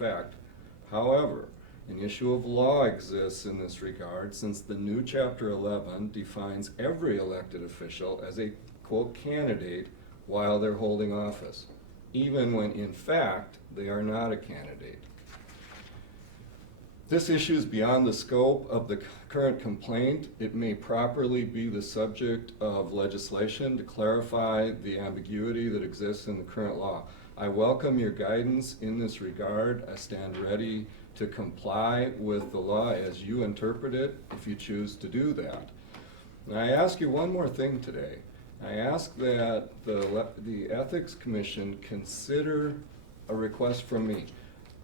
effect. However, an issue of law exists in this regard since the new Chapter 11 defines every elected official as a, quote, candidate while they're holding office, even when in fact they are not a candidate. This issue is beyond the scope of the current complaint. It may properly be the subject of legislation to clarify the ambiguity that exists in the current law. I welcome your guidance in this regard. I stand ready to comply with the law as you interpret it if you choose to do that. And I ask you one more thing today. I ask that the Ethics Commission consider a request from me.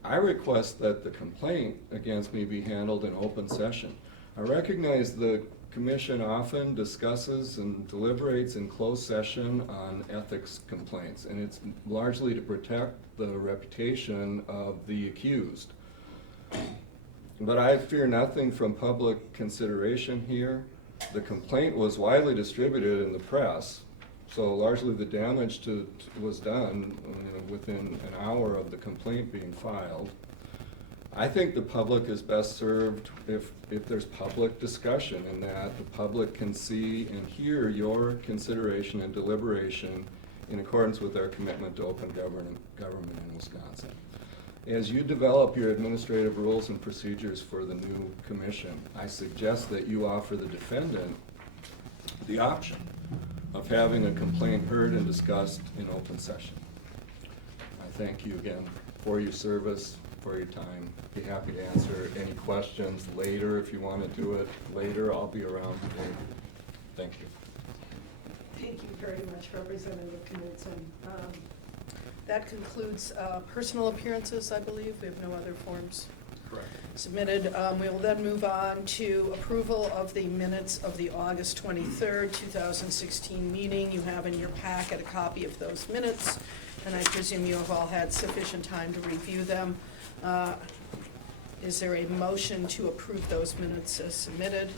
I request that the complaint against me be handled in open session. I recognize the Commission often discusses and deliberates in closed session on ethics complaints, and it's largely to protect the reputation of the accused. But I fear nothing from public consideration here. The complaint was widely distributed in the press, so largely the damage was done within an hour of the complaint being filed. I think the public is best served if there's public discussion and that the public can see and hear your consideration and deliberation in accordance with our commitment to open government in Wisconsin. As you develop your administrative rules and procedures for the new commission, I suggest that you offer the defendant the option of having a complaint heard and discussed in open session. I thank you again for your service, for your time. Be happy to answer any questions later if you want to do it later. I'll be around today. Thank you. Thank you very much, Representative Knudsen. That concludes personal appearances, I believe. We have no other forms Correct. submitted. We will then move on to approval of the minutes of the August 23rd, 2016 meeting. You have in your packet a copy of those minutes, and I presume you have all had sufficient time to review them. Is there a motion to approve those minutes as submitted?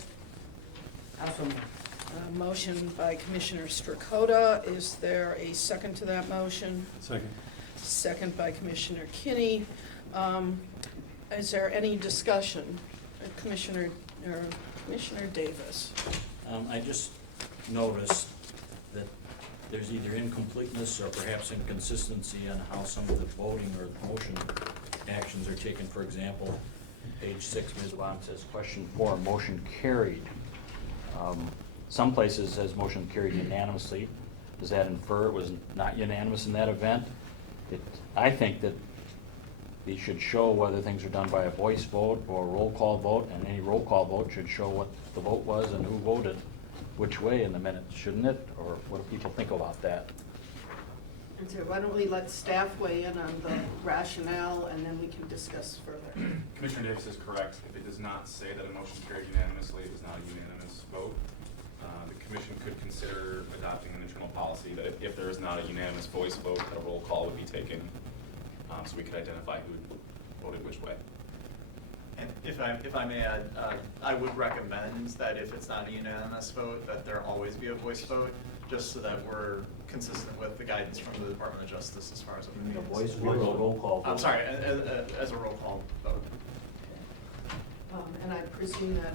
Motion by Commissioner Strakota. Is there a second to that motion? Second. Second by Commissioner Kinney. Is there any discussion? Commissioner Davis. I just noticed that there's either incompleteness or perhaps inconsistency on how some of the voting or motion actions are taken. For example, page 6, Ms. Bond says question 4, motion carried. Some places says motion carried unanimously. Does that infer it was not unanimous in that event? I think that they should show whether things are done by a voice vote or a roll call vote, and any roll call vote should show what the vote was and who voted which way in the minutes, shouldn't it? Or what do people think about that? And so why don't we let staff weigh in on the rationale, and then we can discuss further. Commissioner Davis is correct. If it does not say that a motion carried unanimously, it is not a unanimous vote. The commission could consider adopting an internal policy that if there is not a unanimous voice vote, that a roll call would be taken, so we could identify who voted which way. And if I may add, I would recommend that if it's not a unanimous vote, that there always be a voice vote, just so that we're consistent with the guidance from the Department of Justice as far as what it means. A voice vote or a roll call vote? I'm sorry, as a roll call vote. And I presume that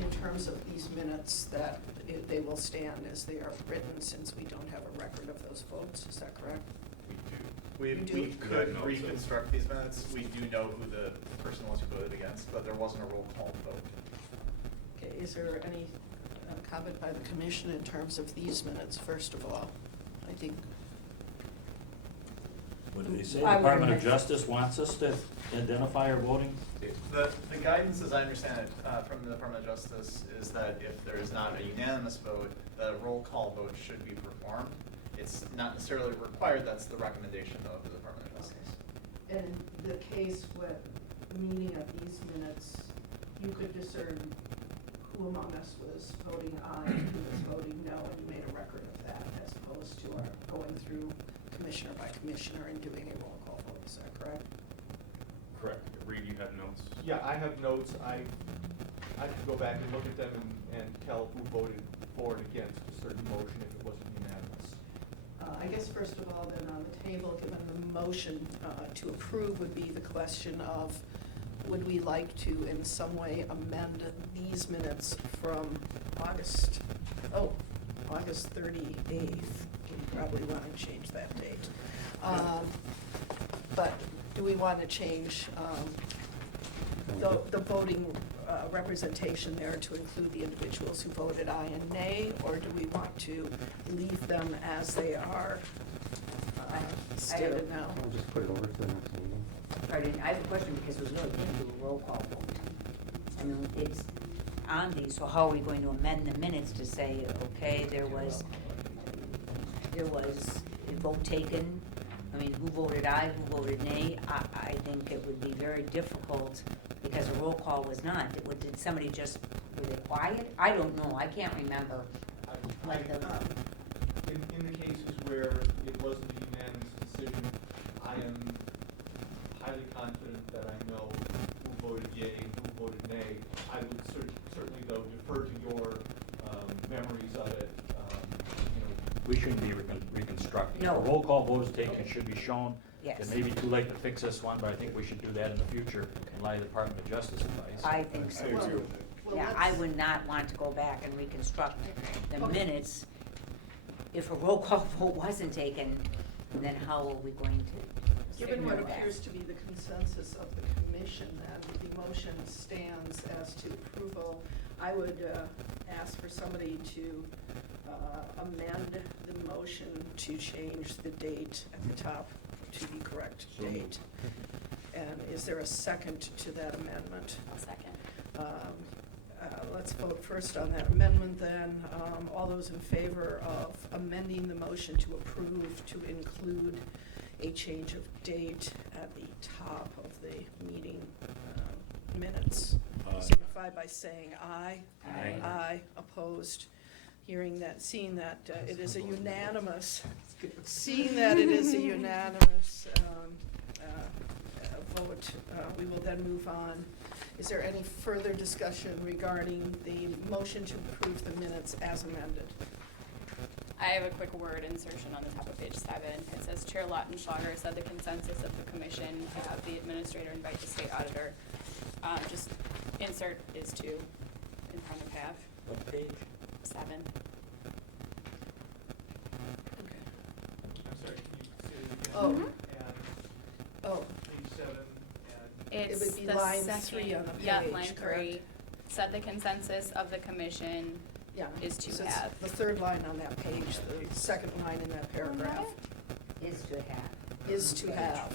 in terms of these minutes, that they will stand as they are written, since we don't have a record of those votes. Is that correct? We You do? could Yeah, no, reconstruct these minutes. We do know who the person was who voted against, but there wasn't a roll call vote. Okay, is there any comment by the commission in terms of these minutes, first of all? I think. What do they say? I would Department of imagine- Justice wants us to identify our voting? The guidance, as I understand it, from the Department of Justice, is that if there is not a unanimous vote, the roll call vote should be performed. It's not necessarily required, that's the recommendation of the Department of Justice. In the case with meaning of these minutes, you could discern who among us was voting aye and who was voting no, and you made a record of that, as opposed to our going through commissioner by commissioner and doing a roll call vote. Is that correct? Correct. Reed, you have notes? Yeah, I have notes. I could go back and look at them and tell who voted for and against a certain motion if it wasn't unanimous. I guess first of all, then on the table, given the motion to approve would be the question of, would we like to in some way amend these minutes from August 38th? We probably want to change that date. But do we want to change the voting representation there to include the individuals who voted aye and nay? Or do we want to leave them as they are stated now? We'll just put it over to the next meeting. Pardon, I have a question because we really didn't do a roll call vote. I mean, it's on these, so how are we going to amend the minutes to say, okay, there was a vote taken? I mean, who voted aye, who voted nay? I think it would be very difficult because a roll call was not. Did somebody just, were they quiet? I don't know, I can't remember. In the cases where it wasn't a unanimous decision, I am highly confident that I know who voted yea, who voted nay. I would certainly, though, defer to your memories of it, We shouldn't be reconstructing. No. If a roll call vote is taken, it should be shown. Yes. It may be too late to fix this one, but I think we should do that in the future in light of the Department of Justice advice. I think so I agree too. with it. Well, Yeah, I would not want to go back and reconstruct the minutes. If a roll call vote wasn't taken, then how are we going to? Given what figure that? appears to be the consensus of the commission, that the motion stands as to approval, I would ask for somebody to amend the motion to change the date at the top to the correct So moved. date. And is there a second to that amendment? I'll second. Let's vote first on that amendment then. All those in favor of amending the motion to approve to include a change of date at the top of the meeting minutes, Aye. signify by saying aye. Aye. Aye, opposed. Seeing that it is a unanimous, vote, we will then move on. Is there any further discussion regarding the motion to approve the minutes as amended? I have a quick word insertion on the top of page 7. It says Chair Lautenschlager said the consensus of the commission to have the administrator invite the state auditor. Just insert is to in front of have What page? 7. I'm sorry, can you say it again? Oh. Mhm. And Oh, page 7 and. It's would be the line second, 3 on the yeah, page, line 3. correct? Said the consensus of the commission. yeah. Is to So it's have. the third line on that page, the second line in that paragraph, Is to have. is to have.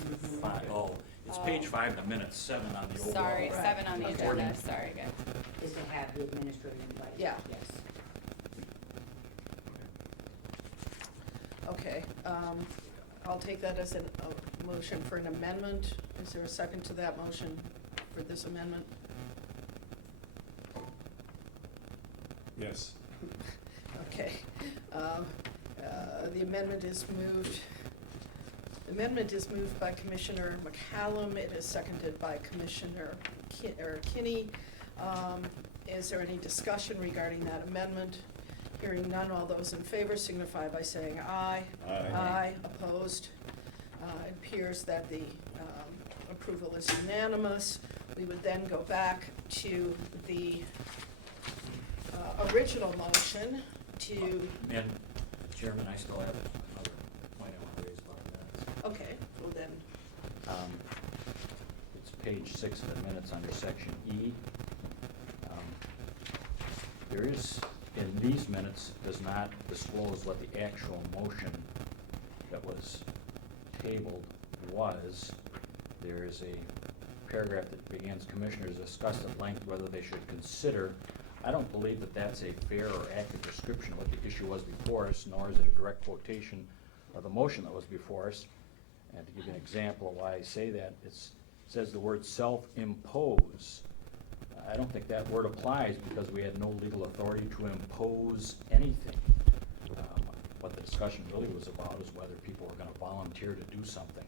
It's page 5 in the minutes, 7 on the overall. Sorry, Right. 7 on the Okay. agenda. Sorry, guys. Is to have the administrator invited. Yeah. Yes. Okay, I'll take that as a motion for an amendment. Is there a second to that motion for this amendment? Yes. Okay. The amendment is moved. The amendment is moved by Commissioner McCallum. It is seconded by Commissioner Kinney. Is there any discussion regarding that amendment? Hearing none, all those in favor signify by saying aye. Aye. Aye, opposed. It appears that the approval is unanimous. We would then go back to the original motion to, And Chairman, I still have another point I want to raise about that. okay, well then, It's page 6 of the minutes under section E. There is, in these minutes, does not disclose what the actual motion that was tabled was. There is a paragraph that begins, Commissioners discussed at length whether they should consider. I don't believe that that's a fair or accurate description of what the issue was before us, nor is it a direct quotation of the motion that was before us. And to give you an example of why I say that, it says the word self-impose. I don't think that word applies because we had no legal authority to impose anything. What the discussion really was about is whether people were going to volunteer to do something.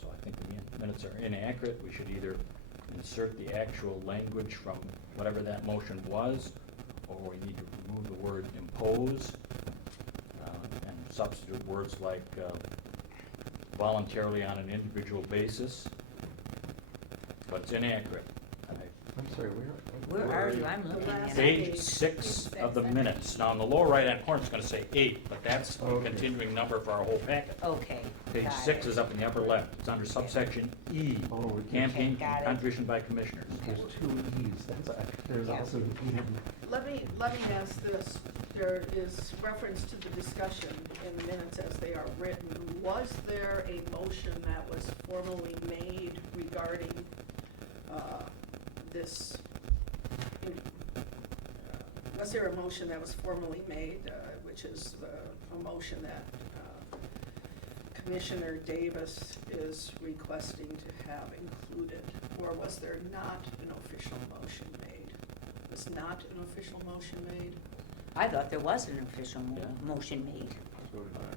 So I think the minutes are inaccurate. We should either insert the actual language from whatever that motion was, or we need to remove the word impose. And substitute words like voluntarily on an individual basis, but it's inaccurate. I'm sorry, Where are you? I'm looking at it. Page 6 of the minutes. Now, in the lower right-hand corner, it's gonna say 8, but that's a Okay. continuing number for our whole packet. Okay. Page got 6 it. is up in the upper left. It's under subsection E, Oh, we can- campaign got it. contribution by commissioners. There's two E's, there's Yeah. also an E. Let me ask this, there is reference to the discussion in the minutes as they are written. Was there a motion that was formally made regarding, this? Was there a motion that was formally made, which is a motion that Commissioner Davis is requesting to have included? Or was there not an official motion made? Was not an official motion made? I thought there was an official Yeah. motion made,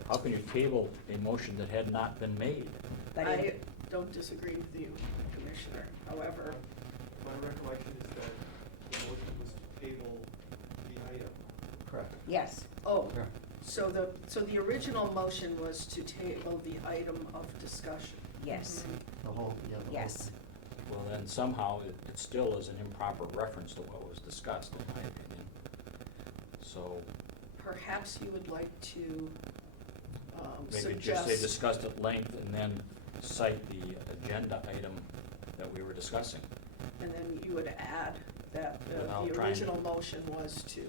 How can you table a motion that had not been made? but I it, don't disagree with you, Commissioner. However, My recollection is that the motion was to table the item. Correct. yes, oh, Yeah. so the original motion was to table the item of discussion. yes, The whole, yeah. the whole yes. thing. Well, then somehow it still is an improper reference to what was discussed, in my opinion. So Perhaps you would like to maybe just say suggest, discussed at length and then cite the agenda item that we were discussing. and then you would add that Without the trying to- original motion was to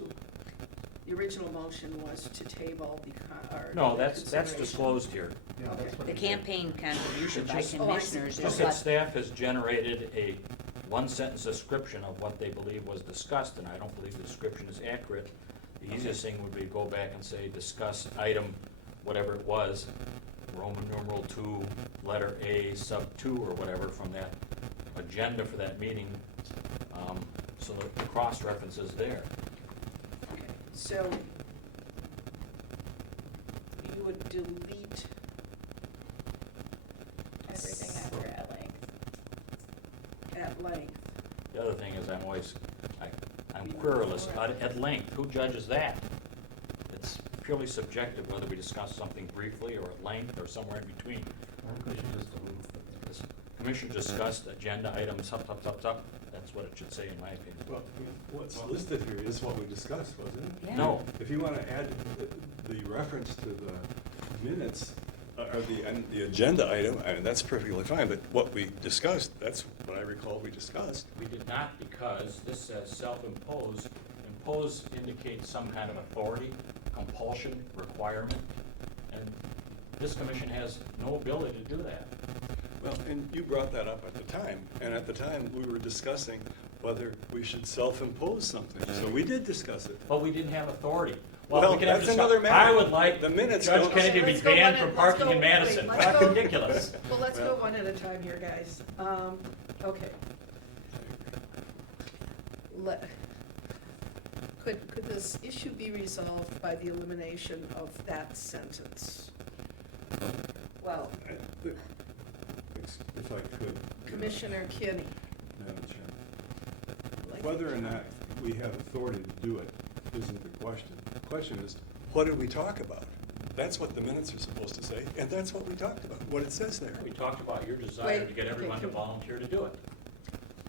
table the or No, that's consideration. disclosed here. Yeah, that's what The it is. campaign contribution by Just- Oh, I see. commissioners Just is that what, staff has generated a one-sentence description of what they believe was discussed, and I don't believe the description is accurate. The easiest thing would be to go back and say, discuss item, whatever it was, Roman numeral 2, letter A, sub 2, or whatever, from that agenda for that meeting, so that the cross-reference is there. Okay, so you would delete, Everything after at length. at length. The other thing is I'm querulous. At length, who judges that? It's purely subjective whether we discuss something briefly or at length or somewhere in between. I think we should just delete This Commission discussed agenda items, that's what it should say in my opinion. Well, what's listed here is what we discussed, wasn't it? yeah. No, If you want to add the reference to the minutes, or the agenda item, I mean, that's perfectly fine, but what we discussed, that's what I recall we discussed. we did not, because this says self-imposed. Impose indicates some kind of authority, compulsion, requirement, and this commission has no ability to do that. Well, and you brought that up at the time, and at the time, we were discussing whether we should self-impose something, so we did discuss it. But we didn't have authority. Well, we can have that's discuss- another matter. I would like The minutes Judge don't- Kennedy to be Let's go banned one from at- parking let's in go- Madison. wait, let's That's go- ridiculous. Well, let's go Well- one at a time here, guys. Okay. Could this issue be resolved by the elimination of that sentence? Well, If I could. Commissioner Kinney. Madam Chair. like- Whether or not we have authority to do it isn't the question. The question is, what did we talk about? That's what the minutes are supposed to say, and that's what we talked about, what it says there. We talked about your desire Wait, to get okay, everyone to can- volunteer to do it.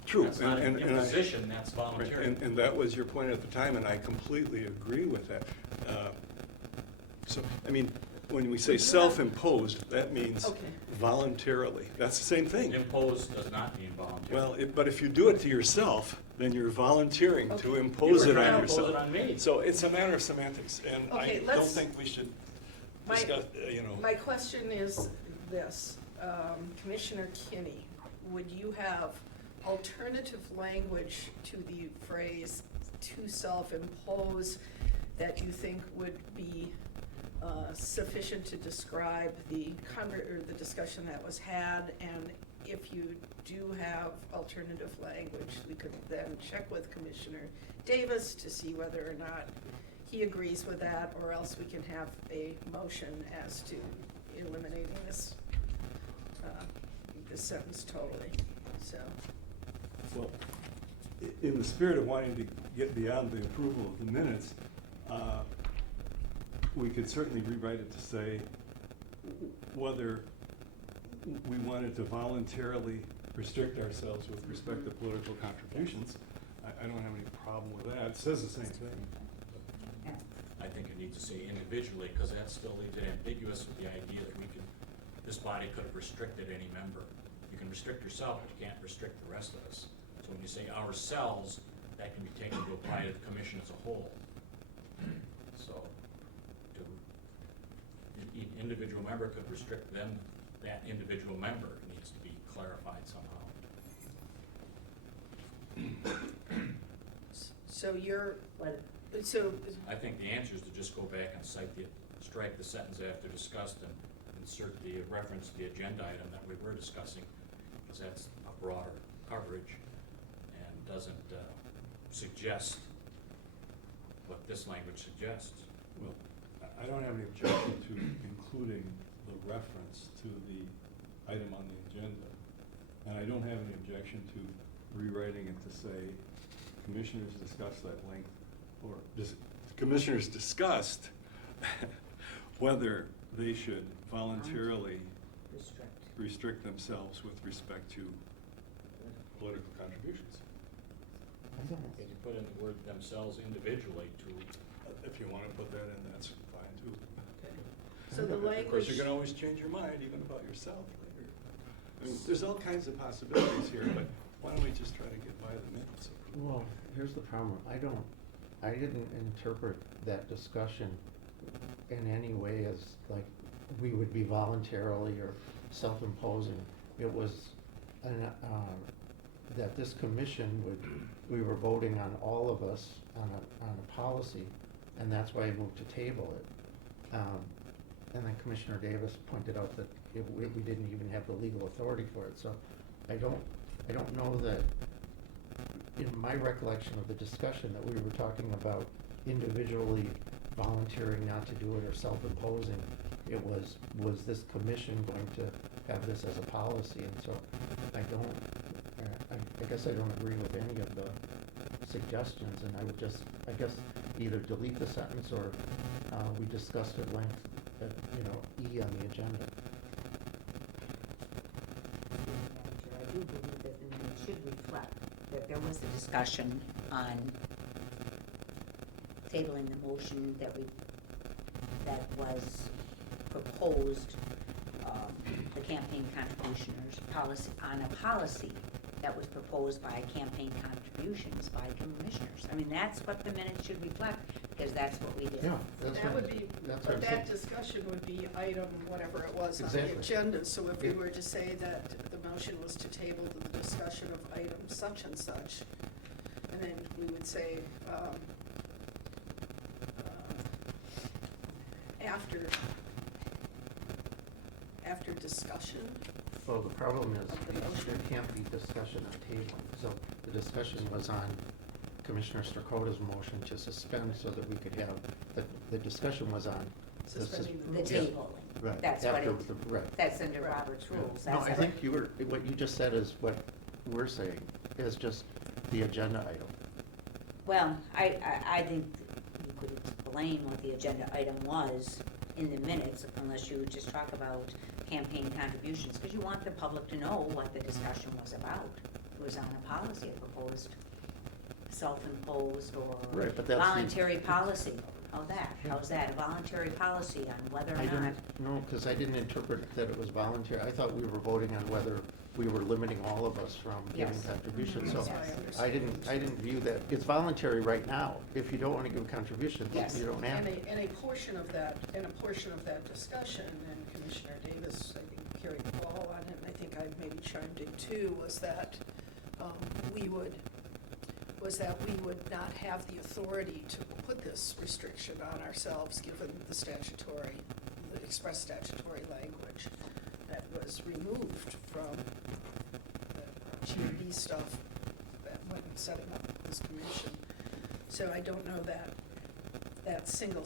True. That's not an and I- imposition, that's voluntary. And that was your point at the time, and I completely agree with that. So, I mean, when we say self-imposed, that means Okay. voluntarily. That's the same thing. Impose does not mean voluntary. Well, but if you do it to yourself, then you're volunteering to Okay. impose You it were on trying to impose yourself. it on me. So it's a matter of semantics, and I Okay, don't let's- think we should My- discuss, My question is this, Commissioner Kinney, would you have alternative language to the phrase "to self-impose" that you think would be sufficient to describe the discussion that was had? And if you do have alternative language, we could then check with Commissioner Davis to see whether or not he agrees with that, or else we can have a motion as to eliminating this sentence totally, so. well, in the spirit of wanting to get beyond the approval of the minutes, we could certainly rewrite it to say whether we wanted to voluntarily restrict ourselves with respect to political contributions. I don't have any problem with that. It says the same thing. Yeah. I think it needs to say individually, because that still leaves it ambiguous with the idea that this body could have restricted any member. You can restrict yourself, but you can't restrict the rest of us. So when you say ourselves, that can be taken to apply to the commission as a whole. So, an individual member could restrict them, that individual member needs to be clarified somehow. So you're, What, so, I think the answer is to just go back and strike the sentence after discussed and insert the reference to the agenda item that we were discussing, because that's a broader coverage and doesn't suggest what this language suggests. Well, I don't have any objection to including the reference to the item on the agenda. And I don't have any objection to rewriting it to say, commissioners discussed at length, or commissioners discussed whether they should voluntarily restrict themselves with respect to political contributions. They can put in the word themselves individually to, If you want to put that in, that's fine too. so the Of course, language, you can always change your mind even about yourself later. I mean, there's all kinds of possibilities here, but why don't we just try to get by the minutes? Well, here's the problem. I didn't interpret that discussion in any way as like we would be voluntarily or self-imposing. It was that this commission we were voting on, all of us, on a policy, and that's why I moved to table it. And then Commissioner Davis pointed out that we didn't even have the legal authority for it, so I don't know that, in my recollection of the discussion, that we were talking about individually volunteering not to do it or self-imposing. It was this commission going to have this as a policy, and so I guess I don't agree with any of the suggestions, and I would just, I guess, either delete the sentence or we discussed at length, E on the agenda. I do believe that the minutes should reflect that there was a discussion on tabling the motion that was proposed, the campaign contributioners policy, on a policy that was proposed by campaign contributions by commissioners. I mean, that's what the minutes should reflect, because that's what we did. Yeah, that's that what, would be, that's but what I'm that saying. discussion would be item, whatever it was on the Exactly. agenda. So if we Yeah. were to say that the motion was to table the discussion of item such and such, and then we would say, after discussion, Well, the problem is, Of the motion. there can't be discussion on tabling. So the discussion was on Commissioner Strakota's motion to suspend so that we could have, the discussion was on. suspending The the Yeah. tabling. Right, That's what after it, the- right. that's under Right. Robert's rules. No, That's I what- think what you just said is what we're saying, is just the agenda item. Well, I think you could explain what the agenda item was in the minutes, unless you would just talk about campaign contributions, because you want the public to know what the discussion was about. It was on a policy, a proposed self-imposed or Right, but that's the- voluntary policy. How's that, a voluntary policy on whether or I not? didn't, no, because I didn't interpret that it was voluntary. I thought we were voting on whether we were limiting all of us from giving Yes. contributions, so That's how I I understood didn't view that, it's voluntary right now. If you don't want to give contributions, Yes. you don't have to. And a portion of that discussion, and Commissioner Davis, I think, carried the ball on it, and I think I maybe chimed in too, was that we would not have the authority to put this restriction on ourselves, given the express statutory language that was removed from the GAB stuff when setting up this commission. So I don't know that single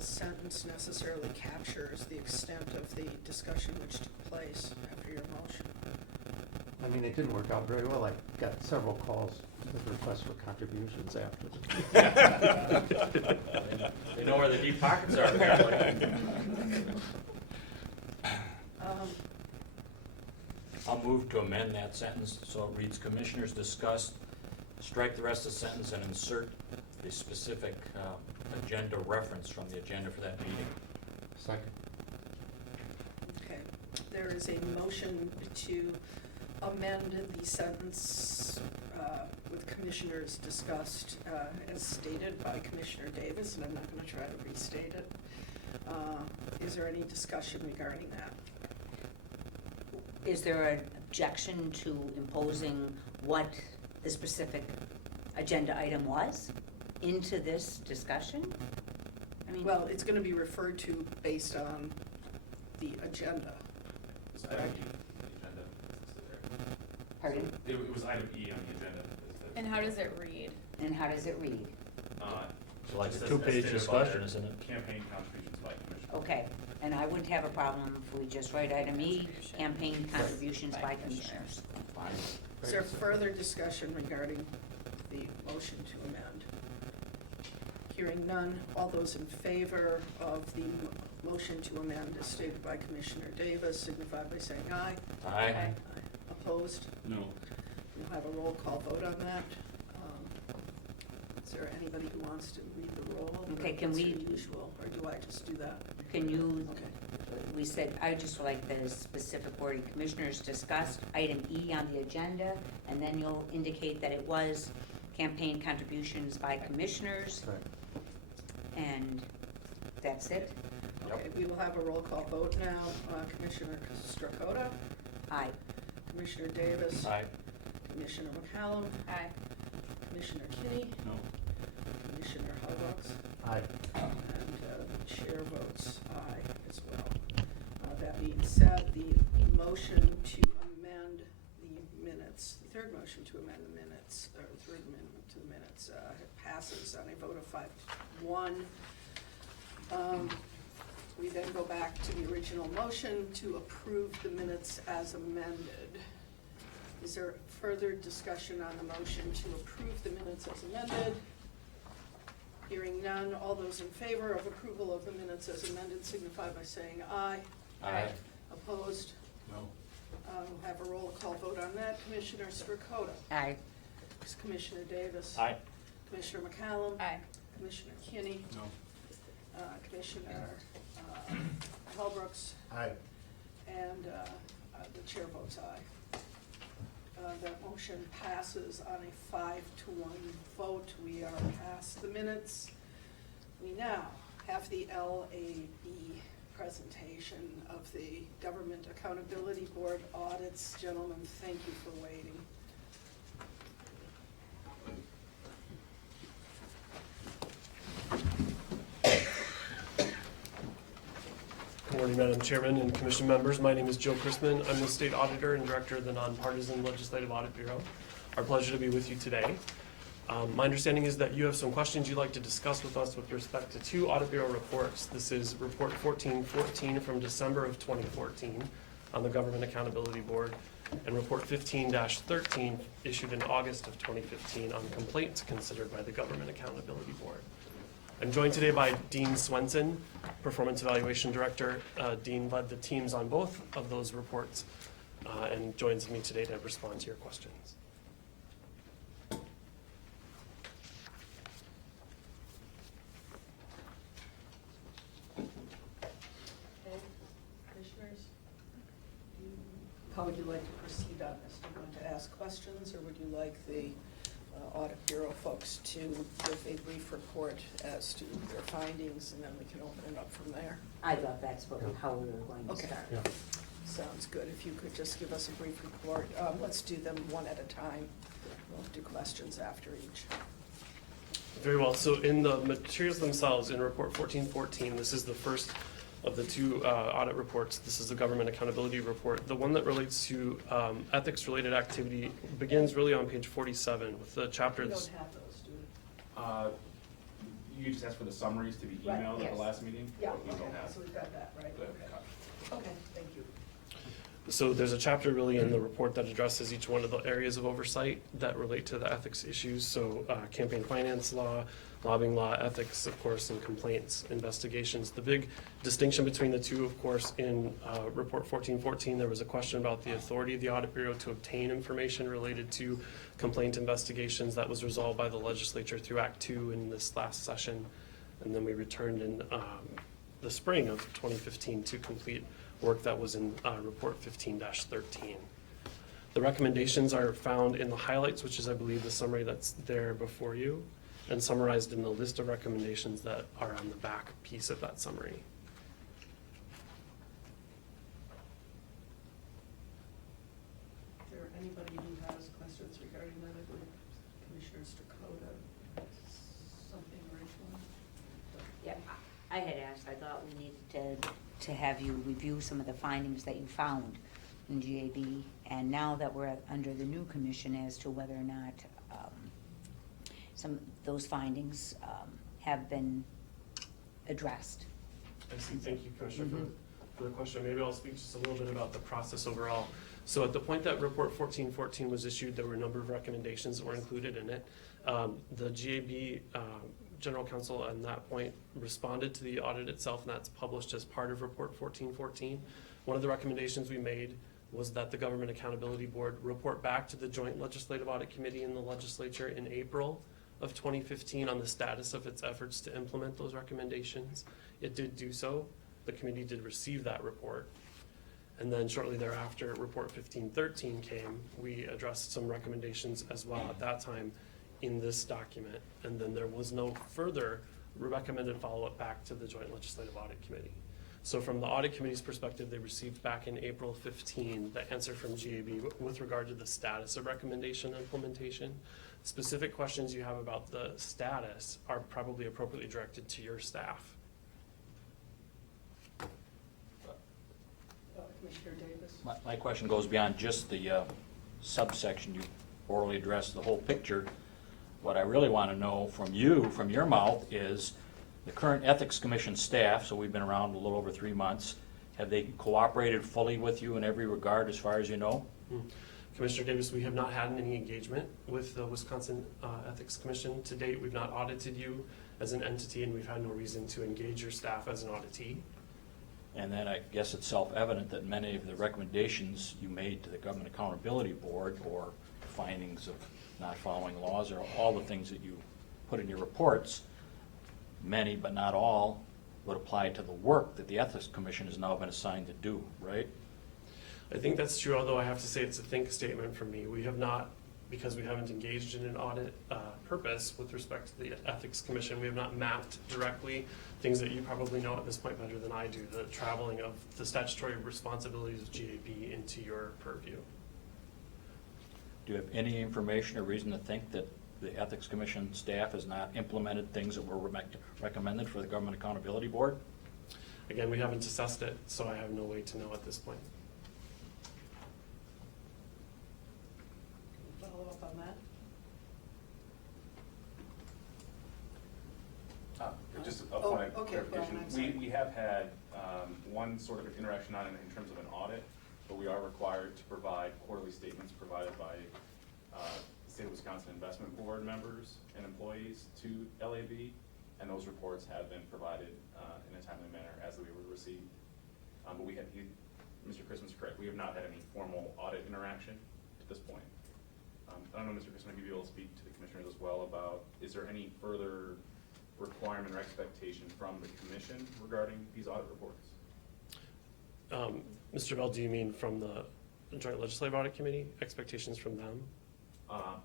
sentence necessarily captures the extent of the discussion which took place after your motion. I mean, it didn't work out very well. I got several calls with requests for contributions after the. They know where the deep pockets are, apparently. I'll move to amend that sentence so it reads, Commissioners discussed, strike the rest of the sentence and insert the specific agenda reference from the agenda for that meeting. Second. Okay, there is a motion to amend the sentence with commissioners discussed as stated by Commissioner Davis, and I'm not going to try to restate it. Is there any discussion regarding that? Is there an objection to imposing what the specific agenda item was into this discussion? I mean, Well, it's going to be referred to based on the agenda. It was item E on the agenda. It's listed there. pardon? It was item E on the agenda. And how does it read? And how does it read? So like Just a as two-page stated discussion, above, isn't it? Campaign contributions by commission. Okay, and I wouldn't have a problem if we just write item E, campaign contributions by commissioners. Fine. Is there further discussion regarding the motion to amend? Hearing none, all those in favor of the motion to amend as stated by Commissioner Davis signify by saying aye. Aye. Aye. Opposed? No. We'll have a roll call vote on that. Is there anybody who wants to read the roll? Okay, can That's we- your usual, or do I just do that? Can you, Okay. we said, I just like the specific wording, commissioners discussed, item E on the agenda, and then you'll indicate that it was campaign contributions by commissioners, Correct. and that's it? Okay, we will have a roll call vote now. Commissioner Strakota, Aye. Commissioner Davis. Aye. Commissioner McCallum, Aye. Commissioner Kinney, No. Commissioner Hubbox, Aye. and the chair votes aye as well. That being said, the motion to amend the minutes, the third motion to amend the minutes, or the third amendment to the minutes, passes on a vote of 5-1. We then go back to the original motion to approve the minutes as amended. Is there further discussion on the motion to approve the minutes as amended? Hearing none, all those in favor of approval of the minutes as amended signify by saying aye. Aye. Opposed? No. We'll have a roll call vote on that. Commissioner Strakota. Aye. Commissioner Davis. Aye. Commissioner McCallum. Aye. Commissioner Kinney. No. Commissioner Hellbrooks. Aye. And the chair votes aye. That motion passes on a 5-1 vote. We are past the minutes. We now have the LAB presentation of the Government Accountability Board audits. Gentlemen, thank you for waiting. Good morning, Madam Chairman and Commission members. My name is Joe Chrisman. I'm the State Auditor and Director of the Nonpartisan Legislative Audit Bureau. Our pleasure to be with you today. My understanding is that you have some questions you'd like to discuss with us with respect to two Audit Bureau reports. This is Report 1414 from December of 2014 on the Government Accountability Board, and Report 15-13 issued in August of 2015 on complaints considered by the Government Accountability Board. I'm joined today by Dean Swenson, Performance Evaluation Director. Dean led the teams on both of those reports and joins me today to respond to your questions. Okay, commissioners? How would you like to proceed on this? Do you want to ask questions, or would you like the Audit Bureau folks to give a brief report as to their findings, and then we can open it up from there? I thought that's how we were going to Okay. start. Yeah. Sounds good. If you could just give us a brief report. Let's do them one at a time. We'll do questions after each. Very well. So in the materials themselves, in Report 1414, this is the first of the two audit reports. This is the Government Accountability Report. The one that relates to ethics-related activity begins really on page 47 with the chapter. We don't have those, do we? You just asked for the summaries to be Right, emailed at yes. the last meeting? Yeah, We don't okay, have so we've got that, right? the Okay. copy. Okay, thank you. So there's a chapter really in the report that addresses each one of the areas of oversight that relate to the ethics issues. So campaign finance law, lobbying law, ethics, of course, and complaints, investigations. The big distinction between the two, of course, in Report 1414, there was a question about the authority of the Audit Bureau to obtain information related to complaint investigations. That was resolved by the legislature through Act 2 in this last session. And then we returned in the spring of 2015 to complete work that was in Report 15-13. The recommendations are found in the highlights, which is, I believe, the summary that's there before you, and summarized in the list of recommendations that are on the back piece of that summary. Is there anybody who has questions regarding that? I believe Commissioner Stakota, something originally. Yeah, I had asked, I thought we needed to have you review some of the findings that you found in GAB, and now that we're under the new commission as to whether or not some of those findings have been addressed. I see. Thank you, Commissioner, for the question. Maybe I'll speak just a little bit about the process overall. So at the point that Report 1414 was issued, there were a number of recommendations that were included in it. The GAB General Counsel at that point responded to the audit itself, and that's published as part of Report 1414. One of the recommendations we made was that the Government Accountability Board report back to the Joint Legislative Audit Committee in the legislature in April of 2015 on the status of its efforts to implement those recommendations. It did do so. The committee did receive that report. And then shortly thereafter, Report 1513 came. We addressed some recommendations as well at that time in this document. And then there was no further recommended follow-up back to the Joint Legislative Audit Committee. So from the Audit Committee's perspective, they received back in April 15 the answer from GAB with regard to the status of recommendation implementation. Specific questions you have about the status are probably appropriately directed to your staff. Commissioner Davis? My question goes beyond just the subsection you orally addressed, the whole picture. What I really want to know from you, from your mouth, is the current Ethics Commission staff, so we've been around a little over 3 months, have they cooperated fully with you in every regard as far as you know? Commissioner Davis, we have not had any engagement with the Wisconsin Ethics Commission to date. We've not audited you as an entity, and we've had no reason to engage your staff as an auditee. And then I guess it's self-evident that many of the recommendations you made to the Government Accountability Board, or findings of not following laws, or all the things that you put in your reports, many but not all would apply to the work that the Ethics Commission has now been assigned to do, right? I think that's true, although I have to say it's a think statement from me. We have not, because we haven't engaged in an audit purpose with respect to the Ethics Commission, we have not mapped directly things that you probably know at this point better than I do, the traveling of the statutory responsibilities of GAB into your purview. Do you have any information or reason to think that the Ethics Commission staff has not implemented things that were recommended for the Government Accountability Board? Again, we haven't assessed it, so I have no way to know at this point. Follow up on that? Just a point of okay, clarification. Brian, I'm sorry. We have had one sort of interaction on it in terms of an audit, but we are required to provide quarterly statements provided by State of Wisconsin Investment Board members and employees to LAB, and those reports have been provided in a timely manner as we were received. But Mr. Christmas is correct, we have not had any formal audit interaction to this point. I don't know, Mr. Christmas, maybe you'll speak to the commissioners as well about, is there any further requirement or expectation from the commission regarding these audit reports? Mr. Bell, do you mean from the Joint Legislative Audit Committee, expectations from them?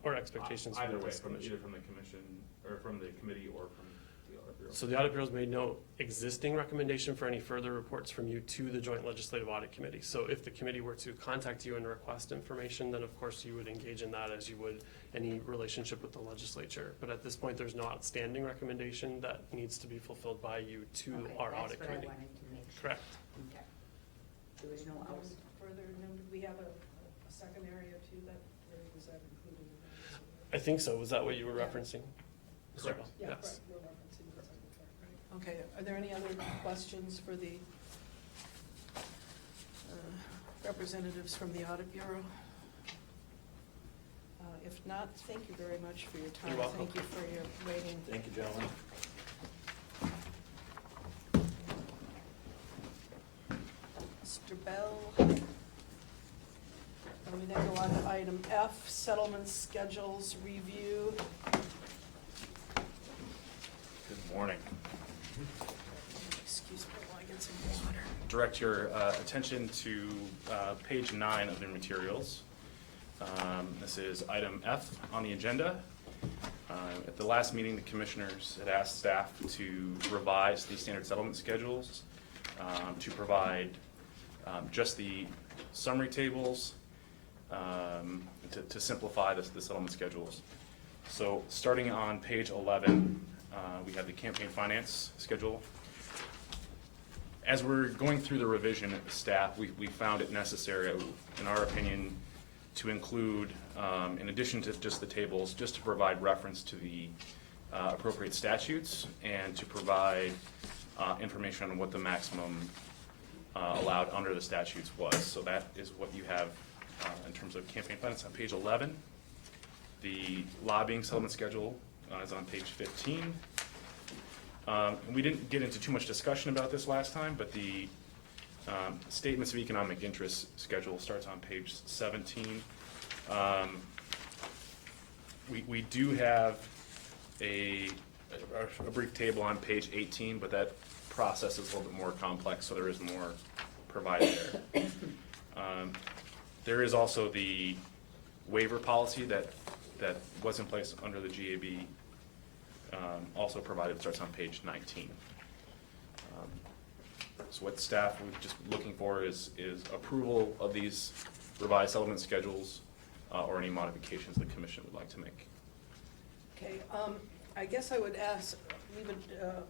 Or expectations from either the way, commission? either from the commission, or from the committee, or from the audit bureau. So the Audit Bureau's made no existing recommendation for any further reports from you to the Joint Legislative Audit Committee. So if the committee were to contact you and request information, then of course you would engage in that as you would any relationship with the legislature. But at this point, there's no outstanding recommendation that needs to be fulfilled by you to Okay, our audit that's what I committee. wanted to make sure. Correct. Okay. There was no outs. Further, and then we have a second area too, that, or was that included in that? I think so. Was that what you were Yeah. referencing? Mr. Correct. Bell? Yeah, Yes. correct, we're referencing the second part, right? Okay, are there any other questions for the representatives from the Audit Bureau? If not, thank you very much for your time. You're welcome. Thank you for your waiting. Thank you, gentlemen. Mr. Bell. And we then go on to item F, settlement schedules review. Good morning. Excuse me while I get some water. Direct your attention to page 9 of your materials. This is item F on the agenda. At the last meeting, the commissioners had asked staff to revise the standard settlement schedules to provide just the summary tables to simplify the settlement schedules. So starting on page 11, we have the campaign finance schedule. As we're going through the revision at the staff, we found it necessary, in our opinion, to include, in addition to just the tables, just to provide reference to the appropriate statutes and to provide information on what the maximum allowed under the statutes was. So that is what you have in terms of campaign finance on page 11. The lobbying settlement schedule is on page 15. We didn't get into too much discussion about this last time, but the statements of economic interest schedule starts on page 17. We do have a brief table on page 18, but that process is a little bit more complex, so there is more provided there. There is also the waiver policy that was in place under the GAB, also provided, starts on page 19. So what staff was just looking for is approval of these revised settlement schedules or any modifications the commission would like to make. Okay, I guess I would ask, leave it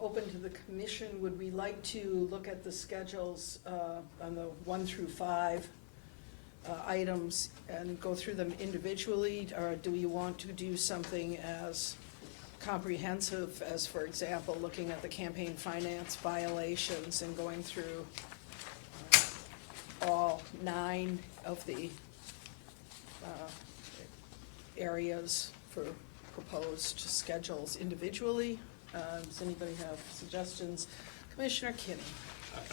open to the commission, would we like to look at the schedules on the 1 through 5 items and go through them individually, or do we want to do something as comprehensive as, for example, looking at the campaign finance violations and going through all 9 of the areas for proposed schedules individually? Does anybody have suggestions? Commissioner Kinney.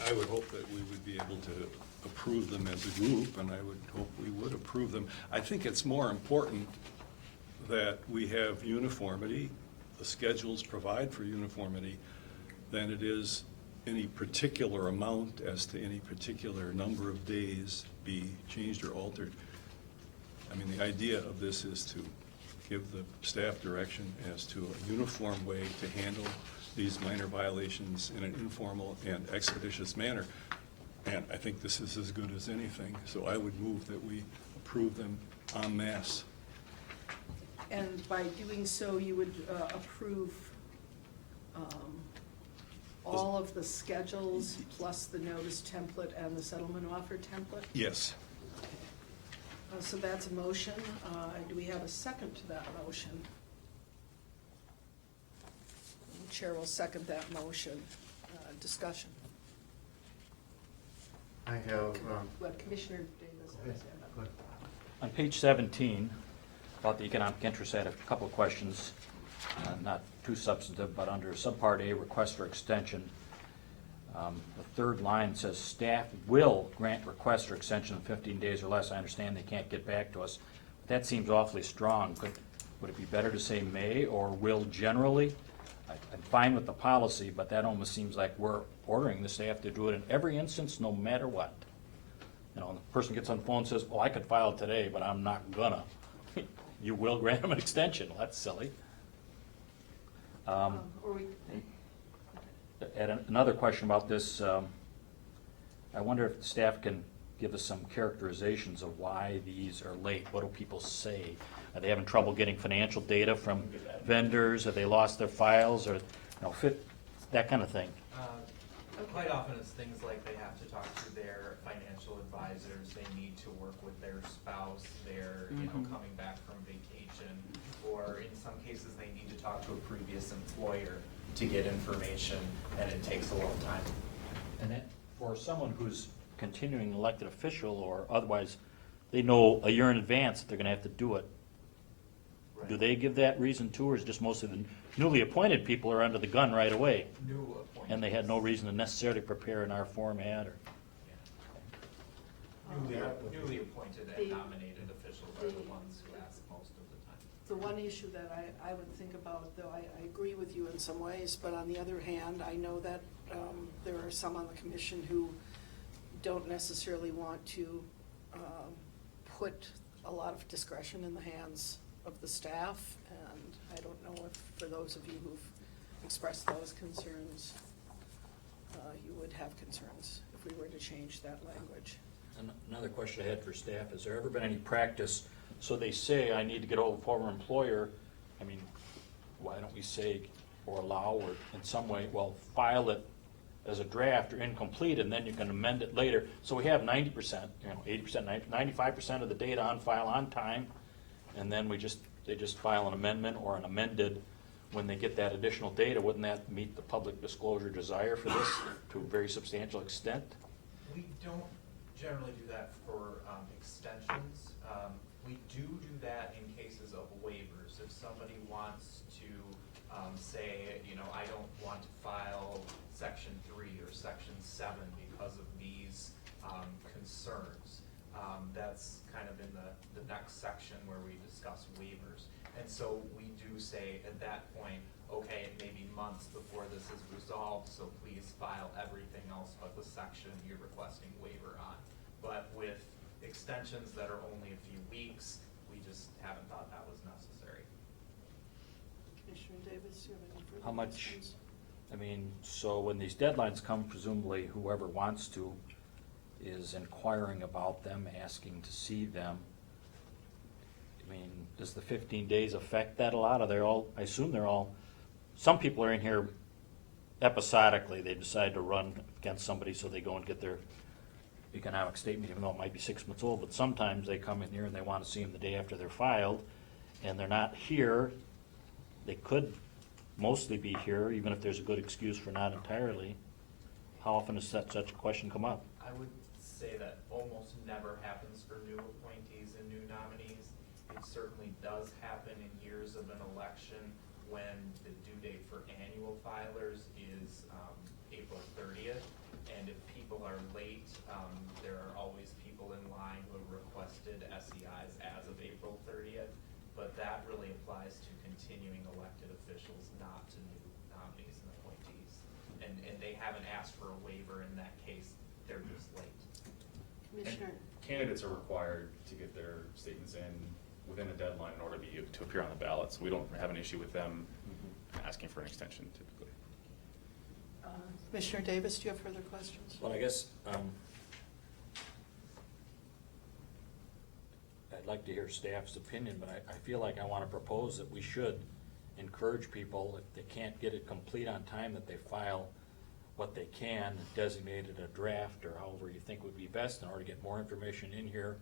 I would hope that we would be able to approve them as a group, and I would hope we would approve them. I think it's more important that we have uniformity, the schedules provide for uniformity, than it is any particular amount as to any particular number of days be changed or altered. I mean, the idea of this is to give the staff direction as to a uniform way to handle these minor violations in an informal and expeditious manner. And I think this is as good as anything, so I would move that we approve them en masse. And by doing so, you would approve all of the schedules plus the notice template and the settlement offer template? Yes. So that's a motion. Do we have a second to that motion? The chair will second that motion. Discussion. I have, What Commissioner Davis has said. On page 17, about the economic interest, I had a couple of questions, not too substantive, but under subpart A, request for extension. The third line says staff will grant request for extension of 15 days or less. I understand they can't get back to us. But that seems awfully strong. Would it be better to say may or will generally? I'm fine with the policy, but that almost seems like we're ordering the staff to do it in every instance, no matter what. You know, the person gets on the phone and says, oh, I could file today, but I'm not gonna. You will grant them an extension. Well, that's silly. Or we, And another question about this, I wonder if the staff can give us some characterizations of why these are late. What do people say? Are they having trouble getting financial data from vendors? Have they lost their files, or that kind of thing? Quite often it's things like they have to talk to their financial advisors, they need to work with their spouse, they're coming back from vacation, or in some cases they need to talk to a previous employer to get information, and it takes a long time. And that, for someone who's continuing elected official, or otherwise, they know a year in advance that they're gonna have to do it. Do they give that reason too, or is it just mostly the newly appointed people are under the gun right away? New appointees. And they had no reason to necessarily prepare in our format, or? Newly appointed and nominated officials are the ones who ask most of the time. The one issue that I would think about, though I agree with you in some ways, but on the other hand, I know that there are some on the commission who don't necessarily want to put a lot of discretion in the hands of the staff, and I don't know if, for those of you who've expressed those concerns, you would have concerns if we were to change that language. Another question I had for staff, has there ever been any practice, so they say, I need to get hold of a former employer, I mean, why don't we say, or allow, or in some way, well, file it as a draft or incomplete, and then you can amend it later, so we have 90%, 80%, 95% of the data on file on time, and then they just file an amendment or an amended when they get that additional data. Wouldn't that meet the public disclosure desire for this to a very substantial extent? We don't generally do that for extensions. We do that in cases of waivers. If somebody wants to say, I don't want to file section 3 or section 7 because of these concerns, that's kind of in the next section where we discuss waivers. And so we do say at that point, okay, it may be months before this is resolved, so please file everything else but the section you're requesting waiver on. But with extensions that are only a few weeks, we just haven't thought that was necessary. Commissioner Davis, do you have any further How much, questions? so when these deadlines come, presumably whoever wants to is inquiring about them, asking to see them. Does the 15 days affect that a lot? Are they all, I assume they're all, some people are in here episodically, they decide to run against somebody, so they go and get their economic statement, even though it might be 6 months old, but sometimes they come in here and they want to see them the day after they're filed, and they're not here. They could mostly be here, even if there's a good excuse for not entirely. How often does such a question come up? I would say that almost never happens for new appointees and new nominees. It certainly does happen in years of an election when the due date for annual filers is April 30th. And if people are late, there are always people in line who have requested SEIs as of April 30th. But that really applies to continuing elected officials, not to new nominees and appointees. And they haven't asked for a waiver in that case, they're just late. Commissioner, Candidates are required to get their statements in within a deadline in order to appear on the ballot, so we don't have an issue with them asking for an extension typically. Commissioner Davis, do you have further questions? Well, I guess I'd like to hear staff's opinion, but I feel like I want to propose that we should encourage people, if they can't get it complete on time, that they file what they can, designated a draft or however you think would be best in order to get more information in here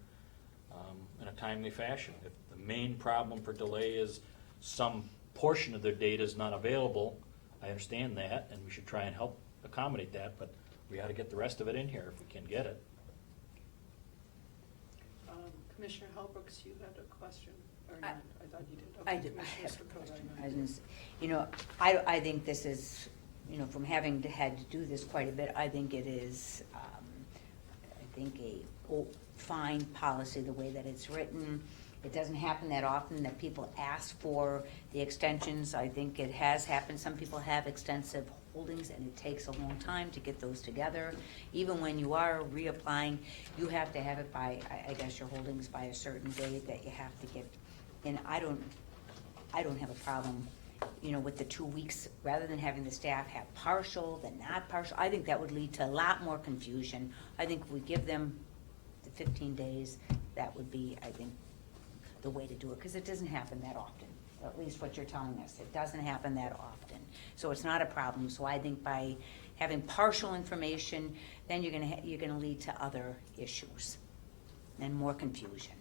in a timely fashion. If the main problem for delay is some portion of their data is not available, I understand that, and we should try and help accommodate that, but we ought to get the rest of it in here if we can get it. Commissioner Halbrooks, you had a question? Or I- not? I thought you did. I Okay, do. Commissioner Sokota, I was gonna say, I think this is, from having had to do this quite a bit, I think it is, a fine policy, the way that it's written. It doesn't happen that often that people ask for the extensions. I think it has happened. Some people have extensive holdings, and it takes a long time to get those together. Even when you are reapplying, you have to have it by, I guess, your holdings by a certain date that you have to get. And I don't have a problem, with the 2 weeks, rather than having the staff have partial, then not partial. I think that would lead to a lot more confusion. I think if we give them the 15 days, that would be, I think, the way to do it, because it doesn't happen that often, at least what you're telling us. It doesn't happen that often. So it's not a problem. So I think by having partial information, then you're gonna lead to other issues and more confusion.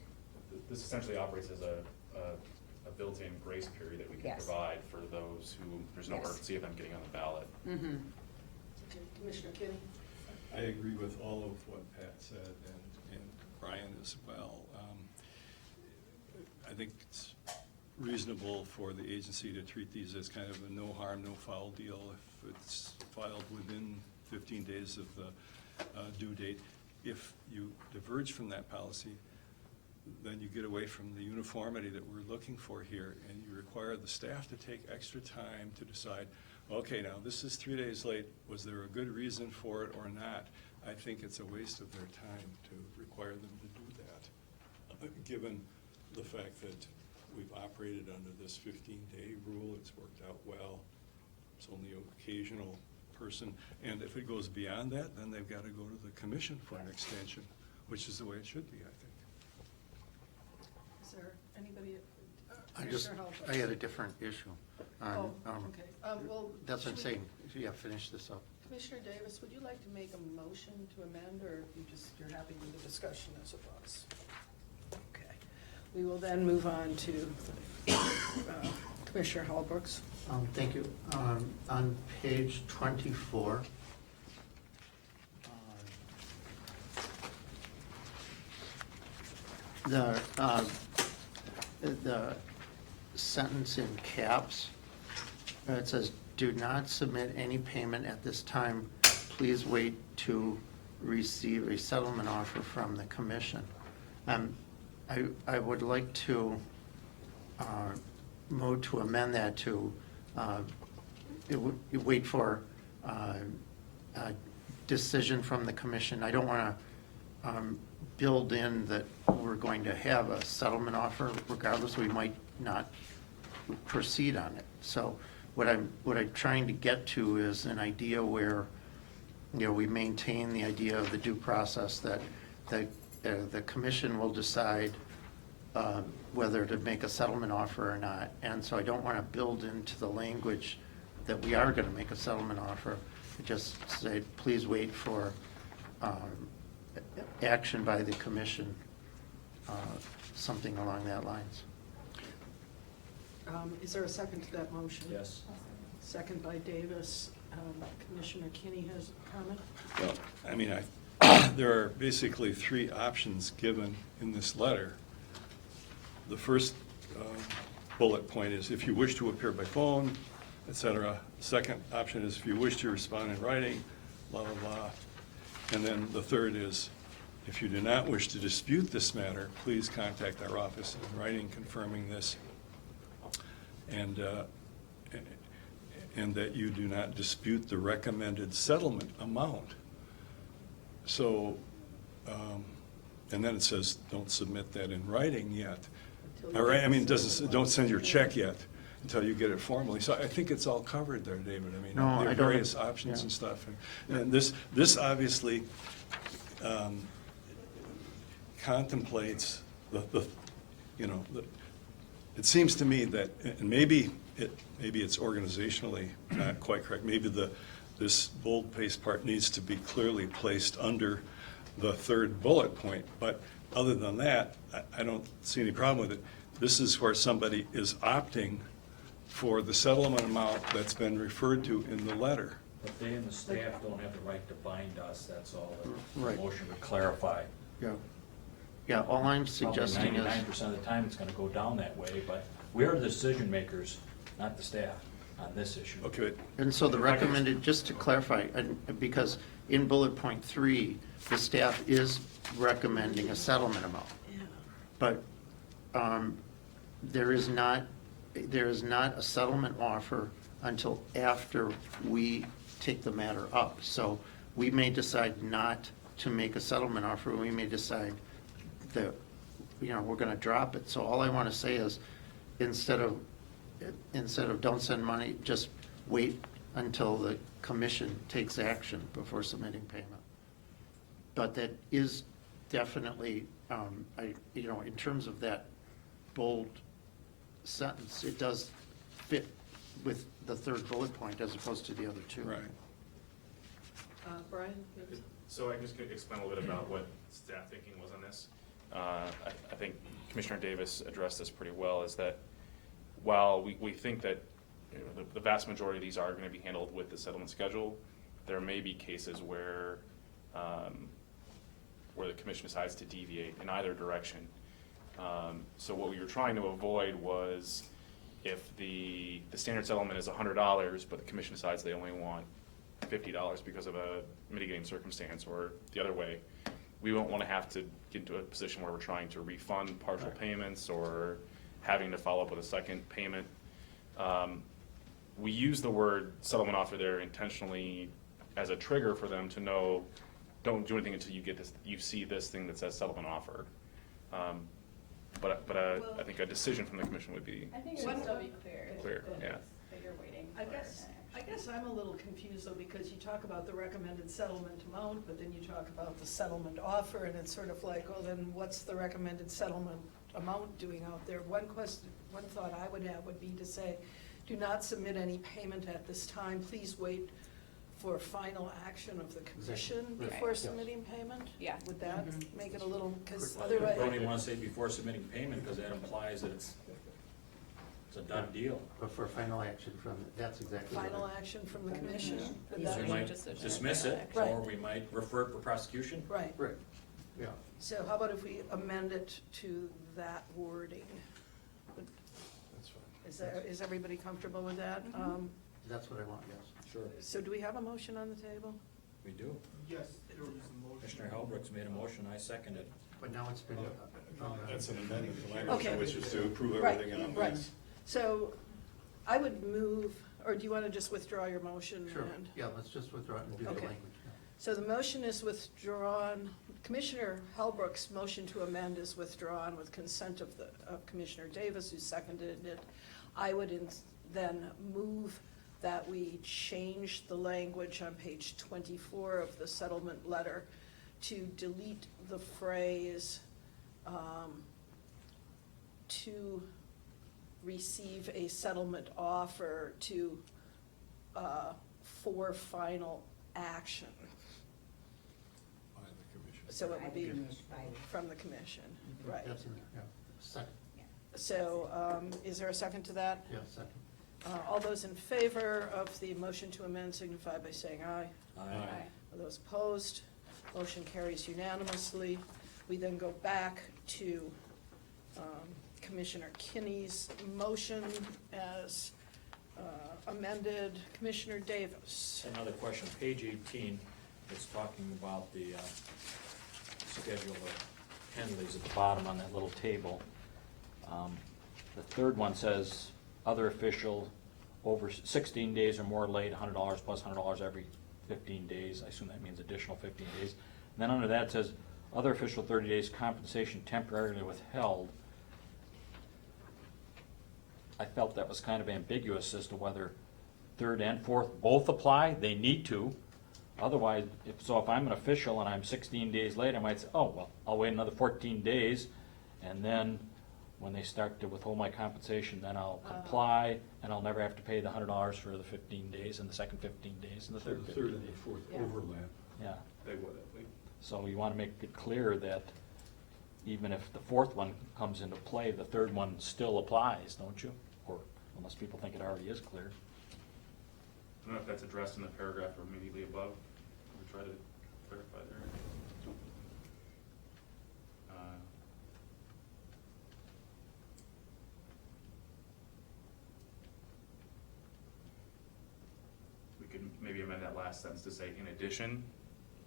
This essentially operates as a built-in grace period that we can Yes. provide for those who, there's no Yes. urgency of them getting on the ballot. Mm-hmm. Okay, Commissioner Kinney? I agree with all of what Pat said, and Brian as well. I think it's reasonable for the agency to treat these as kind of a no harm, no foul deal if it's filed within 15 days of the due date. If you diverge from that policy, then you get away from the uniformity that we're looking for here, and you require the staff to take extra time to decide, okay, now this is 3 days late, was there a good reason for it or not? I think it's a waste of their time to require them to do that, given the fact that we've operated under this 15-day rule. It's worked out well. It's only an occasional person, and if it goes beyond that, then they've got to go to the commission for an extension, which is the way it should be, I think. Is there anybody? I had a different issue. Oh, okay. Well. That's what I'm should we- saying. Yeah, finish this up. Commissioner Davis, would you like to make a motion to amend, or you're happy with the discussion as it was? Okay. We will then move on to Commissioner Hallbrooks. Thank you. On page 24, the sentence in caps, it says, "Do not submit any payment at this time. Please wait to receive a settlement offer from the commission." I would like to move to amend that to wait for a decision from the commission. I don't want to build in that we're going to have a settlement offer. Regardless, we might not proceed on it. So what I'm trying to get to is an idea where, we maintain the idea of the due process, that the commission will decide whether to make a settlement offer or not. And so I don't want to build into the language that we are going to make a settlement offer. Just say, please wait for action by the commission, something along that lines. Is there a second to that motion? Yes. Second by Davis. Commissioner Kinney has a comment? Well, I mean, there are basically 3 options given in this letter. The first bullet point is if you wish to appear by phone, et cetera. Second option is if you wish to respond in writing, blah, blah, blah. And then the third is if you do not wish to dispute this matter, please contact our office in writing confirming this, and that you do not dispute the recommended settlement amount. So, and then it says, don't submit that in writing yet. All right, I mean, don't send your check yet until you get it formally. So I think it's all covered there, David. I mean, No, there I are don't- various options yeah. and stuff. And this obviously contemplates it seems to me that, and maybe it's organizationally not quite correct. Maybe this bold-faced part needs to be clearly placed under the third bullet point. But other than that, I don't see any problem with it. This is where somebody is opting for the settlement amount that's been referred to in the letter. But they and the staff don't have the right to bind us, that's all the Right. motion would clarify. Yeah. Yeah, all I'm suggesting is. 99% of the time it's gonna go down that way, but we're the decision makers, not the staff, on this issue. Okay, And so the recommended, just to clarify, because in bullet point 3, the staff is recommending a settlement amount. Yeah. But there is not a settlement offer until after we take the matter up. So we may decide not to make a settlement offer, we may decide that, we're gonna drop it. So all I wanna say is, instead of don't send money, just wait until the commission takes action before submitting payment. But that is definitely, in terms of that bold sentence, it does fit with the third bullet point as opposed to the other 2. right. Brian? So I can just explain a little bit about what staff thinking was on this. I think Commissioner Davis addressed this pretty well, is that while we think that the vast majority of these are going to be handled with the settlement schedule, there may be cases where where the commission decides to deviate in either direction. So what we were trying to avoid was if the standard settlement is $100, but the commission decides they only want $50 because of a mitigating circumstance, or the other way, we won't want to have to get into a position where we're trying to refund partial payments or having to follow up with a second payment. We use the word settlement offer there intentionally as a trigger for them to know, don't do anything until you get this, you see this thing that says settlement offer. But I think a decision from the commission would be I think it would still be clear. Clear, yeah. That you're waiting I for guess, an I action. guess I'm a little confused though, because you talk about the recommended settlement amount, but then you talk about the settlement offer, and it's sort of like, well, then what's the recommended settlement amount doing out there? One thought I would have would be to say, do not submit any payment at this time, please wait for final action of the commission Right. before Yes. submitting payment? Yeah. Would that Mhm. make it a little, because Quick. otherwise. Don't even wanna say before submitting payment, because that implies that it's a done deal. But for final action from, that's exactly right. Final action from the commission? Would Yeah. that So we be- might Decision. dismiss it, Right. or we might refer it for prosecution. Right. Right, yeah. So how about if we amend it to that wording? That's fine. Is everybody comfortable with that? Mhm. That's what I want, yes. Sure. So do we have a motion on the table? We do. Yes, there was a motion. Commissioner Halbrook's made a motion, I second it. But now it's been. That's an amendment to language, Okay. which is to approve Right, everything in a right. minute. So I would move, or do you want to just withdraw your motion? Sure, and- yeah, let's just withdraw it and do the Okay. language now. So the motion is withdrawn. Commissioner Hellbrook's motion to amend is withdrawn with consent of Commissioner Davis, who seconded it. I would then move that we change the language on page 24 of the settlement letter to delete the phrase, to receive a settlement offer to, for final action. By the commission. So it would be Right. from the commission, right. That's in there, yeah. Second, So, is there a second to that? yeah, second. All those in favor of the motion to amend signify by saying aye. Aye. Are those opposed? Motion carries unanimously. We then go back to Commissioner Kinney's motion as amended. Commissioner Davis. Another question, page 18, it's talking about the schedule of penalties at the bottom on that little table. The third one says, other official over 16 days or more late, $100 plus $100 every 15 days. I assume that means additional 15 days. And then under that it says, other official 30 days compensation temporarily withheld. I felt that was kind of ambiguous as to whether third and fourth both apply. They need to. Otherwise, if I'm an official and I'm 16 days late, I might say, oh, well, I'll wait another 14 days, and then when they start to withhold my compensation, then I'll comply, and I'll never have to pay the $100 for the 15 days, and the second 15 days, and the So third the 15 third and days. the fourth Yeah. overlap, Yeah, they would. so you want to make it clear that even if the fourth one comes into play, the third one still applies, don't you? Or unless people think it already is clear. I don't know if that's addressed in the paragraph or immediately above. We try to clarify there. We could maybe amend that last sentence to say, in addition,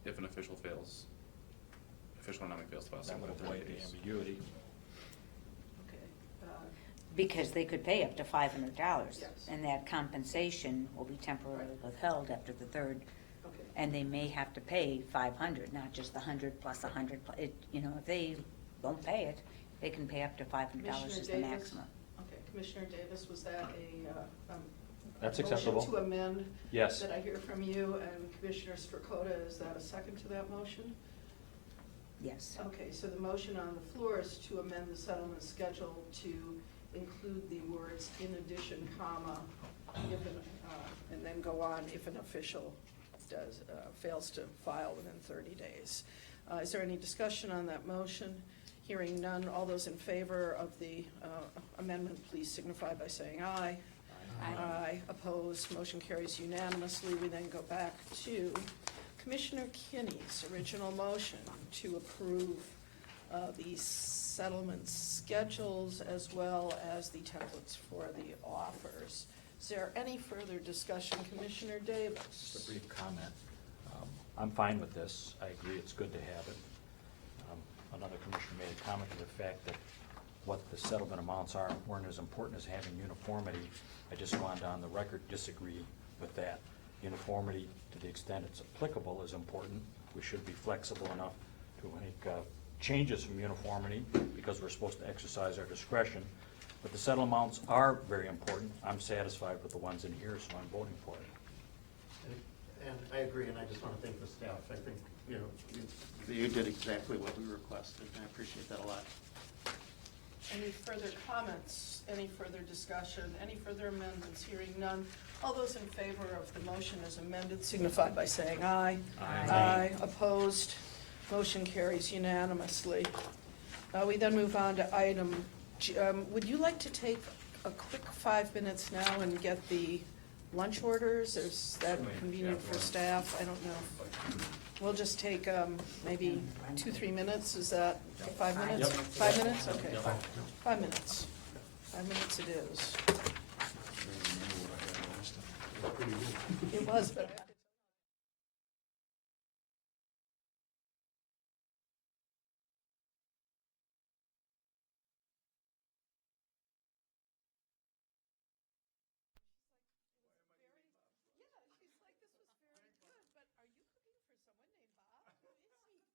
if an official fails, official nominee fails to file That would suit within avoid 30 the days. ambiguity. Okay. Because they could pay up to $500. Yes. And that compensation will be temporarily withheld after the third, Okay. and they may have to pay 500, not just the 100 plus 100. If they don't pay it, they can pay up to $500 is the Commissioner Davis? maximum. Okay, Commissioner Davis, was that That's motion acceptable. to amend? Yes. That I hear from you, and Commissioner Strakota, is that a second to that motion? Yes. Okay, so the motion on the floor is to amend the settlement schedule to include the words in addition, comma, and then go on if an official fails to file within 30 days. Is there any discussion on that motion? Hearing none, all those in favor of the amendment, please signify by saying aye. Aye. Opposed, motion carries unanimously. We then go back to Commissioner Kinney's original motion to approve the settlement schedules as well as the templates for the offers. Is there any further discussion? Commissioner Davis? Just a brief comment. I'm fine with this. I agree it's good to have it. Another commissioner made a comment to the fact that what the settlement amounts are weren't as important as having uniformity. I just wanted on the record disagree with that. Uniformity, to the extent it's applicable, is important. We should be flexible enough to make changes from uniformity because we're supposed to exercise our discretion. But the settle amounts are very important. I'm satisfied with the ones in here, so I'm voting for it. And I agree, and I just want to thank the staff. I think, you know, you did exactly what we requested, and I appreciate that a lot. Any further comments? Any further discussion? Any further amendments? Hearing none. All those in favor of the motion as amended signify by saying aye. Aye. Opposed? Motion carries unanimously. We then move on to item G. Would you like to take a quick 5 minutes now and get the lunch orders? Is that Certainly. convenient Yeah, for lunch. staff? I don't know. We'll just take maybe 2-3 minutes. Is that 5 minutes? Yep. 5 minutes? Okay. Yep. 5 minutes. 5 minutes it is. It was, but I. Yeah, she's like, this was very good, but are you cooking for someone named Bob? Who is he? And I'm like, no, I'm not cooking for anybody named Bob. Oh, no, because she'd find your address.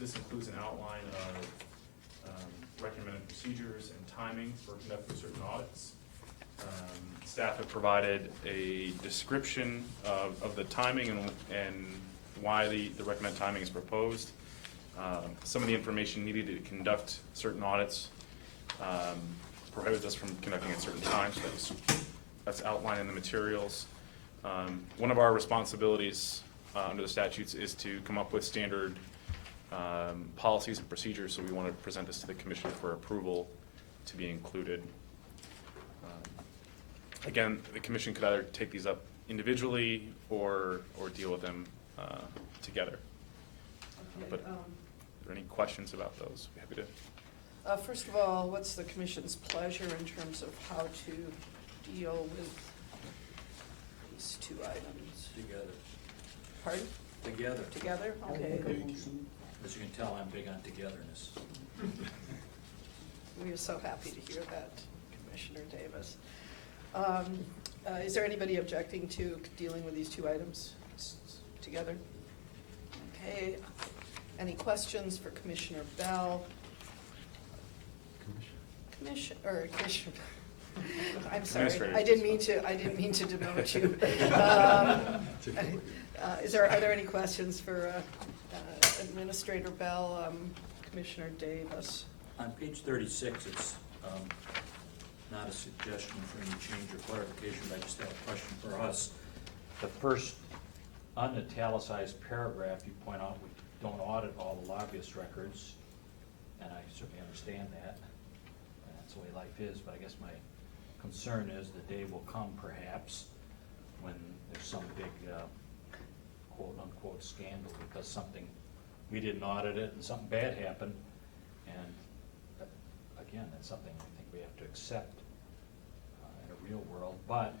This includes an outline of recommended procedures and timing for conducting certain audits. Staff have provided a description of the timing and why the recommended timing is proposed. Some of the information needed to conduct certain audits prohibits us from conducting at certain times. That's outlined in the materials. One of our responsibilities under the statutes is to come up with standard policies and procedures, so we want to present this to the commission for approval to be included. Again, the commission could either take these up individually or deal with them together. But are there any questions about those? I'd be happy to. First of all, what's the commission's pleasure in terms of how to deal with these two items? Together. Pardon? Together. Together? Okay. As you can tell, I'm big on togetherness. We are so happy to hear that, Commissioner Davis. Is there anybody objecting to dealing with these two items together? Okay. Any questions for Commissioner Bell? Commissioner, I'm sorry, Administrator. I didn't mean to demote you. Are there any questions for Administrator Bell, Commissioner Davis? On page 36, it's not a suggestion for any change or clarification, but I just have a question for us. The first unitalicized paragraph, you point out we don't audit all the lobbyist records, and I certainly understand that, and that's the way life is, but I guess my concern is the day will come perhaps when there's some big quote-unquote scandal because something, we didn't audit it and something bad happened, and again, that's something I think we have to accept in a real world, but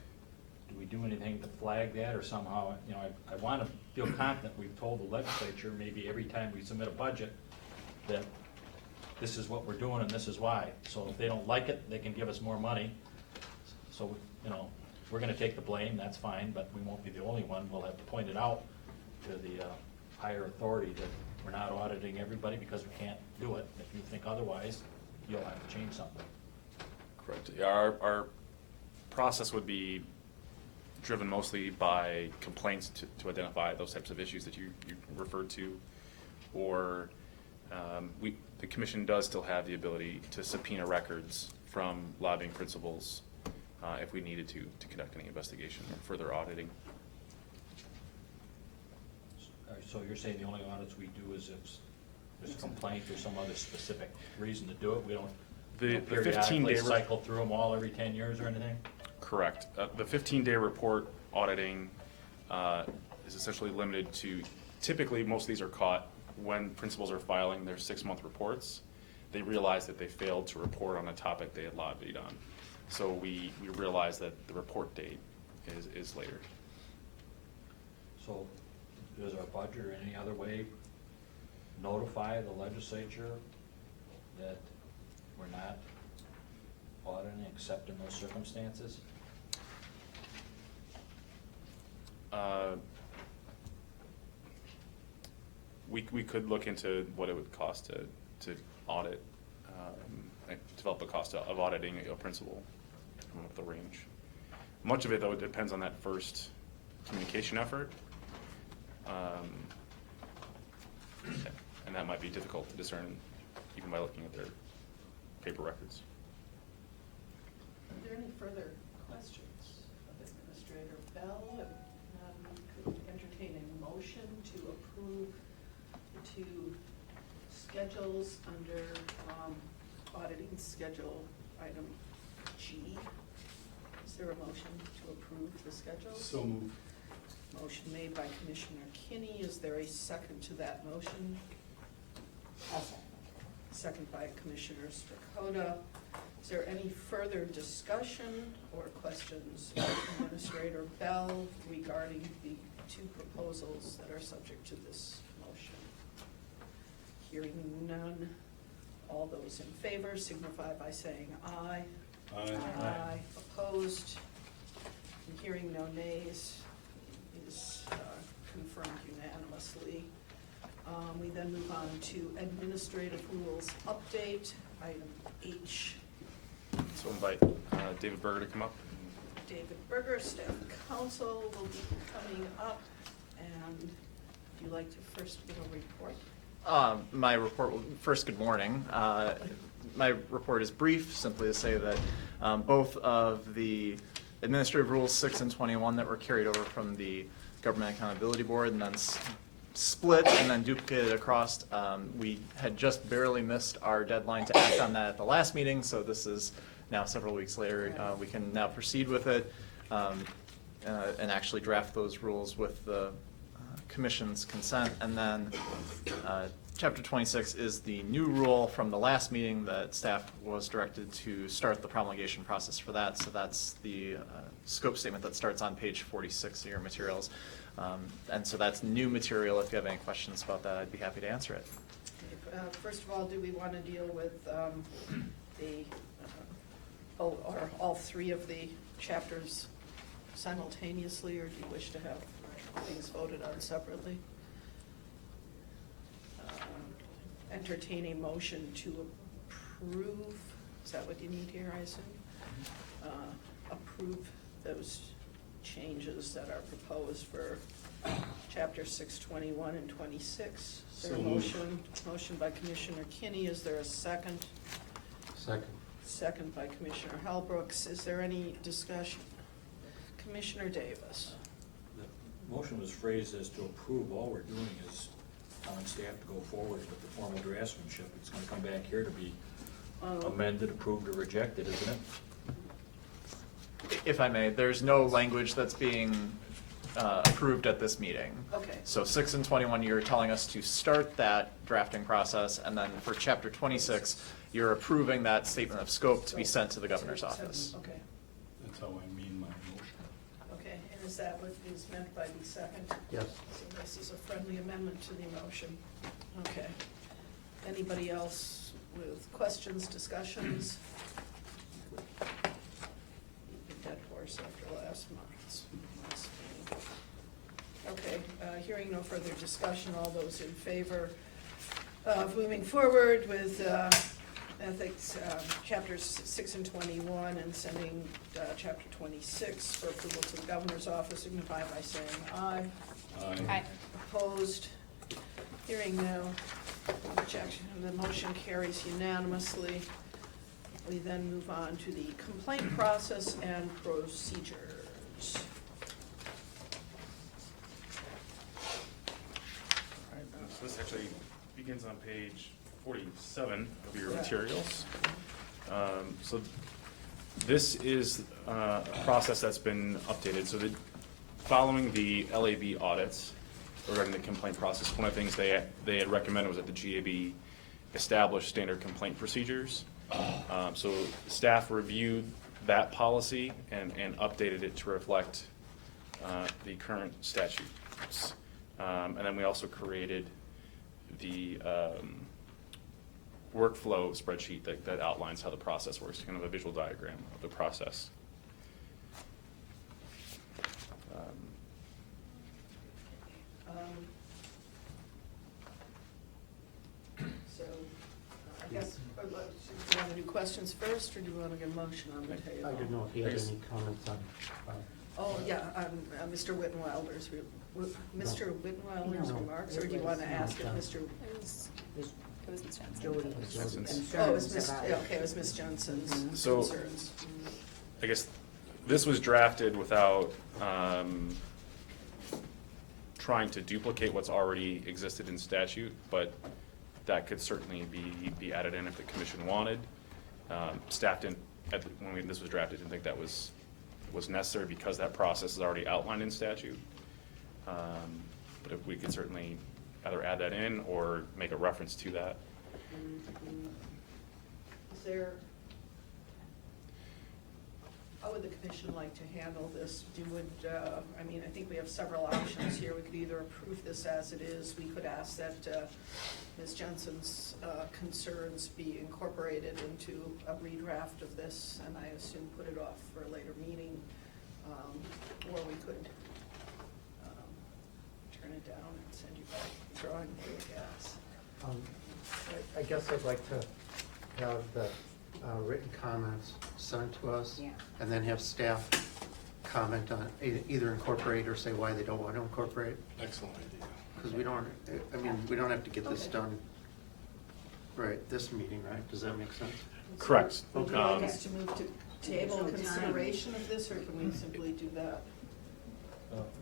do we do anything to flag that or somehow, you know, I want to feel confident we've told the legislature maybe every time we submit a budget that this is what we're doing and this is why. So if they don't like it, they can give us more money. So, you know, we're going to take the blame, that's fine, but we won't be the only one. We'll have to point it out to the higher authority that we're not auditing everybody because we can't do it. If you think otherwise, you'll have to change something. Correct. Yeah, our process would be driven mostly by complaints to identify those types of issues that you referred to, or the commission does still have the ability to subpoena records from lobbying principals if we needed to conduct any investigation or further auditing. So you're saying the only audits we do is if there's a complaint or some other specific reason to do it? We don't The periodically 15-day cycle through them all every 10 years or anything? Correct. The 15-day report auditing is essentially limited to, typically most of these are caught when principals are filing their 6-month reports. They realize that they failed to report on a topic they had lobbied on. So we realize that the report date is later. So does our budget or any other way notify the legislature that we're not auditing except in those circumstances? We could look into what it would cost to audit, develop a cost of auditing a principal, with the range. Much of it, though, depends on that first communication effort. And that might be difficult to discern even by looking at their paper records. Are there any further questions of Administrator Bell? We could entertain a motion to approve the two schedules under auditing schedule item G. Is there a motion to approve the schedules? So moved. Motion made by Commissioner Kinney. Is there a second to that motion? Second by Commissioner Stricoda. Is there any further discussion or questions of Administrator Bell regarding the two proposals that are subject to this motion? Hearing none, all those in favor signify by saying aye. Aye. Opposed? And hearing no nays is confirmed unanimously. We then move on to administrative rules update, item H. So invite David Berger to come up. David Berger, staff counsel, will be coming up. And would you like to first give a report? My report, first, good morning. My report is brief, simply to say that both of the administrative rules 6 and 21 that were carried over from the Government Accountability Board and then split and then duplicated across, we had just barely missed our deadline to act on that at the last meeting, so this is now several weeks later. We can now proceed with it and actually draft those rules with the Commission's consent. And then Chapter 26 is the new rule from the last meeting that staff was directed to start the promulgation process for that. So that's the scope statement that starts on page 46 of your materials. And so that's new material. If you have any questions about that, I'd be happy to answer it. First of all, do we want to deal with or all three of the chapters simultaneously, or do you wish to have things voted on separately? Entertain a motion to approve, is that what you need here, I assume? Approve those changes that are proposed for chapter 621 and 26. Is there a So moved. motion by Commissioner Kinney, is there a second? Second. Second by Commissioner Halbrooks, is there any discussion? Commissioner Davis. The motion was phrased as to approve. All we're doing is telling staff to go forward with the formal draftsmanship. It's gonna come back here to be amended, approved, or rejected, isn't it? If I may, there's no language that's being approved at this meeting. Okay. So 6 and 21, you're telling us to start that drafting process, and then for chapter 26, you're approving that statement of scope to be sent to the governor's office. Okay, That's how I mean my motion. okay, and is that what is meant by the second? Yes. So this is a friendly amendment to the motion. Okay. Anybody else with questions, discussions? Beat the dead horse after last month's meeting. Okay, hearing no further discussion, all those in favor of moving forward with ethics, chapters 6 and 21, and sending chapter 26 for approval to the governor's office, signify by saying aye. Aye. Opposed? Hearing no objection, the motion carries unanimously. We then move on to the complaint process and procedures. So this actually begins on page 47 of your Correct. materials. So this is a process that's been updated. So following the LAB audits regarding the complaint process, one of the things they had recommended was that the GAB establish standard complaint procedures. So staff reviewed that policy and updated it to reflect the current statutes. And then we also created the workflow spreadsheet that outlines how the process works, kind of a visual diagram of the process. So, I guess, do you want to do questions first, or do you want to get a motion on the table? I didn't know if you had any comments on, Oh, yeah, Mr. Wittenwilder's, Mr. Wittenwilder's No. remarks, or do you want to ask if No. Mr.? It was Ms. Johnson. Jody Concerns. has concerns Oh, it was Miss, about yeah, it. okay, it was Miss Johnson's So- concerns. I guess this was drafted without trying to duplicate what's already existed in statute, but that could certainly be added in if the commission wanted. Staff didn't, when this was drafted, didn't think that was necessary because that process is already outlined in statute. But if we could certainly either add that in or make a reference to that. Is there, how would the commission like to handle this? I think we have several options here. We could either approve this as it is. We could ask that Ms. Johnson's concerns be incorporated into a redraft of this, and I assume put it off for a later meeting. Or we could turn it down and send you back the drawing board, I guess. I guess I'd like to have the written comments sent to us. Yeah. And then have staff comment on, either incorporate or say why they don't want to incorporate. Excellent idea. Because we don't, I mean, we don't have to get this Okay. done right this meeting, right? Does that make sense? Correct. Would you like us to move to table There's no time. consideration of this, or can we simply do that?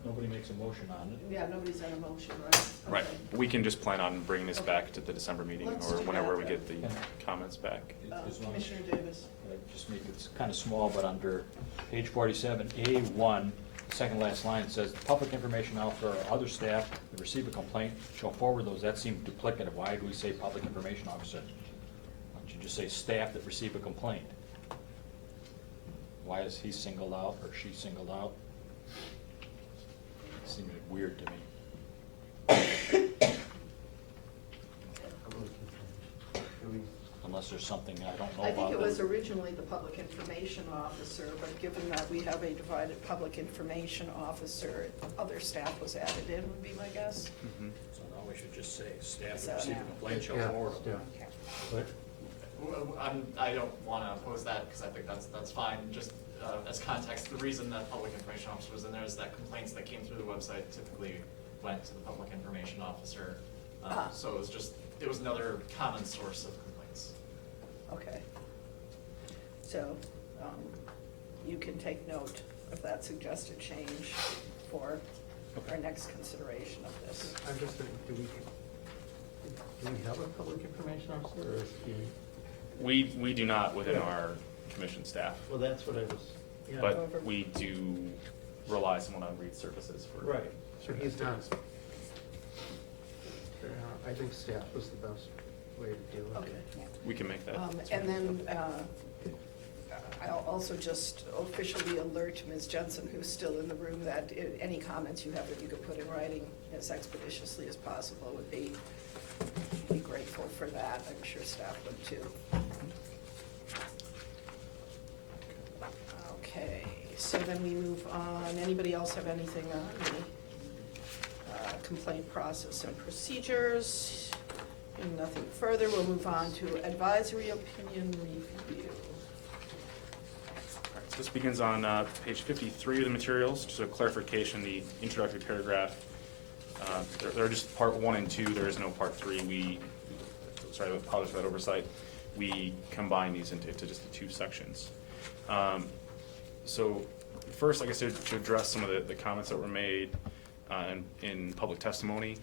Nobody makes a motion on it. Yeah, nobody's on a motion, right? Right, Okay. we can just plan on bringing this Okay. back to the December meeting Let's or do whenever that we then. get the comments back. As long as- Commissioner Davis. Just make it kind of small, but under page 47, A1, second last line, it says, "Public information officer or other staff that receive a complaint shall forward those." That seems duplicative. Why do we say public information officer? Why don't you just say staff that receive a complaint? Why is he singled out or she singled out? Seems weird to me. Unless there's something I don't know I about. think it that- was originally the public information officer, but given that we have a divided public information officer, other staff was added in, would be my guess. Mhm. So now we should just say staff Is that that- receive a complaint shall Yeah, forward. yeah. Okay. But I don't wanna oppose that, because I think that's fine, just, as context, the reason that public information officer was in there is that complaints that came through the website typically went to the public information officer. Ah. So it was another common source of complaints. Okay. So, you can take note of that suggested change for our next consideration of this. I'm just thinking, do we have a public information officer or is he? We do not within our commission staff, Well, that's what I was, yeah. but we do rely somewhat on Reed services for. Right, so certain he's not. activities. Fair enough. I think staff was the best way to deal with Okay. it. We can make that. And then, I'll also just officially alert Ms. Jensen, who's still in the room, that any comments you have that you could put in writing as expeditiously as possible would be grateful for that. I'm sure staff would too. Okay, so then we move on. Anybody else have anything on the complaint process and procedures? And nothing further, we'll move on to advisory opinion review. Alright, so this begins on page 53 of the materials, just a clarification, the introductory paragraph. There are just part 1 and 2, there is no part 3. Sorry, I apologize for that oversight. We combine these into just the 2 sections. So first, I guess to address some of the comments that were made in public testimony,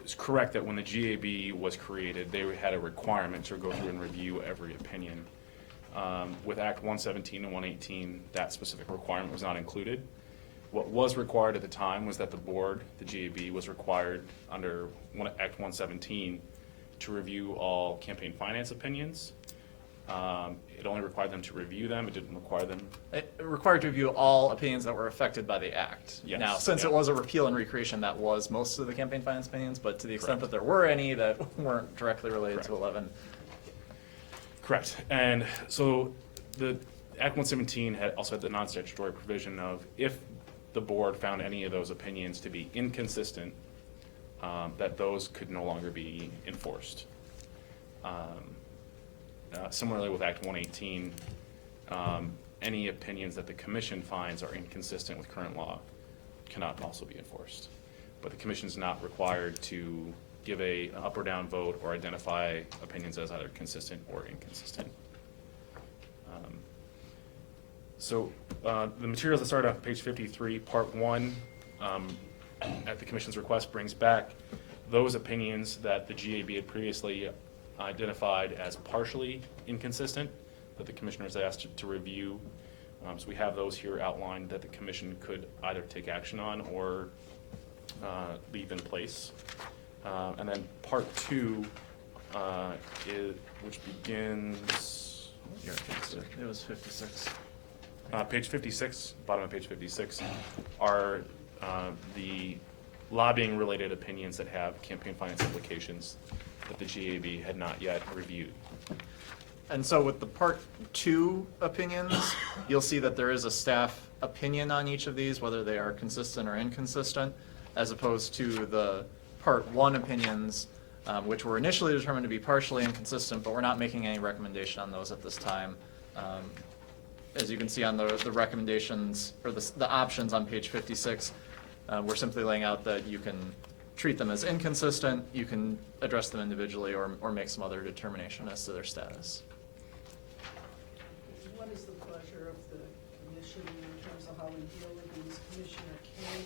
it's correct that when the GAB was created, they had a requirement to go through and review every opinion. With Act 117 and 118, that specific requirement was not included. What was required at the time was that the board, the GAB, was required under Act 117 to review all campaign finance opinions. It only required them to review them, it didn't require them. It required to review all opinions that were affected by the act. Yes, Now, since yeah. it was a repeal and recreation, that was most of the campaign finance opinions, but to the extent Correct. that there were any that weren't directly related to Correct. 11. Correct, and so the Act 117 also had the non-statutory provision of if the board found any of those opinions to be inconsistent, that those could no longer be enforced. Similarly with Act 118, any opinions that the commission finds are inconsistent with current law cannot also be enforced. But the commission is not required to give an up or down vote or identify opinions as either consistent or inconsistent. So the materials that start on page 53, part 1, at the commission's request, brings back those opinions that the GAB had previously identified as partially inconsistent that the commissioner is asked to review. So we have those here outlined that the commission could either take action on or leave in place. And then part 2, which begins, here, It was 56. page 56, bottom of page 56, are the lobbying-related opinions that have campaign finance implications that the GAB had not yet reviewed. And so with the part 2 opinions, you'll see that there is a staff opinion on each of these, whether they are consistent or inconsistent, as opposed to the Part 1 opinions, which were initially determined to be partially inconsistent, but we're not making any recommendation on those at this time. As you can see on the recommendations, or the options on page 56, we're simply laying out that you can treat them as inconsistent, you can address them individually, or make some other determination as to their status. What is the pleasure of the commission in terms of how we deal with these? Commissioner King?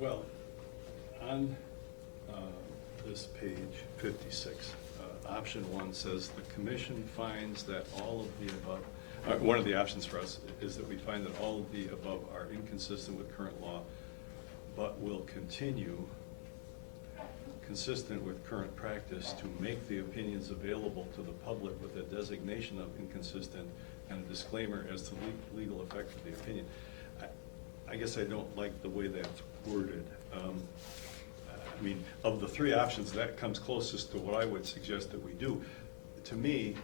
Well, on this page 56, option 1 says the commission finds that all of the above, one of the options for us is that we find that all of the above are inconsistent with current law, but will continue consistent with current practice to make the opinions available to the public with a designation of inconsistent and a disclaimer as to legal effect of the opinion. I guess I don't like the way that's worded. I mean, of the 3 options, that comes closest to what I would suggest that we do. To me,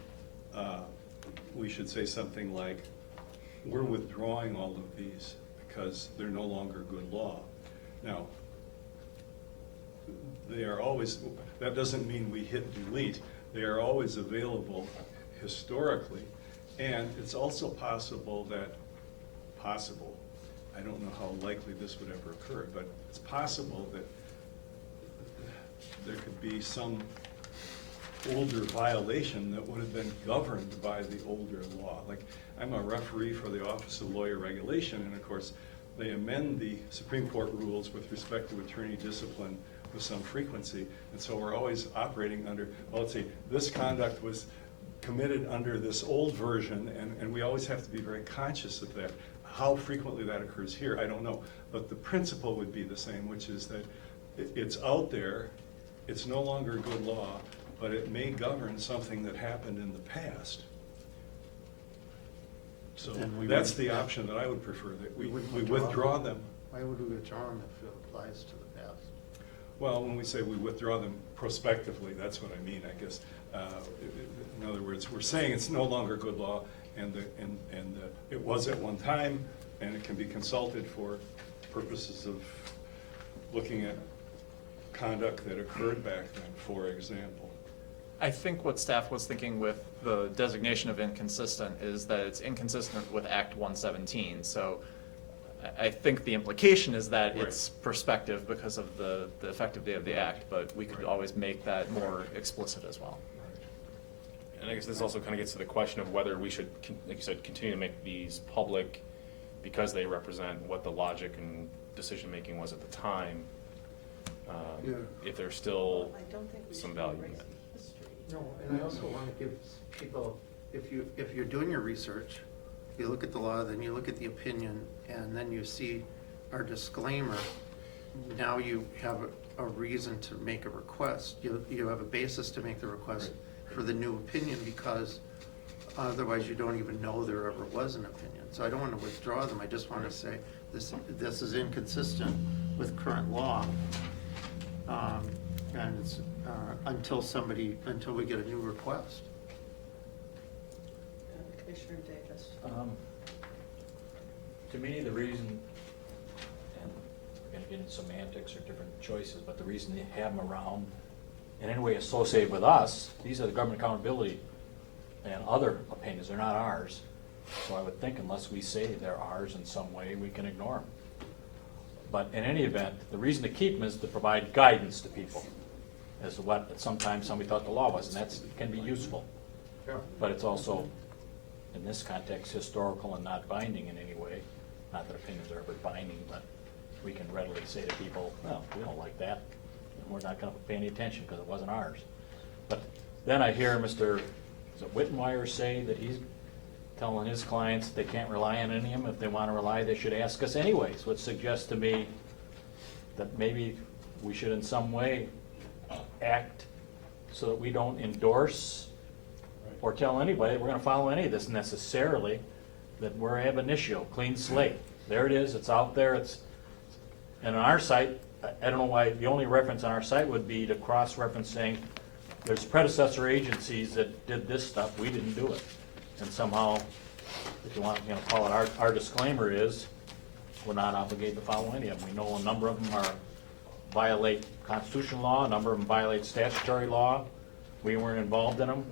we should say something like, we're withdrawing all of these because they're no longer good law. Now, they are always, that doesn't mean we hit delete. They are always available historically, and it's also possible, I don't know how likely this would ever occur, but it's possible that there could be some older violation that would have been governed by the older law. Like, I'm a referee for the Office of Lawyer Regulation, and of course, they amend the Supreme Court rules with respect to attorney discipline with some frequency, and so we're always operating under, well, let's see, this conduct was committed under this old version, and we always have to be very conscious of that. How frequently that occurs here, I don't know, but the principle would be the same, which is that it's out there, it's no longer good law, but it may govern something that happened in the past. So that's the option that I would prefer, that we withdraw them. Why would we withdraw them if it applies to the past? Well, when we say we withdraw them prospectively, that's what I mean, I guess. In other words, we're saying it's no longer good law, and it was at one time, and it can be consulted for purposes of looking at conduct that occurred back then, for example. I think what staff was thinking with the designation of inconsistent is that it's inconsistent with Act 117. So I think the implication is that Right. it's prospective because of the effective date of the act, but we could Right. always make that more explicit as well. And I guess this also kind of gets to the question of whether we should, like you said, continue to make these public because they represent what the logic and decision-making was at the time. Yeah. If there's still I don't think we some should value in erase that. the history. No, and I also want to give people, if you're doing your research, you look at the law, then you look at the opinion, and then you see our disclaimer, now you have a reason to make a request. You have a basis to make the request for the new opinion, because otherwise you don't even know there ever was an opinion. So I don't want to withdraw them, I just want to say, this is inconsistent with current law. And it's, until we get a new request. Commissioner Davis. To me, the reason, and we're gonna get into semantics or different choices, but the reason they have them around in any way associated with us, these are the government accountability and other opinions, they're not ours. So I would think unless we say they're ours in some way, we can ignore them. But in any event, the reason to keep them is to provide guidance to people as to what sometimes somebody thought the law was, and that can be useful. But it's also, in this context, historical and not binding in any way. Not that opinions are ever binding, but we can readily say to people, well, we don't like that, and we're not gonna pay any attention because it wasn't ours. But then I hear Mr. is it Wittenweier say that he's telling his clients they can't rely on any of them. If they want to rely, they should ask us anyways, which suggests to me that maybe we should in some way act so that we don't endorse or tell anybody we're going to follow any of this necessarily, that we're ab initio, clean slate. There it is, it's out there, and on our site, I don't know why, the only reference on our site would be to cross-reference saying there's predecessor agencies that did this stuff, we didn't do it. And somehow, if you want, call it our disclaimer is, we're not obligated to follow any of them. We know a number of them are violate constitutional law, a number of them violate statutory law. We weren't involved in them.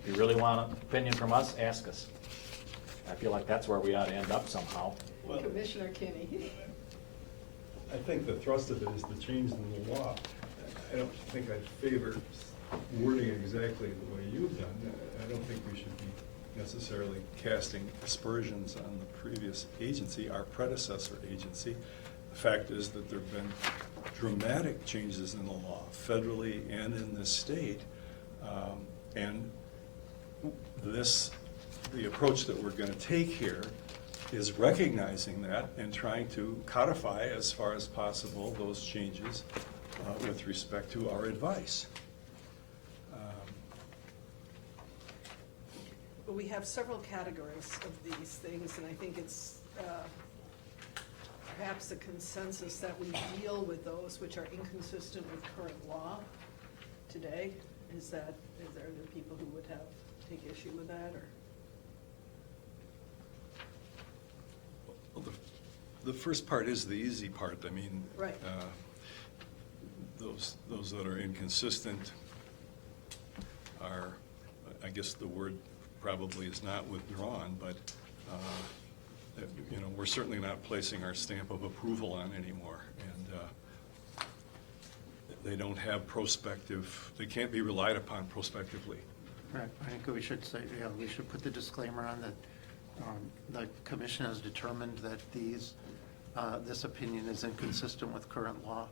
If you really want an opinion from us, ask us. I feel like that's where we ought to end up somehow. Well, Commissioner Kinney. I think the thrust of it is the change in the law. I don't think I'd favor wording exactly the way you've done. I don't think we should be necessarily casting aspersions on the previous agency, our predecessor agency. The fact is that there have been dramatic changes in the law, federally and in the state. And the approach that we're going to take here is recognizing that and trying to codify as far as possible those changes with respect to our advice. But we have several categories of these things, and I think it's perhaps the consensus that we deal with those which are inconsistent with current law today. Is there people who would take issue with that, or? Well, the first part is the easy part. I mean, Right. Those that are inconsistent are, I guess the word probably is not withdrawn, but we're certainly not placing our stamp of approval on anymore, and they don't have prospective. They can't be relied upon prospectively. Right, I think we should say, we should put the disclaimer on that the commission has determined that this opinion is inconsistent with current law.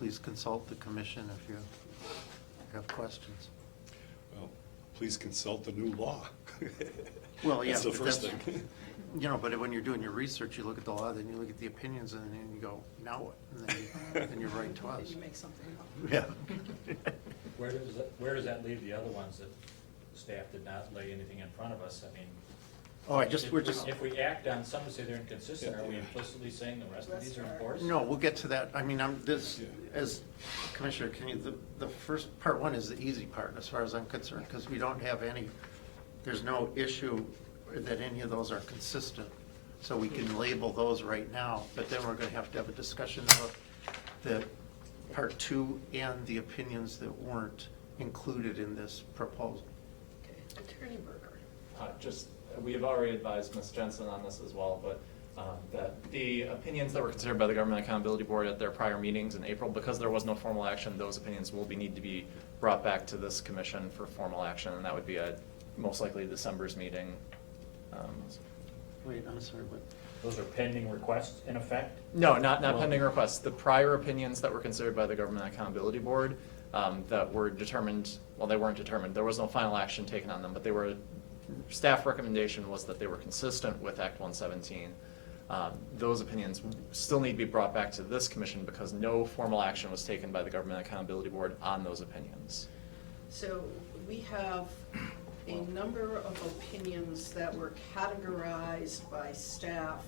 Please consult the commission if you have questions. Well, please consult the new law. Well, yeah, That's the but first that's- thing. But when you're doing your research, you look at the law, then you look at the opinions, and then you go, now what? And then you write to us. You make something up. Yeah. Where does that leave the other ones that the staff did not lay anything in front of us? I mean, Oh, if we act on some to say they're inconsistent, are we implicitly saying the rest of these are enforced? No, we'll get to that. I mean, as Commissioner, the first, part one is the easy part, as far as I'm concerned, because we don't have there's no issue that any of those are consistent. So we can label those right now, but then we're gonna have to have a discussion about the part two and the opinions that weren't included in this proposal. Okay, Attorney Berger. We have already advised Ms. Jensen on this as well, but that the opinions that were considered by the Government Accountability Board at their prior meetings in April, because there was no formal action, those opinions will need to be brought back to this commission for formal action, and that would be at most likely December's meeting. Wait, I'm sorry, what? Those are pending requests in effect? No, not pending requests. The prior opinions that were considered by the Government Accountability Board that were determined, well, they weren't determined. There was no final action taken on them, but staff recommendation was that they were consistent with Act 117. Those opinions still need to be brought back to this commission because no formal action was taken by the Government Accountability Board on those opinions. So we have a number of opinions that were categorized by staff,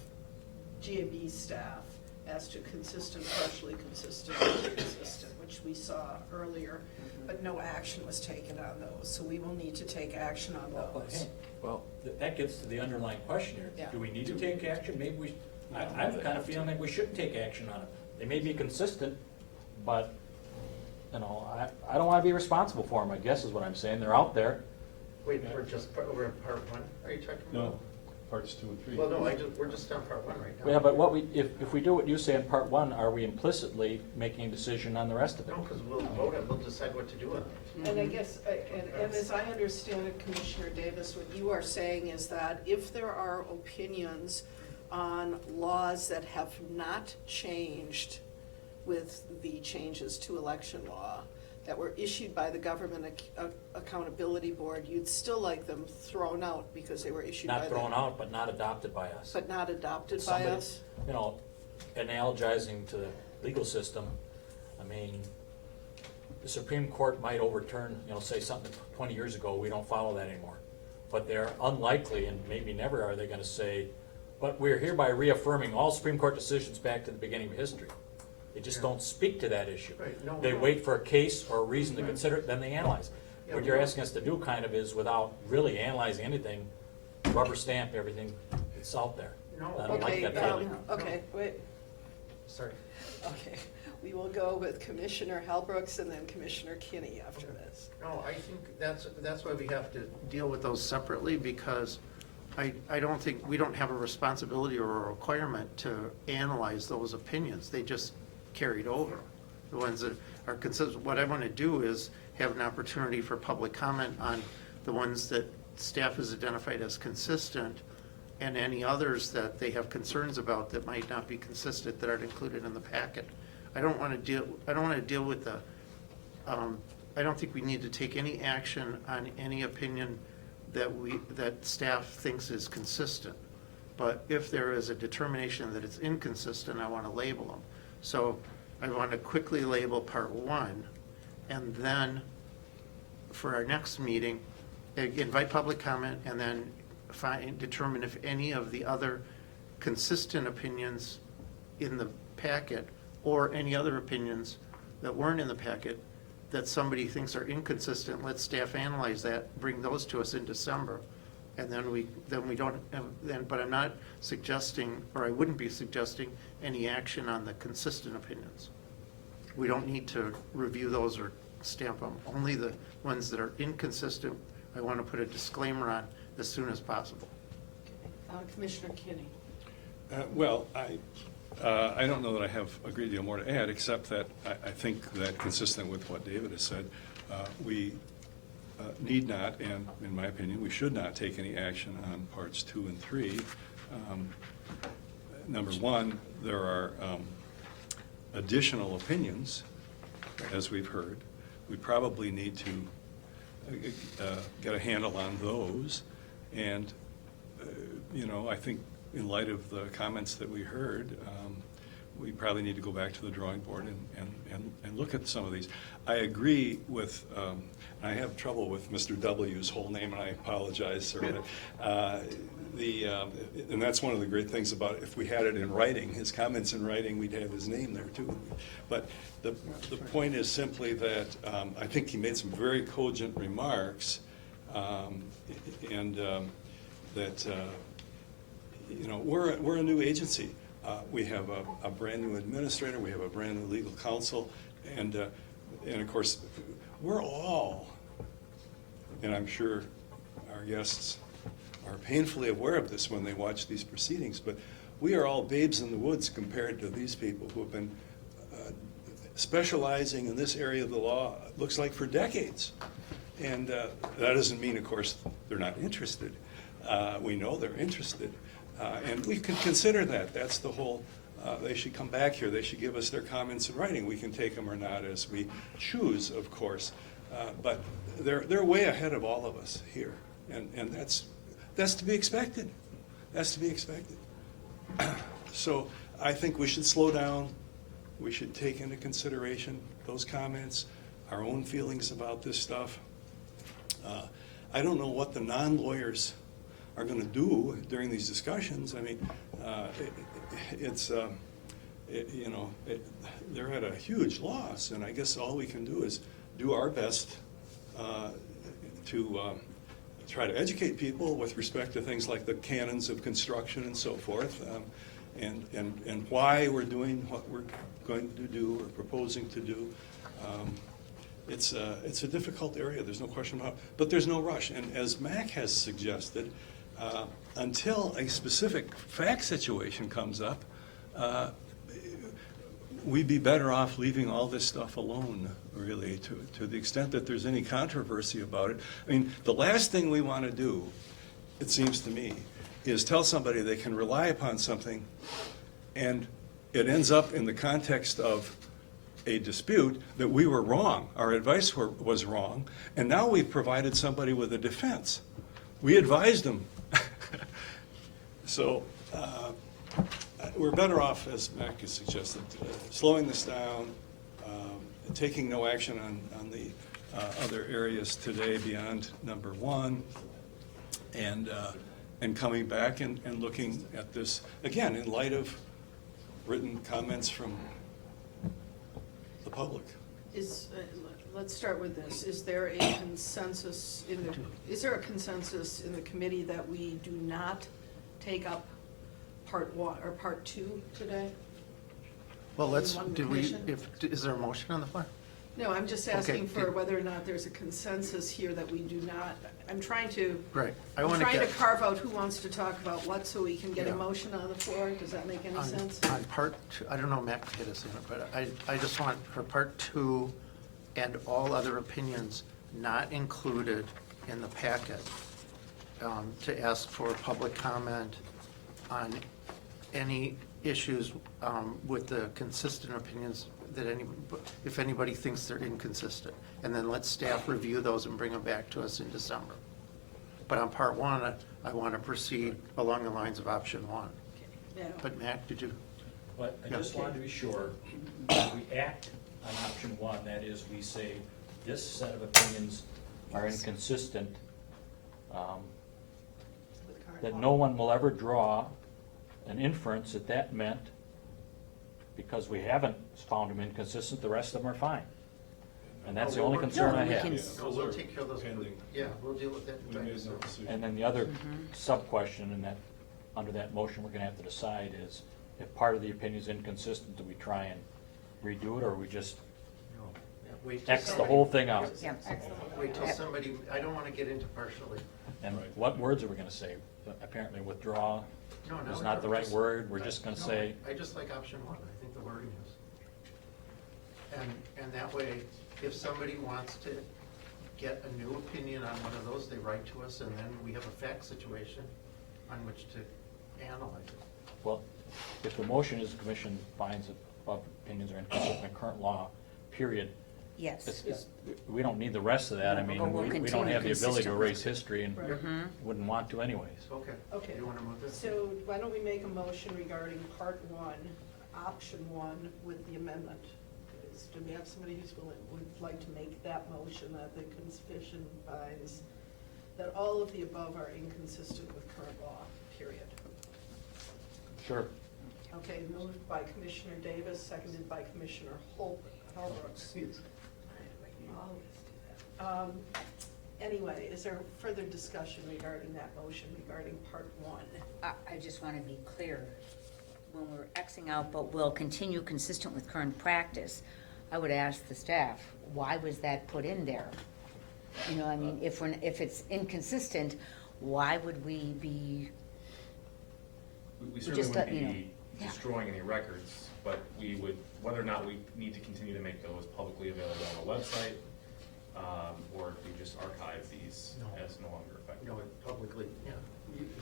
GAB staff, as to consistent, partially consistent, inconsistent, which we saw earlier, but no action was taken on those, so we will need to take action on those. Well, that gets to the underlying question here. Yeah. Do we need to take action? Maybe I'm kind of feeling like we shouldn't take action on it. They may be consistent, but, I don't want to be responsible for them, I guess is what I'm saying. They're out there. Wait, we're in part one, are you talking about? No, parts 2 and 3. Well, no, we're just on part one right now. Yeah, but if we do what you say in part one, are we implicitly making a decision on the rest of it? No, because we'll decide what to do with it. And I guess, and as I understand it, Commissioner Davis, what you are saying is that if there are opinions on laws that have not changed with the changes to election law, that were issued by the Government Accountability Board, you'd still like them thrown out because they were issued by the... Not thrown out, but not adopted by us. But not adopted by Somebody, us? Analogizing to the legal system, I mean, the Supreme Court might overturn, say something 20 years ago, we don't follow that anymore. But they're unlikely, and maybe never are they gonna say, but we're hereby reaffirming all Supreme Court decisions back to the beginning of history. They just don't speak to that issue. Right, no, They no. wait for a case or a reason to consider it, then they analyze. Yeah, What you're asking us to do kind of is, without really analyzing anything, rubber stamp everything that's out there. No. I don't like Okay, that feeling. okay, wait. Sorry. Okay, we will go with Commissioner Halbrooks and then Commissioner Kinney after this. No, I think that's why we have to deal with those separately, because I don't think, we don't have a responsibility or a requirement to analyze those opinions. They just carried over. The ones that are consistent, what I want to do is have an opportunity for public comment on the ones that staff has identified as consistent, and any others that they have concerns about that might not be consistent that aren't included in the packet. I don't want to deal with the, I don't think we need to take any action on any opinion that staff thinks is consistent. But if there is a determination that it's inconsistent, I want to label them. So I want to quickly label part 1, and then for our next meeting, invite public comment, and then determine if any of the other consistent opinions in the packet, or any other opinions that weren't in the packet that somebody thinks are inconsistent, let staff analyze that, bring those to us in December. And then we don't, but I'm not suggesting, or I wouldn't be suggesting any action on the consistent opinions. We don't need to review those or stamp them. Only the ones that are inconsistent, I want to put a disclaimer on as soon as possible. Commissioner Kinney. Well, I don't know that I have a great deal more to add, except that I think that, consistent with what David has said, we need not, and in my opinion, we should not take any action on parts 2 and 3. Number one, there are additional opinions, as we've heard. We probably need to get a handle on those. And, I think in light of the comments that we heard, we probably need to go back to the drawing board and look at some of these. I agree with, I have trouble with Mr. W's whole name, and I apologize, sir. And that's one of the great things about it. If we had it in writing, his comments in writing, we'd have his name there too. But the point is simply that I think he made some very cogent remarks, and that we're a new agency. We have a brand new administrator. We have a brand new legal counsel, and of course, we're all, and I'm sure our guests are painfully aware of this when they watch these proceedings, but we are all babes in the woods compared to these people who have been specializing in this area of the law, looks like for decades. And that doesn't mean, of course, they're not interested. We know they're interested. And we can consider that. That's the whole, they should come back here. They should give us their comments in writing. We can take them or not as we choose, of course. But they're way ahead of all of us here. And that's to be expected. That's to be expected. So I think we should slow down. We should take into consideration those comments, our own feelings about this stuff. I don't know what the non-lawyers are going to do during these discussions. I mean, they're at a huge loss, and I guess all we can do is do our best to try to educate people with respect to things like the canons of construction and so forth, and why we're doing what we're going to do or proposing to do. It's a difficult area, there's no question about it, but there's no rush. And as Mac has suggested, until a specific fact situation comes up, we'd be better off leaving all this stuff alone, really, to the extent that there's any controversy about it. I mean, the last thing we want to do, it seems to me, is tell somebody they can rely upon something, and it ends up in the context of a dispute that we were wrong, our advice was wrong, and now we've provided somebody with a defense. We advised them. So we're better off, as Mac has suggested, slowing this down, taking no action on the other areas today beyond number 1, and coming back and looking at this, again, in light of written comments from the public. Let's start with this. Is there a consensus in the committee that we do not take up part 1 or part 2 today? Well, let's, in one do we, commission? is there a motion on the floor? No, I'm just Okay, asking for did- whether or not there's a consensus here that we do not, I'm trying to, Right. I I'm want to trying get. to carve out who wants to talk about what so we can get a Yeah. motion on the floor. Does that make any On- sense? On part two, I don't know, Matt can get us in it, but I just want for part two and all other opinions not included in the packet, to ask for public comment on any issues with the consistent opinions that if anybody thinks they're inconsistent. And then let staff review those and bring them back to us in December. But on part one, I want to proceed along the lines of option one. Yeah. But Matt, did you? But I just Okay. wanted to be sure, if we act on option one, that is, we say, this set of opinions are inconsistent, With current that law. no one will ever draw an inference that that meant, because we haven't found them inconsistent, the rest of them are fine. And that's the only concern I we have. can- No, we'll take care of those. Pending. Yeah, we'll deal with that. We made no decision. And then the other sub-question in that, under that motion, we're gonna have to decide is, if part of the opinion is inconsistent, do we try and redo it, or we just X the whole thing out? Yeah. Wait till somebody, I don't want to get into partially. And what words are we gonna say? Apparently withdraw No, is not the right word, we're just gonna No, say, I just like option one, I think the wording is. And that way, if somebody wants to get a new opinion on one of those, they write to us, and then we have a fact situation on which to analyze it. well, if the motion is the commission finds that above opinions are inconsistent with current law, period. Yes. We don't need the rest of that, I mean, But we'll we don't continue have the ability to consistent erase with- history and Right. wouldn't want to anyways. Okay. Okay. You want to move this? So why don't we make a motion regarding part one, option one, with the amendment? Do we have somebody who's willing, would like to make that motion that the commission finds that all of the above are inconsistent with current law, period? Sure. Okay, moved by Commissioner Davis, seconded by Commissioner Holbrook. I always do that. Anyway, is there further discussion regarding that motion regarding part one? I just want to be clear, when we're Xing out, but will continue consistent with current practice, I would ask the staff, why was that put in there? You know, I mean, if it's inconsistent, why would we be, We just certainly let wouldn't you know. be Yeah. destroying any records, but we would, whether or not we need to continue to make those publicly available on the website, or if we just archive these No. as no longer effective. No, publicly, yeah.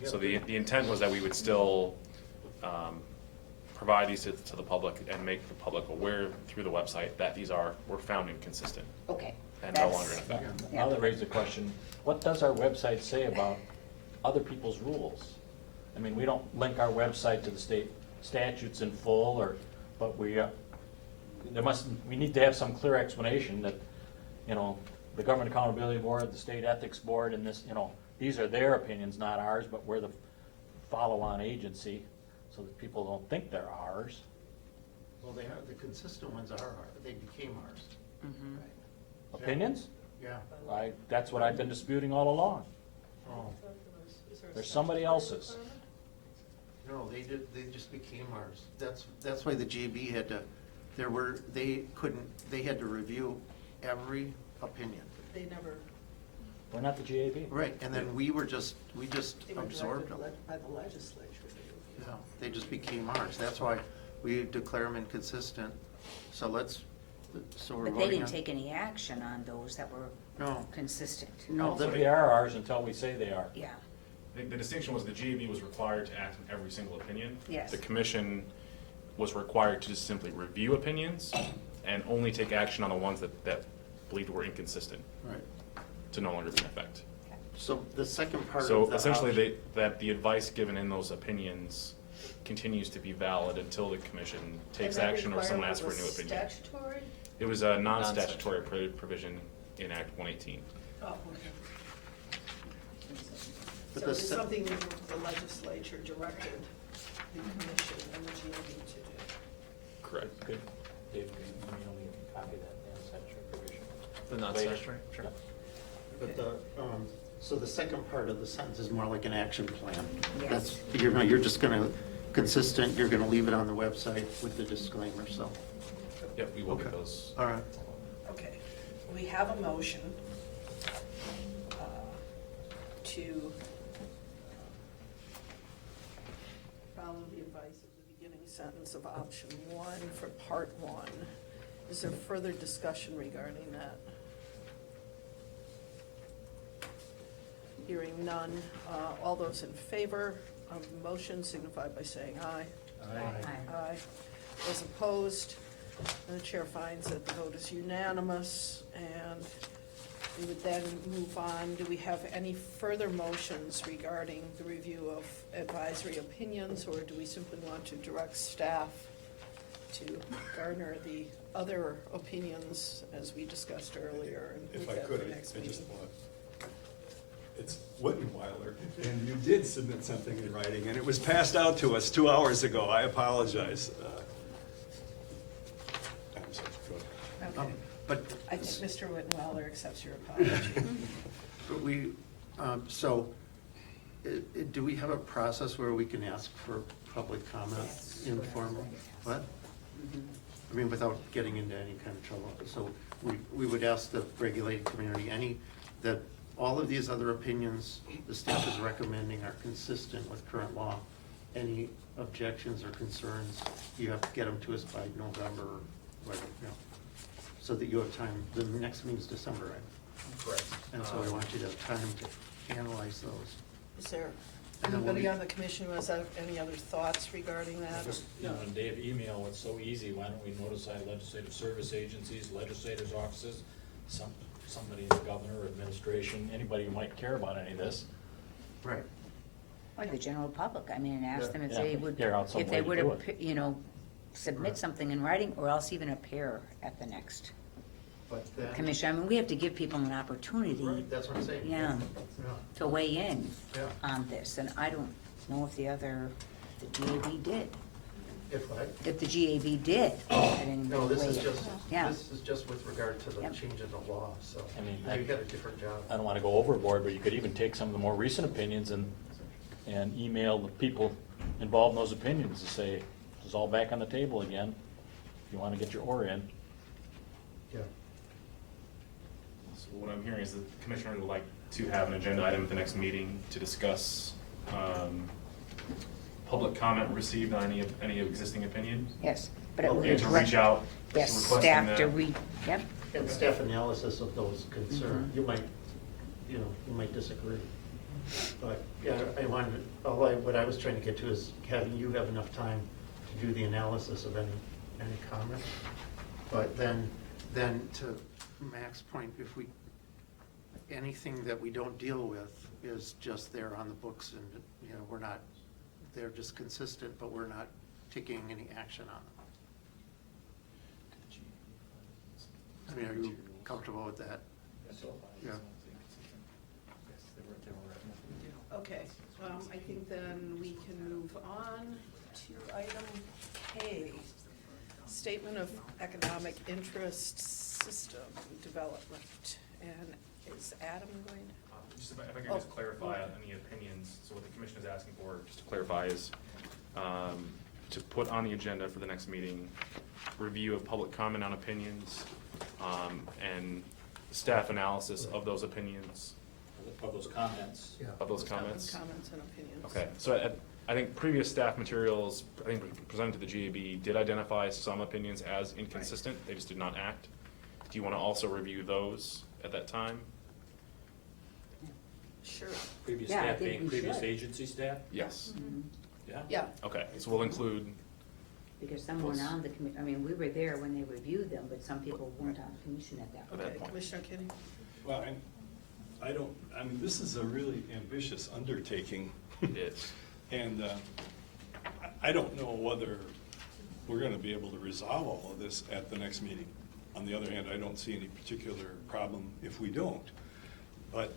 So the intent was that we would still provide these to the public and make the public aware through the website that these were found inconsistent okay. and no longer in effect. Now that raises the question, what does our website say about other people's rules? I mean, we don't link our website to the state statutes in full, but we need to have some clear explanation that, you know, the Government Accountability Board, the State Ethics Board, and this, you know, these are their opinions, not ours, but we're the follow-on agency, so that people don't think they're ours. Well, they are, the consistent ones are ours, they became ours. Mhm. Opinions? Yeah. That's what I've been disputing all along. Oh, Is there a There's somebody statutory else's. requirement? no, they just became ours. That's why the GB had to, they had to review every opinion. They never, We're not the GAB. Right, and then we just they were absorbed directed them. by the legislature. Yeah, they just became ours. That's why we declare them inconsistent. So we're But they voting didn't on. take any action on those that were No, consistent. no, So the- they are ours until we say they are. Yeah, The distinction was the GAB was required to act on every single opinion. Yes. The commission was required to just simply review opinions and only take action on the ones that believed were inconsistent right. to no longer be in effect. So the second part of So the essentially, option- that the advice given in those opinions continues to be valid until the commission takes action or someone asks for a new opinion. Statutory? It was a non-statutory provision in Act 118. Oh, okay. But So the it's se- something that the legislature directed the commission and the GAB to do. Correct. Good. Dave, can you email me a copy of that non-statutory provision? The non-statutory, sure. But so the second part of the sentence is more like an action plan. Yes. That's, you're just gonna consistent, you're gonna leave it on the website with the disclaimer, so. Yep, we will get Okay. those. All right. Okay, we have a motion to follow the advice of the beginning sentence of option 1 for part 1. Is there further discussion regarding that? Hearing none, all those in favor of the motion signify by saying aye. Aye. Those opposed, the chair finds that the vote is unanimous, and we would then move on. Do we have any further motions regarding the review of advisory opinions, or do we simply want to direct staff to garner the other opinions as we discussed earlier? And If move I that could, to next I just meeting? want, it's Wittenweiler, and you did submit something in writing, and it was passed out to us 2 hours ago. I apologize. I'm sorry, go ahead. Okay, But, I think Mr. Wittenweller accepts your apology. but we, so, do we have a process where we can ask for public comment informal? What? I mean, without getting into any kind of trouble. So we would ask the regulated community, that all of these other opinions the staff is recommending are consistent with current law. Any objections or concerns, you have to get them to us by November, or whatever, so that you have time. The next meeting's December, right? Correct. And so I want you to have time to analyze those. Is there And then we'll anybody be- on the commission who has any other thoughts regarding that? Just, you know, and Dave, email, it's so easy, why don't we notify legislative service agencies, legislators' offices, somebody in the governor, or administration, anybody who might care about any of this. Right. Or the general public, I mean, and ask them if Yeah, they would, figure out some if they way to would, do it. you know, submit Right. something in writing, or else even appear at the next But that. commission. I mean, we have to give people an opportunity, Right, that's what I'm saying. yeah, to weigh in Yeah. on this, and I don't know if the GAB did, If what? if the GAB did. at any No, this is way. just, Yeah. this is just with regard to the Yep. change in the law, so I mean, you got a different job. I don't wanna go overboard, but you could even take some of the more recent opinions and email the people involved in those opinions to say, this is all back on the table again, if you wanna get your oar in. Yeah. So what I'm hearing is that the commissioner would like to have an agenda item at the next meeting to discuss, public comment received on any existing opinions. Yes, but it And would. to reach out, Yes, requesting staff that. to read, yep, And staff analysis of those concerns, Mhm. you might disagree. But, yeah, what I was trying to get to is having you have enough time to do the analysis of any comment. But then to Mac's point, if anything that we don't deal with is just there on the books and, we're not, they're just consistent, but we're not taking any action on them. I mean, are you comfortable with that? Yeah. Okay, I think then we can move on to item K, Statement of Economic Interest System Development. And is Adam going to? Just if I could just clarify on any opinions, so what the commission is asking for, just to clarify, is to put on the agenda for the next meeting, review of public comment on opinions, and staff analysis of those opinions, Of those comments. Yeah. of those comments. Comments and opinions. Okay, so I think previous staff materials, I think presented to the GAB, did identify some opinions as inconsistent, they just did not act. Do you want to also review those at that time? Sure. Previous Yeah, I staff think being we previous should. agency staff? Yes. Mhm. Yeah? Yeah, Okay, so we'll include, Because some weren't on the commi, I mean, we were there when they reviewed them, but some people weren't on the commission at that point. that okay, point. Commissioner Kinney? Well, I mean, this is a really ambitious undertaking. it is. And I don't know whether we're gonna be able to resolve all of this at the next meeting. On the other hand, I don't see any particular problem if we don't. But,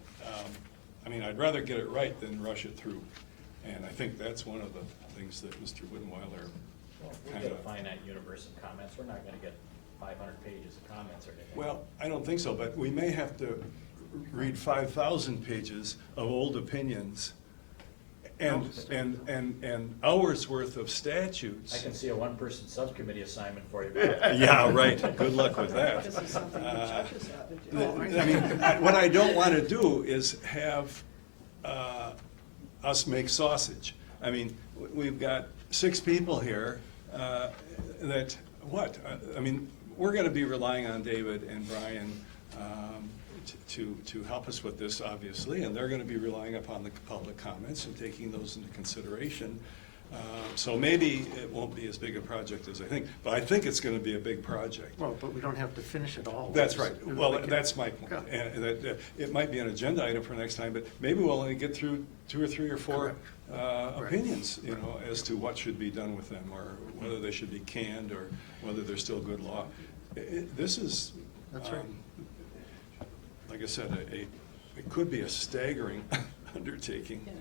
I mean, I'd rather get it right than rush it through. And I think that's one of the things that Mr. Wittenweiler We'll kind get a of. finite universe of comments, we're not gonna get 500 pages of comments or anything. Well, I don't think so, but we may have to read 5,000 pages of old opinions and hours worth of statutes. I can see a one-person subcommittee assignment for you. Yeah, right, good luck with that. This is something the judges ought to do. I mean, what I don't want to do is have us make sausage. I mean, we've got 6 people here I mean, we're going to be relying on David and Brian to help us with this, obviously, and they're going to be relying upon the public comments and taking those into consideration. So maybe it won't be as big a project as I think, but I think it's going to be a big project. Well, but we don't have to finish it all. That's right. Well, that's my point. Okay. And that it might be an agenda item for next time, but maybe we'll only get through 2 or 3 or 4 opinions, as to what should be done with them, or whether they should be canned, or whether they're still good law. This is, That's right. like I said, it could be a staggering undertaking. Yeah.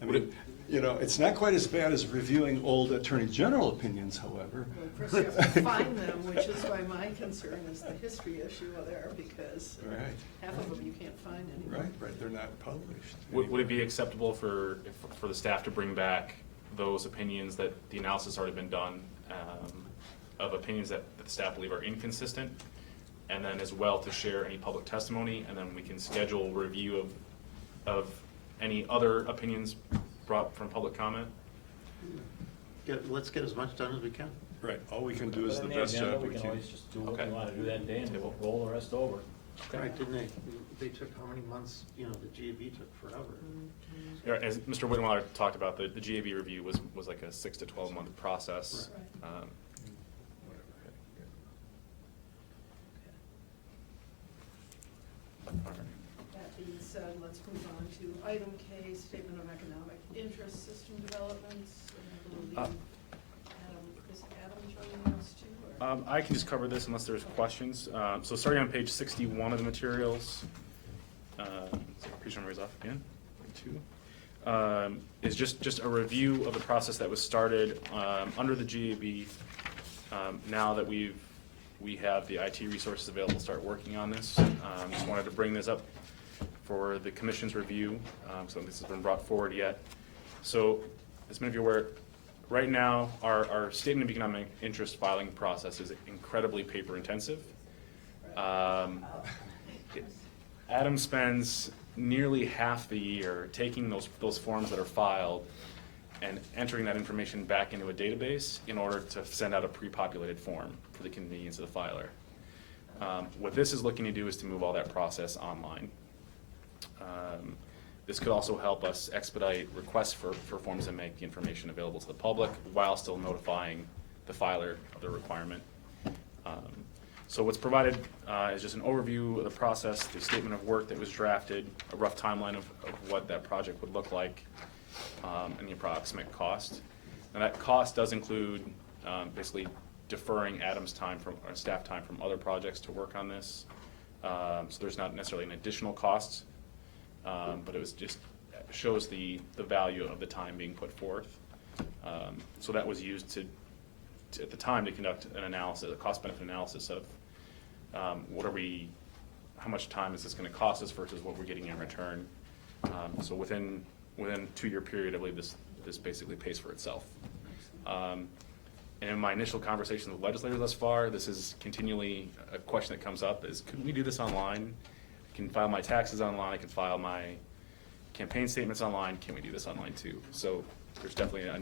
I mean, it's not quite as bad as reviewing old Attorney General opinions, however. Well, first you have to find them, which is why my concern is the history issue there, because Right. half of them you can't find anymore. Right, they're not published. Would it be acceptable for the staff to bring back those opinions that the analysis has already been done, of opinions that the staff believe are inconsistent, and then as well to share any public testimony, and then we can schedule review of any other opinions brought from public comment? Let's get as much done as we can. Right, all we can do is the Put it on best agenda, job we can can. always just do what Okay. we want to do that day, and we'll roll the rest over. Right, didn't they? They took how many months, the GAB took forever. Yeah, as Mr. Whittenweiler talked about, the GAB review was like a 6 to 12 month process. That being said, let's move on to item K, Statement of Economic Interest System Developments. And I believe is Adam joining us too? Or? I can just cover this unless there's questions. So starting on page 61 of the materials, page number is off again, 2, is just a review of the process that was started under the GAB. Now that we have the IT resources available to start working on this, just wanted to bring this up for the commission's review, so this has been brought forward yet. So, as many of you are aware, right now, our statement of economic interest filing process is incredibly paper intensive. Adam spends nearly half the year taking those forms that are filed and entering that information back into a database in order to send out a pre-populated form for the convenience of the filer. What this is looking to do is to move all that process online. This could also help us expedite requests for forms and make the information available to the public while still notifying the filer of the requirement. So what's provided is just an overview of the process, the statement of work that was drafted, a rough timeline of what that project would look like, and the approximate cost. And that cost does include basically deferring Adam's time or staff time from other projects to work on this. So there's not necessarily an additional cost, but it was just shows the value of the time being put forth. So that was used at the time to conduct an analysis, a cost-benefit analysis of how much time is this going to cost us versus what we're getting in return. So within a 2-year period, I believe this basically pays for itself. And in my initial conversations with legislators thus far, this is continually a question that comes up: is could we do this online? I can file my taxes online. I can file my campaign statements online. Can we do this online too? So there's definitely a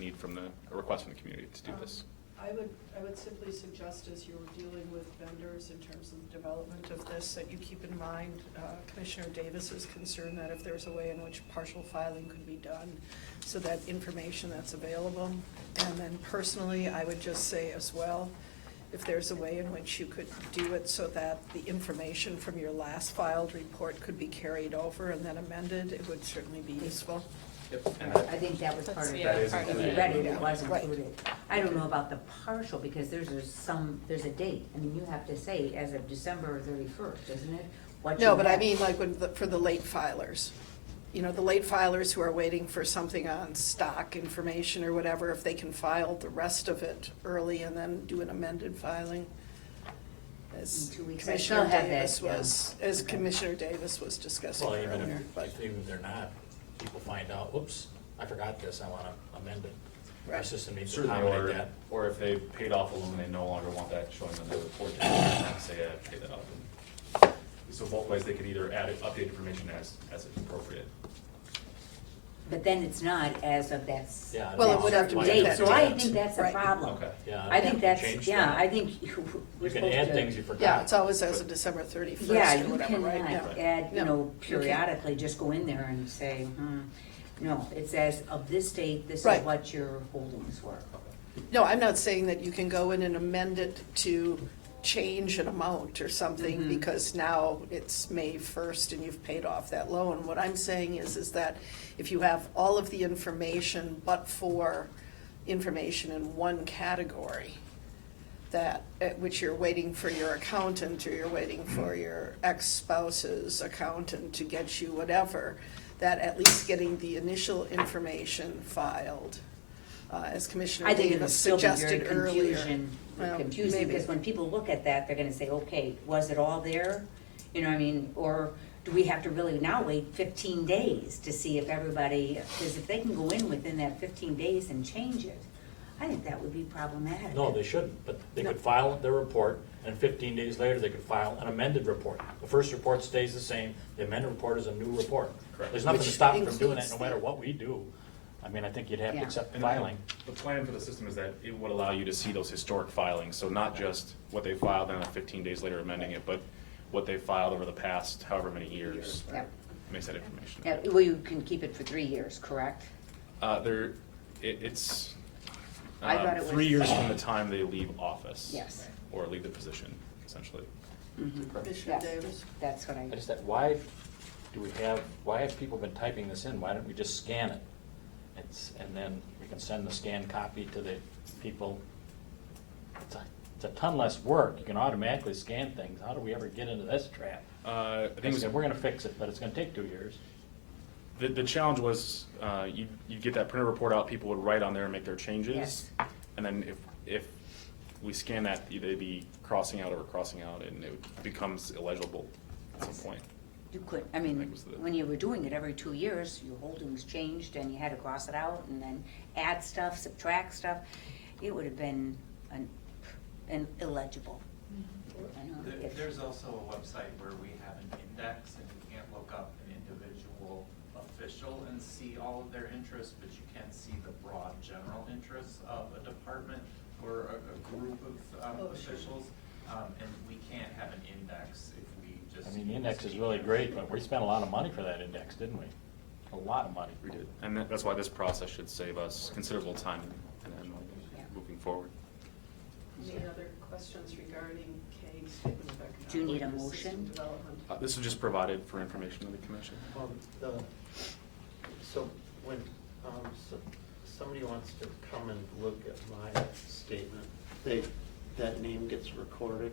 request from the community to do this. I would simply suggest, as you're dealing with vendors in terms of the development of this, that you keep in mind Commissioner Davis's concern that if there's a way in which partial filing could be done, so that information that's available. And then personally, I would just say as well, if there's a way in which you could do it so that the information from your last filed report could be carried over and then amended, it would certainly be useful. I think that was part of Yeah, it. part of If you it. read it, it was Right. included. I don't know about the partial, because there's a date. I mean, you have to say as of December 31st, isn't it? What No, you but I have. mean like for the late filers. The late filers who are waiting for something on stock information or whatever, if they can file the rest of it early and then do an amended filing. As In 2 weeks. I Commissioner still have Davis that, yeah. as Okay. Commissioner Davis was discussing Well, even earlier. But if they're not, people find out, oops, I forgot this, I wanna amend it. Our Right. system needs to Certainly, accommodate that. or if they paid off a loan, they no longer want that showing on their report, they can say, I paid that off. So both ways, they could either add update information as it's appropriate. But then it's not as of that Yeah, Well, it that would have to certain be at date, that so I date. think that's a Right. problem. Okay. Yeah, I think that's, change yeah, that. I think we're You can supposed add to. things you forgot. Yeah, it's always as of December 31st Yeah, or you whatever, right? cannot Yeah. add, No, you know, you can't. periodically, just go in there and say, no, it's as of this date, this is Right. what your holdings were. No, I'm not saying that you can go in and amend it to change an amount or something, Mhm. because now it's May 1st and you've paid off that loan. What I'm saying is that if you have all of the information but for information in one category, that, which you're waiting for your accountant, or you're waiting for your ex-spouse's accountant to get you whatever, that at least getting the initial information filed, as Commissioner I think it'll Davis still be very suggested earlier. Well, confusing, maybe. because when people look at that, they're gonna say, okay, was it all there? You know what I mean, or do we have to really now wait 15 days to see if everybody, because if they can go in within that 15 days and change it, I think that would be problematic. No, they shouldn't, but they No. could file their report, and 15 days later, they could file an amended report. The first report stays the same, the amended report is a new report. Correct. There's nothing to Which stop them from doing that, includes no matter what we do. I mean, I think you'd have to Yeah. accept the And filing. the plan for the system is that it would allow you to see those historic filings, so not just what they filed and then 15 days later amending it, but what they filed over the past however many years. Yep. Makes that information. Yeah, well, you can keep it for 3 years, correct? It's I thought it 3 was- years from the time they leave office. Yes. Or leave the position, essentially. Commissioner Yeah. Davis? That's what I. I just, why have people been typing this in? Why don't we just scan it? And then we can send the scanned copy to the people. It's a ton less work. You can automatically scan things. How do we ever get into this trap? I think it was- We're gonna fix it, but it's gonna take 2 years. The challenge was, you'd get that printed report out, people would write on there and make their changes. Yes. And then if we scan that, they'd be crossing out over crossing out, and it becomes illegible at some point. You could, I mean, That was the- when you were doing it every 2 years, your holdings changed and you had to cross it out and then add stuff, subtract stuff. It would have been an illegible. I know, if- There's also a website where we have an index, and you can't look up an individual official and see all of their interests, but you can see the broad general interests of a department or a group of Oh, sure. officials. And we can't have an index if we just. I mean, the index is really great, but we spent a lot of money for that index, didn't we? A lot of money. We did, and that's why this process should save us considerable time and money Yeah. moving forward. Any other questions regarding K's statement of economic? Do you need a and system motion? development? This was just provided for information to the commission. So when, somebody wants to come and look at my statement, that name gets recorded?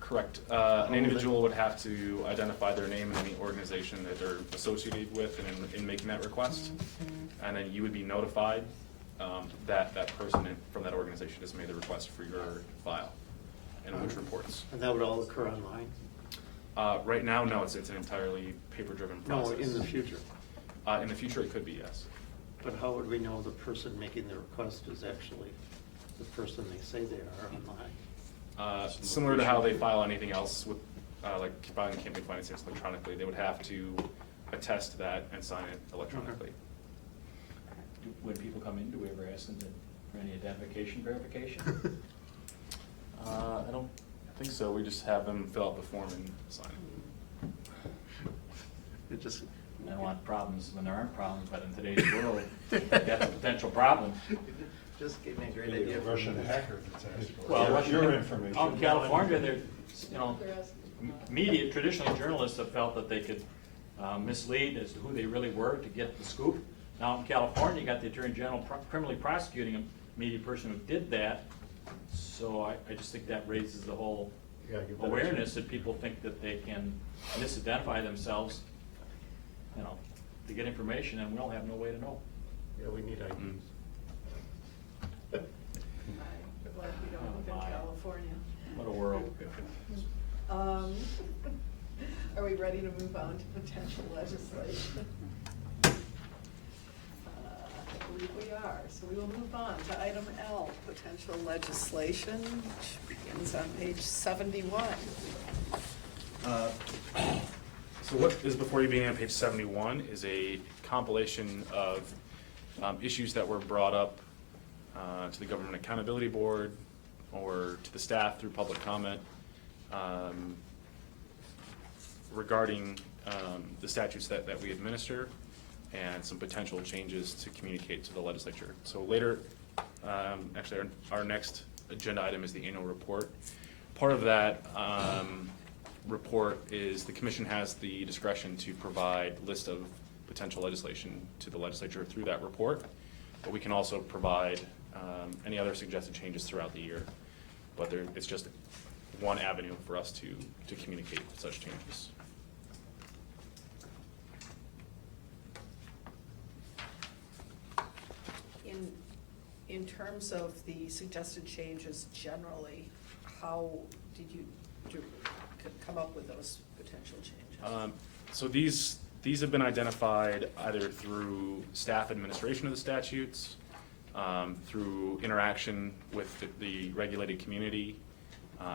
Correct. An individual would have to identify their name and any organization that they're associated with in making that request. And then you would be notified that person from that organization has made the request for your file and which reports. And that would all occur online? Right now, no, it's an entirely paper-driven process. No, in the future. In the future, it could be, yes. But how would we know the person making the request is actually the person they say they are online? Similar to how they file anything else with, like filing campaign financing electronically, they would have to attest to that and sign it electronically. When people come in, do we ever ask them for any identification verification? I don't think so. We just have them fill out the form and sign it. It just, I don't want problems when there aren't problems, but in today's world, that's a potential problem. just gave me a great Maybe idea. a Russian hacker that's asked for Well, your information. Out in California, media, traditionally journalists have felt that they could mislead as to who they really were to get the scoop. Now in California, you got the Attorney General criminally prosecuting a media person who did that. So I just think that raises the whole You gotta give that a awareness chance. that people think that they can misidentify themselves, to get information, and we'll have no way to know. Yeah, we need IDs. I'm glad we don't live in My. California. What a world. Are we ready to move on to potential legislation? So we will move on to item L, potential legislation, which begins on page 71. So what is before you beginning on page 71 is a compilation of issues that were brought up to the Government Accountability Board or to the staff through public comment regarding the statutes that we administer and some potential changes to communicate to the legislature. So later, actually our next agenda item is the annual report. Part of that report is the commission has the discretion to provide list of potential legislation to the legislature through that report, but we can also provide any other suggested changes throughout the year. But it's just one avenue for us to communicate such changes. In terms of the suggested changes generally, how did you come up with those potential changes? So these have been identified either through staff administration of the statutes, through interaction with the regulated community,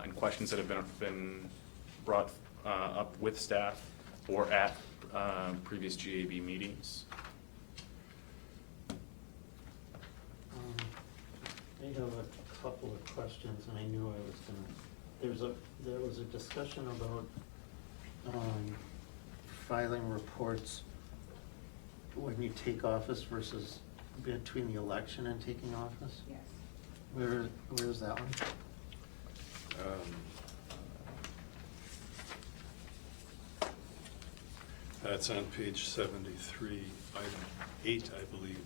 and questions that have been brought up with staff or at previous GAB meetings. I have a couple of questions, and I knew I was gonna, there was a discussion about filing reports when you take office versus between the election and taking office. Yes. Where is that one? That's on page 73, item 8, I believe.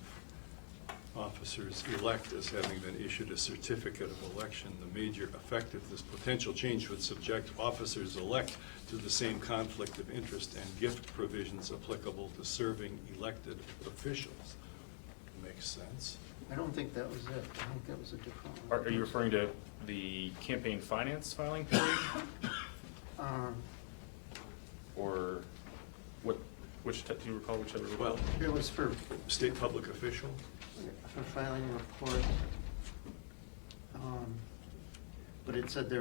Officers elect as having been issued a certificate of election. The major effect of this potential change would subject officers elect to the same conflict of interest and gift provisions applicable to serving elected officials. Makes sense. I don't think that was it. I think that was a different one. Are you referring to the campaign finance filing period? Or Do you recall whichever? Well, it was for state public official? filing report. But it said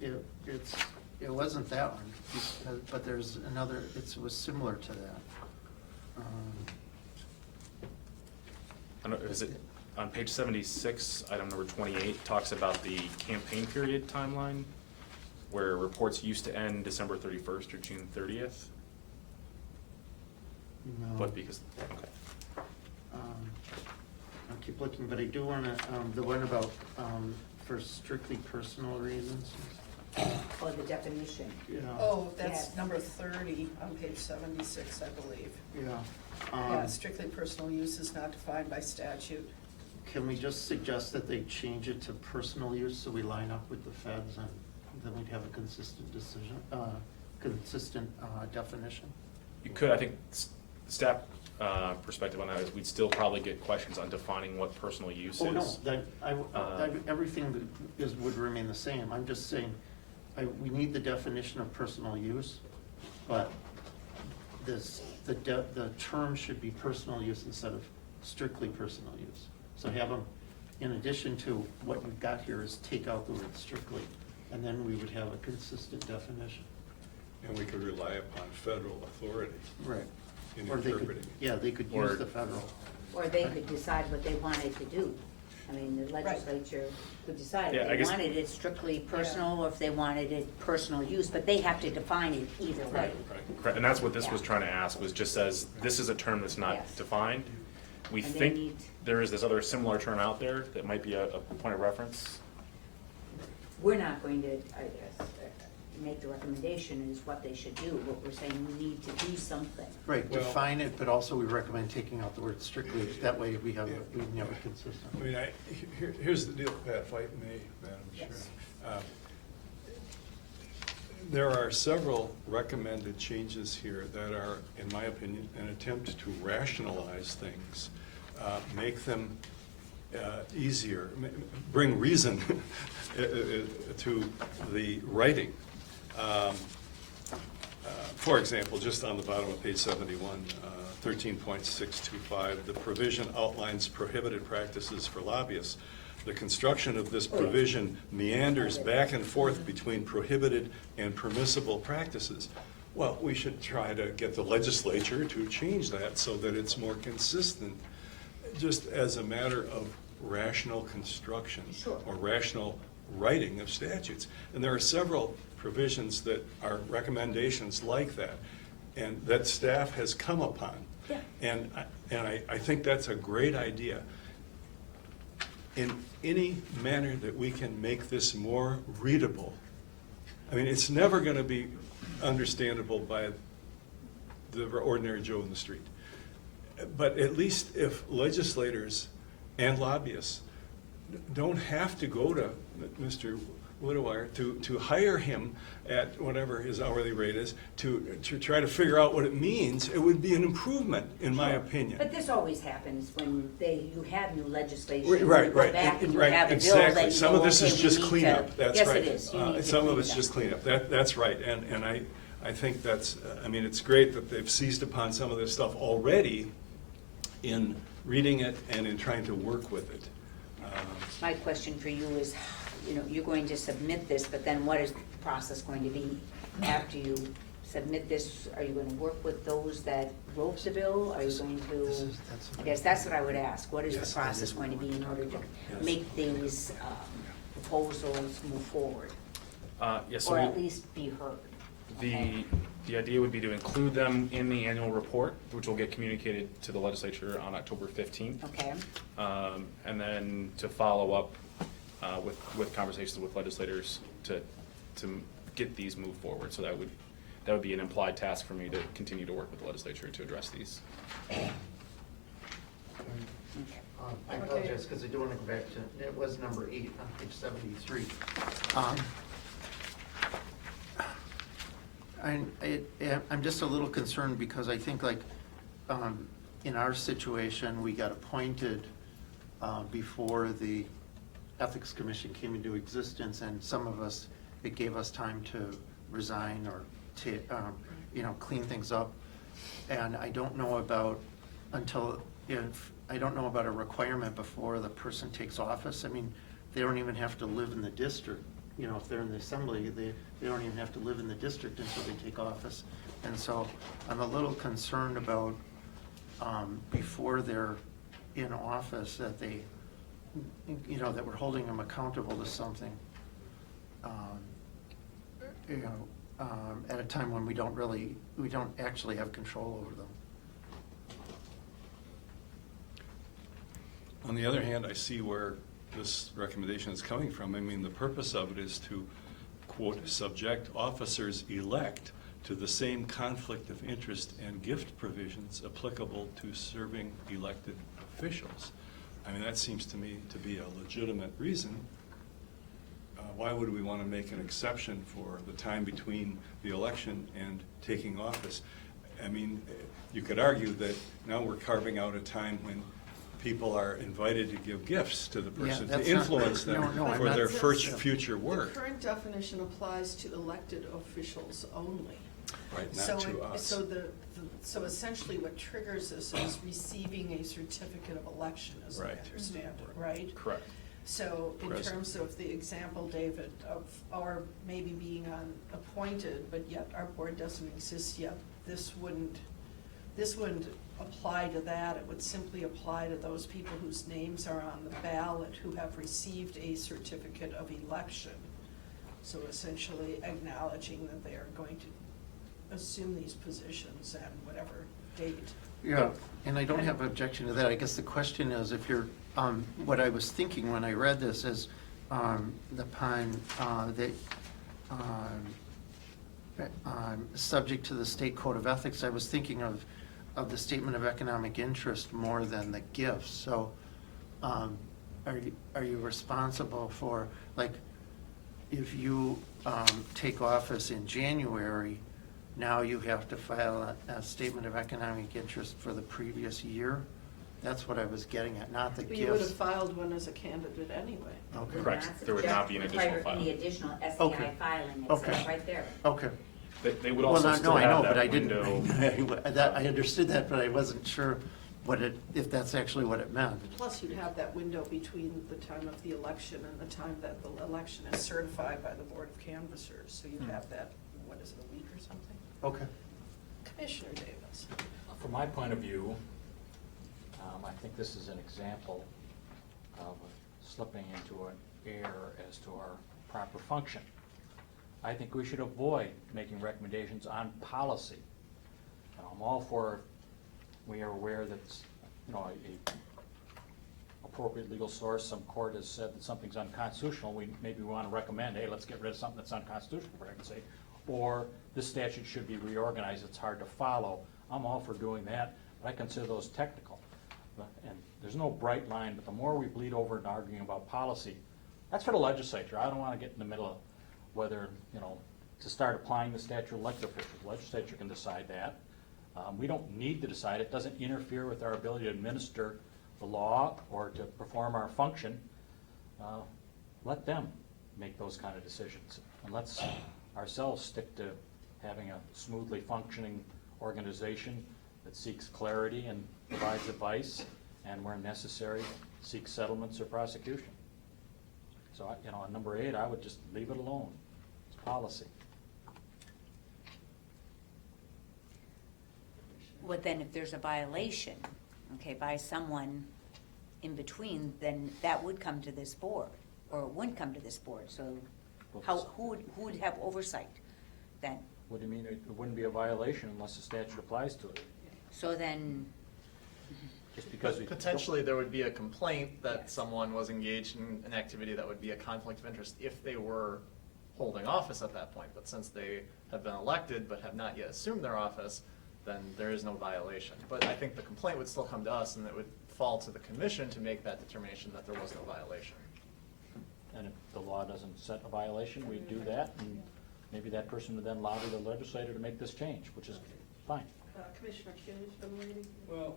it wasn't that one, but there's another, it was similar to that. I don't know, is it on page 76, item number 28, talks about the campaign period timeline, where reports used to end December 31st or June 30th? No. But because, okay. I'll keep looking, but I do wanna, the one about, for strictly personal reasons. Or the definition. Yeah. Oh, that's Yes. number 30 on page 76, I believe. Yeah. Yeah, strictly personal use is not defined by statute. Can we just suggest that they change it to personal use so we line up with the feds, and then we'd have a consistent decision, consistent definition? You could, I think, staff perspective on that is we'd still probably get questions on defining what personal use is. Oh, no, everything would remain the same. I'm just saying, we need the definition of personal use, but the term should be personal use instead of strictly personal use. So have them, in addition to what you've got here, is take out the word strictly, and then we would have a consistent definition. And we could rely upon federal authority Right. in Or they could, interpreting. yeah, they could Or- use the federal. Or they could decide what they wanted to do. I mean, the legislature could decide Yeah, if I they guess- wanted it strictly personal or if they wanted it personal use, but they have to define it either way. Right. Correct, and that's what this was Yeah. trying to ask, was just says, this is a term that's not Yes. defined. We And they think need- there is this other similar term out there that might be a point of reference. We're not going to, I guess, make the recommendation is what they should do, but we're saying we need to do something. Right, Well- define it, but also we recommend taking out the word strictly. That way we have, we know it consistent. I mean, here's the deal, Pat, if I may, Madam Chair. Yes. There are several recommended changes here that are, in my opinion, an attempt to rationalize things, make them easier, bring reason to the writing. For example, just on the bottom of page 71, 13.625, the provision outlines prohibited practices for lobbyists. The construction of this provision meanders back and forth between prohibited and permissible practices. Well, we should try to get the legislature to change that so that it's more consistent, just as a matter of rational construction or rational writing of statutes. And there are several provisions that are recommendations like that, and that staff has come upon. Yeah. And I think that's a great idea. In any manner that we can make this more readable. I mean, it's never going to be understandable by the ordinary Joe in the street. But at least if legislators and lobbyists don't have to go to Mr. Whitwire to hire him at whatever his hourly rate is to try to figure out what it means, it would be an improvement, in my opinion. But this always happens when you have new legislation. Right, you go right, back and you right, have a bill exactly. that you Some of go, this okay, is we just need cleanup, to- that's right. Yes, it is. You need to Some of clean it's it just up. cleanup, that's right. And I think that's, I mean, it's great that they've seized upon some of this stuff already in reading it and in trying to work with it. My question for you is, you're going to submit this, but then what is the process going to be after you submit this? Are you going to work with those that wrote the bill? Are you going to, I guess that's what I would ask. What is Yes, the that process is going to be in order to Yes. make these proposals move forward? Yes, so Or at least be heard? Okay. the idea would be to include them in the annual report, which will get communicated to the legislature on October 15th. Okay, And then to follow up with conversations with legislators to get these moved forward. So that would be an implied task for me to continue to work with the legislature to address these. okay. I apologize, because I do want to go back to, it was number 8 on page 73. I'm just a little concerned because I think in our situation, we got appointed before the Ethics Commission came into existence, and some of us, it gave us time to resign or to, clean things up. And I don't know about I don't know about a requirement before the person takes office. I mean, they don't even have to live in the district. If they're in the assembly, they don't even have to live in the district until they take office. And so I'm a little concerned about before they're in office that they, that we're holding them accountable to something. At a time when we don't actually have control over them. On the other hand, I see where this recommendation is coming from. I mean, the purpose of it is to, quote, subject officers elect to the same conflict of interest and gift provisions applicable to serving elected officials. I mean, that seems to me to be a legitimate reason. Why would we want to make an exception for the time between the election and taking office? I mean, you could argue that now we're carving out a time when people are invited to give gifts to the person, to influence them for their future work. The current definition applies to elected officials only. Right, not to us. So essentially what triggers this is receiving a certificate of election, as I Right. understand it, right? Correct. So in Present. terms of the example, David, of our maybe being appointed, but yet our board doesn't exist yet, this wouldn't apply to that. It would simply apply to those people whose names are on the ballot who have received a certificate of election. So essentially acknowledging that they are going to assume these positions at whatever date. Yeah, and I don't have objection to that. I guess the question is, if you're, what I was thinking when I read this is, subject to the state code of ethics, I was thinking of the statement of economic interest more than the gifts. So, are you responsible for, like, if you take office in January, now you have to file a statement of economic interest for the previous year? That's what I was getting at, not the gifts. You would have filed one as a candidate anyway. Okay. Correct. There would not be an additional Require filing. any additional SEI Okay. filing, it Okay. says right there. Okay, They would Well, also no, still I know, have but I that didn't, window. I understood that, but I wasn't sure if that's actually what it meant. Plus, you'd have that window between the time of the election and the time that the election is certified by the Board of Canvassers, so you'd have that, what is it, a week or something? Okay. Commissioner Davis. From my point of view, I think this is an example of slipping into an error as to our proper function. I think we should avoid making recommendations on policy. I'm all for, we are aware that, a appropriate legal source, some court has said that something's unconstitutional, maybe we want to recommend, hey, let's get rid of something that's unconstitutional, for heaven's sake, or this statute should be reorganized, it's hard to follow. I'm all for doing that, but I consider those technical. And there's no bright line, but the more we bleed over and arguing about policy, that's for the legislature. I don't want to get in the middle of whether, to start applying the statute to elected officials. The legislature can decide that. We don't need to decide. It doesn't interfere with our ability to administer the law or to perform our function. Let them make those kind of decisions. And let's ourselves stick to having a smoothly functioning organization that seeks clarity and provides advice, and where necessary, seeks settlements or prosecution. So, on number 8, I would just leave it alone. It's policy. Well, then if there's a violation, okay, by someone in between, then that would come to this board, or it wouldn't come to this board, so who would have oversight then? What do you mean? It wouldn't be a violation unless the statute applies to it. So then, Just because we. Potentially, there would be a complaint that someone was engaged in an activity that would be a conflict of interest if they were holding office at that point. But since they have been elected but have not yet assumed their office, then there is no violation. But I think the complaint would still come to us, and it would fall to the commission to make that determination that there was no violation. And if the law doesn't set a violation, we do that, and maybe that person would then lobby the legislator to make this change, which is fine. Commissioner Kuhn, been waiting. Well,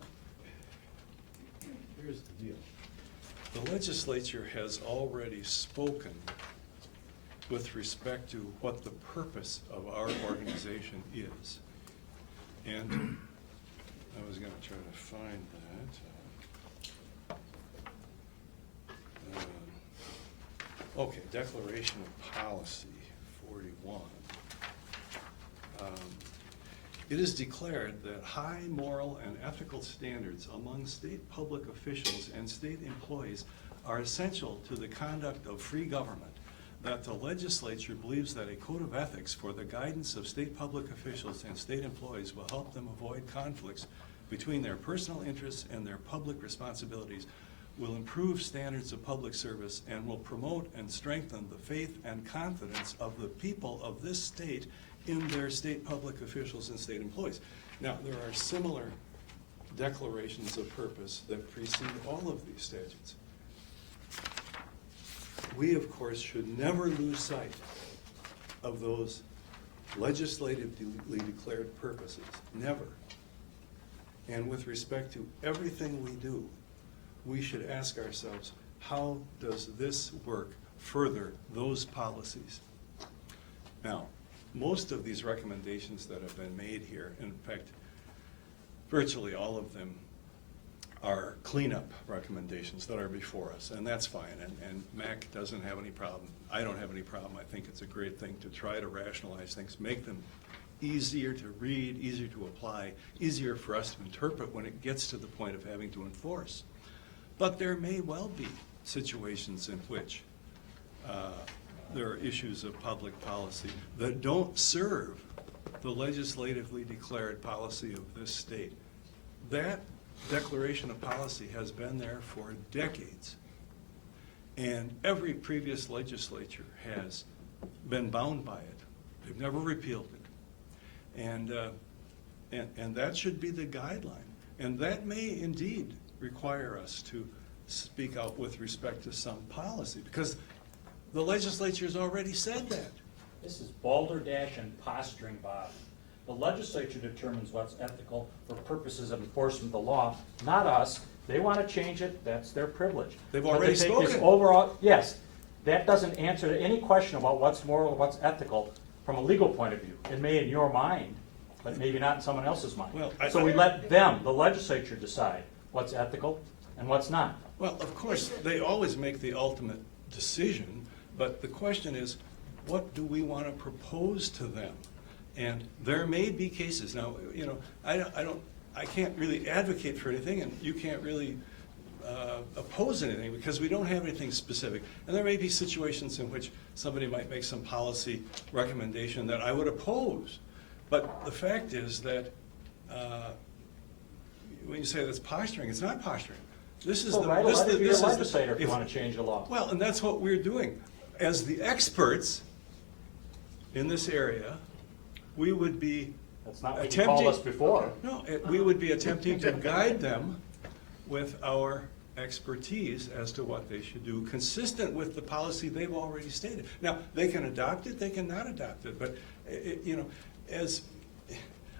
here's the deal. The legislature has already spoken with respect to what the purpose of our organization is. And I was going to try to find that. Okay, Declaration of Policy 41. It is declared that high moral and ethical standards among state public officials and state employees are essential to the conduct of free government, that the legislature believes that a code of ethics for the guidance of state public officials and state employees will help them avoid conflicts between their personal interests and their public responsibilities, will improve standards of public service, and will promote and strengthen the faith and confidence of the people of this state in their state public officials and state employees. Now, there are similar declarations of purpose that precede all of these statutes. We, of course, should never lose sight of those legislatively declared purposes, never. And with respect to everything we do, we should ask ourselves, how does this work further those policies? Now, most of these recommendations that have been made here, in fact, virtually all of them are cleanup recommendations that are before us, and that's fine, and Mac doesn't have any problem. I don't have any problem. I think it's a great thing to try to rationalize things, make them easier to read, easier to apply, easier for us to interpret when it gets to the point of having to enforce. But there may well be situations in which there are issues of public policy that don't serve the legislatively declared policy of this state. That declaration of policy has been there for decades, and every previous legislature has been bound by it. They've never repealed it, and that should be the guideline. And that may indeed require us to speak out with respect to some policy, because the legislature's already said that. This is balderdash and posturing, Bob. The legislature determines what's ethical for purposes of enforcement of the law, not us. They want to change it, that's their privilege. They've But to already take this spoken. overall, yes, that doesn't answer any question about what's moral or what's ethical. from a legal point of view. It may in your mind, but maybe not in someone else's mind. Well, So we let them, the legislature, decide what's ethical and what's not. Well, of course, they always make the ultimate decision, but the question is, what do we want to propose to them? And there may be cases, now, you know, I can't really advocate for anything, and you can't really oppose anything, because we don't have anything specific. And there may be situations in which somebody might make some policy recommendation that I would oppose. But the fact is that when you say that's posturing, it's not posturing. This is So the, write a this, letter to your this is legislator if you if- want to change the law. Well, and that's what we're doing. As the experts in this area, we would be That's not what you called us before. no, we would be attempting to guide them with our expertise as to what they should do, consistent with the policy they've already stated. Now, they can adopt it, they can not adopt it, but, you know, as,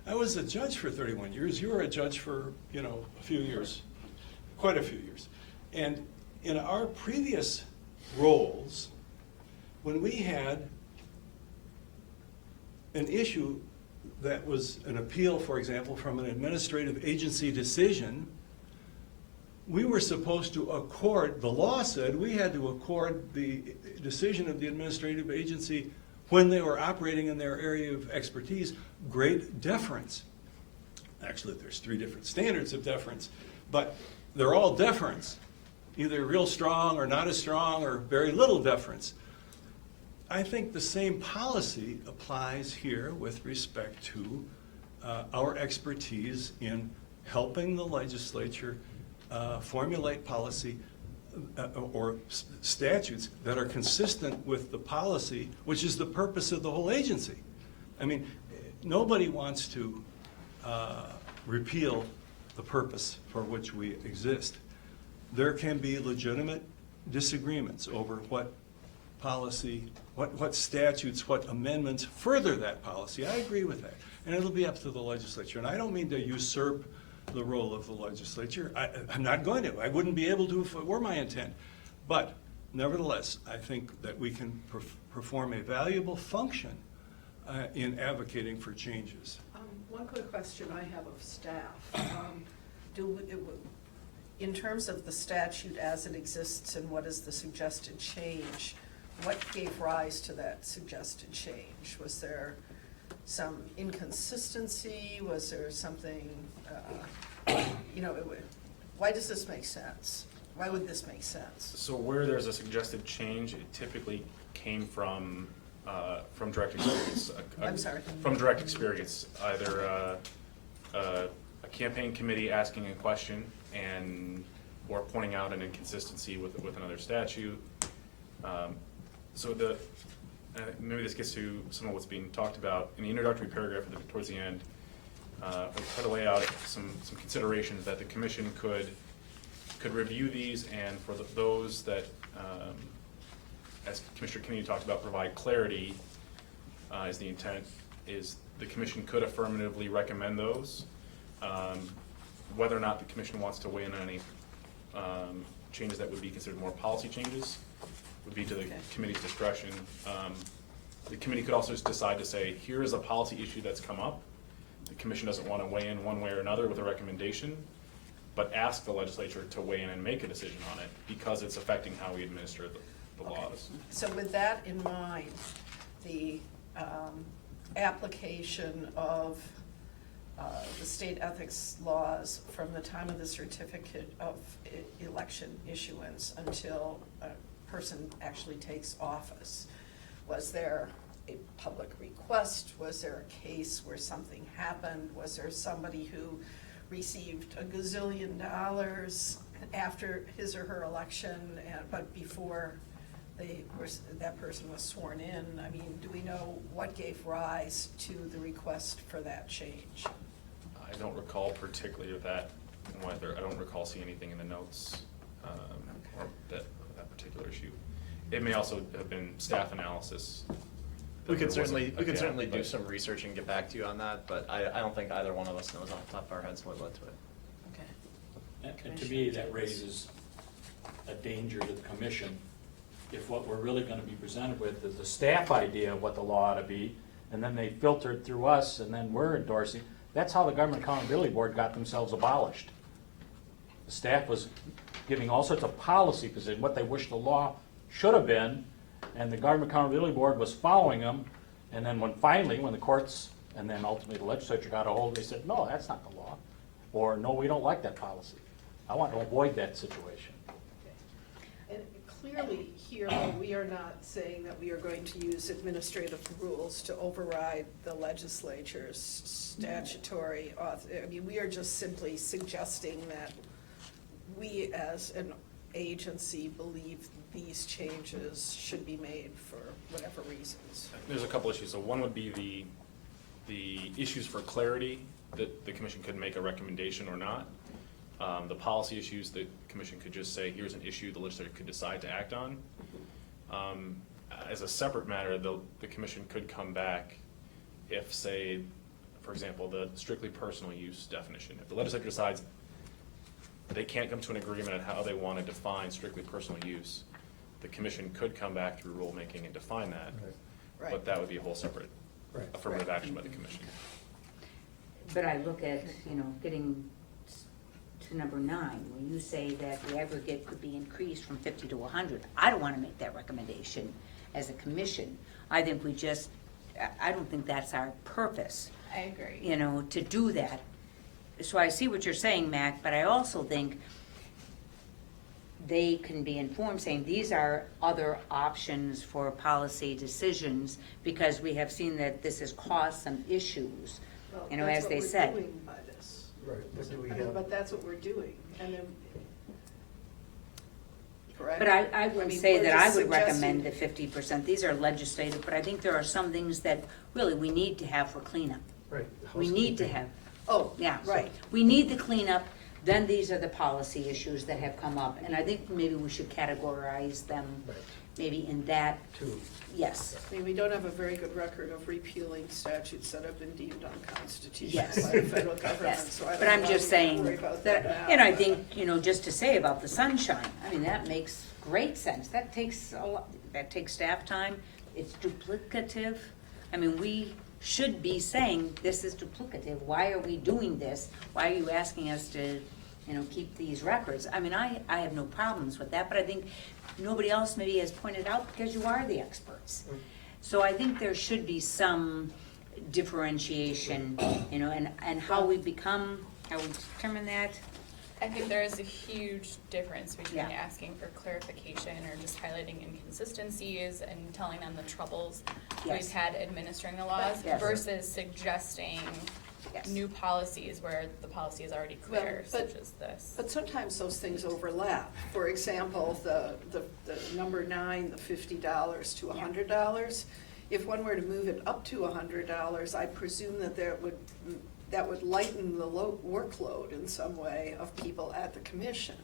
I was a judge for 31 years, you were a judge for, you know, a few years, quite a few years. And in our previous roles, when we had an issue that was an appeal, for example, from an administrative agency decision, we were supposed to accord, the law said we had to accord the decision of the administrative agency when they were operating in their area of expertise, great deference. Actually, there's 3 different standards of deference, but they're all deference, either real strong or not as strong or very little deference. I think the same policy applies here with respect to our expertise in helping the legislature formulate policy or statutes that are consistent with the policy, which is the purpose of the whole agency. I mean, nobody wants to repeal the purpose for which we exist. There can be legitimate disagreements over what policy, what statutes, what amendments further that policy. I agree with that. And it'll be up to the legislature. And I don't mean to usurp the role of the legislature. I'm not going to. I wouldn't be able to if it were my intent. But nevertheless, I think that we can perform a valuable function in advocating for changes. One quick question I have of staff. In terms of the statute as it exists and what is the suggested change, what gave rise to that suggested change? Was there some inconsistency? Was there something, why does this make sense? Why would this make sense? So where there's a suggested change, it typically came from direct experience. I'm sorry. From direct experience, either a campaign committee asking a question or pointing out an inconsistency with another statute. So maybe this gets to some of what's being talked about in the introductory paragraph towards the end. I try to lay out some considerations that the commission could review these, and for those that, as Commissioner Kennedy talked about, provide clarity is the intent, is the commission could affirmatively recommend those. Whether or not the commission wants to weigh in on any changes that would be considered more policy changes would be to the committee's discretion. The committee could also just decide to say, here is a policy issue that's come up. The commission doesn't want to weigh in one way or another with a recommendation, but ask the legislature to weigh in and make a decision on it because it's affecting how we administer the laws. So with that in mind, the application of the state ethics laws from the time of the certificate of election issuance until a person actually takes office, was there a public request? Was there a case where something happened? Was there somebody who received $1 gazillion after his or her election, but before that person was sworn in? I mean, do we know what gave rise to the request for that change? I don't recall particularly that, whether, I don't recall seeing anything in the notes or that particular issue. It may also have been staff analysis. We could certainly Yeah, do some research and get back to you on that, but I don't think either one of us knows off the top of our heads what led to it. Okay. And to me, that raises a danger to the commission if what we're really going to be presented with is the staff idea of what the law ought to be, and then they filtered through us, and then we're endorsing. That's how the Government Accountability Board got themselves abolished. The staff was giving all sorts of policy positions, what they wish the law should have been, and the Government Accountability Board was following them, and then when the courts, and then ultimately the legislature got a hold, they said, no, that's not the law, or no, we don't like that policy. I want to avoid that situation. And clearly here, we are not saying that we are going to use administrative rules to override the legislature's statutory I mean, we are just simply suggesting that we as an agency believe these changes should be made for whatever reasons. There's a couple issues. So one would be the issues for clarity, that the commission could make a recommendation or not. The policy issues, the commission could just say, here's an issue the legislature could decide to act on. As a separate matter, the commission could come back if, say, for example, the strictly personal use definition. If the legislature decides they can't come to an agreement on how they want to define strictly personal use, the commission could come back through rulemaking and define that. Right. But that would be a whole separate Right. affirmative action by the commission. But I look at, getting to number 9, when you say that the aggregate could be increased from 50 to 100, I don't want to make that recommendation as a commission. I think I don't think that's our purpose, I agree. to do that. So I see what you're saying, Mac, but I also think they can be informed, saying these are other options for policy decisions, because we have seen that this has caused some issues, Well, as they said. That's what we're doing by this. Right, but do we I mean, have? but that's what we're doing, and then, correct? But I wouldn't mean, say we're that I just would recommend the suggesting- 50%. These are legislative, but I think there are some things that really we need to have for cleanup. Right. We need to housekeeping. have, Oh, yeah. right. We need the cleanup, then these are the policy issues that have come up. And I think maybe we should categorize them Right. maybe in that, Two. yes. I mean, we don't have a very good record of repealing statutes that have been deemed unconstitutional Yes. by the federal government, Yes, so I don't but know I'm why just we have to saying worry about that, now. and I think, just to say about the sunshine, I mean, that makes great sense. That takes a lot, that takes staff time, it's duplicative. I mean, we should be saying, this is duplicative, why are we doing this? Why are you asking us to, keep these records? I mean, I have no problems with that, but I think nobody else maybe has pointed out, because you are the experts. So I think there should be some differentiation, and how we determine that. I think there is a huge difference between Yeah. asking for clarification or just highlighting inconsistencies and telling them the troubles Yes. we've had administering the laws Yes. versus suggesting Yes. new policies where the policy is already Well, clear, but- such as this. But sometimes those things overlap. For example, the number 9, the $50 to $100. If one were to move it up to $100, I presume that that would lighten the workload in some way of people at the commission.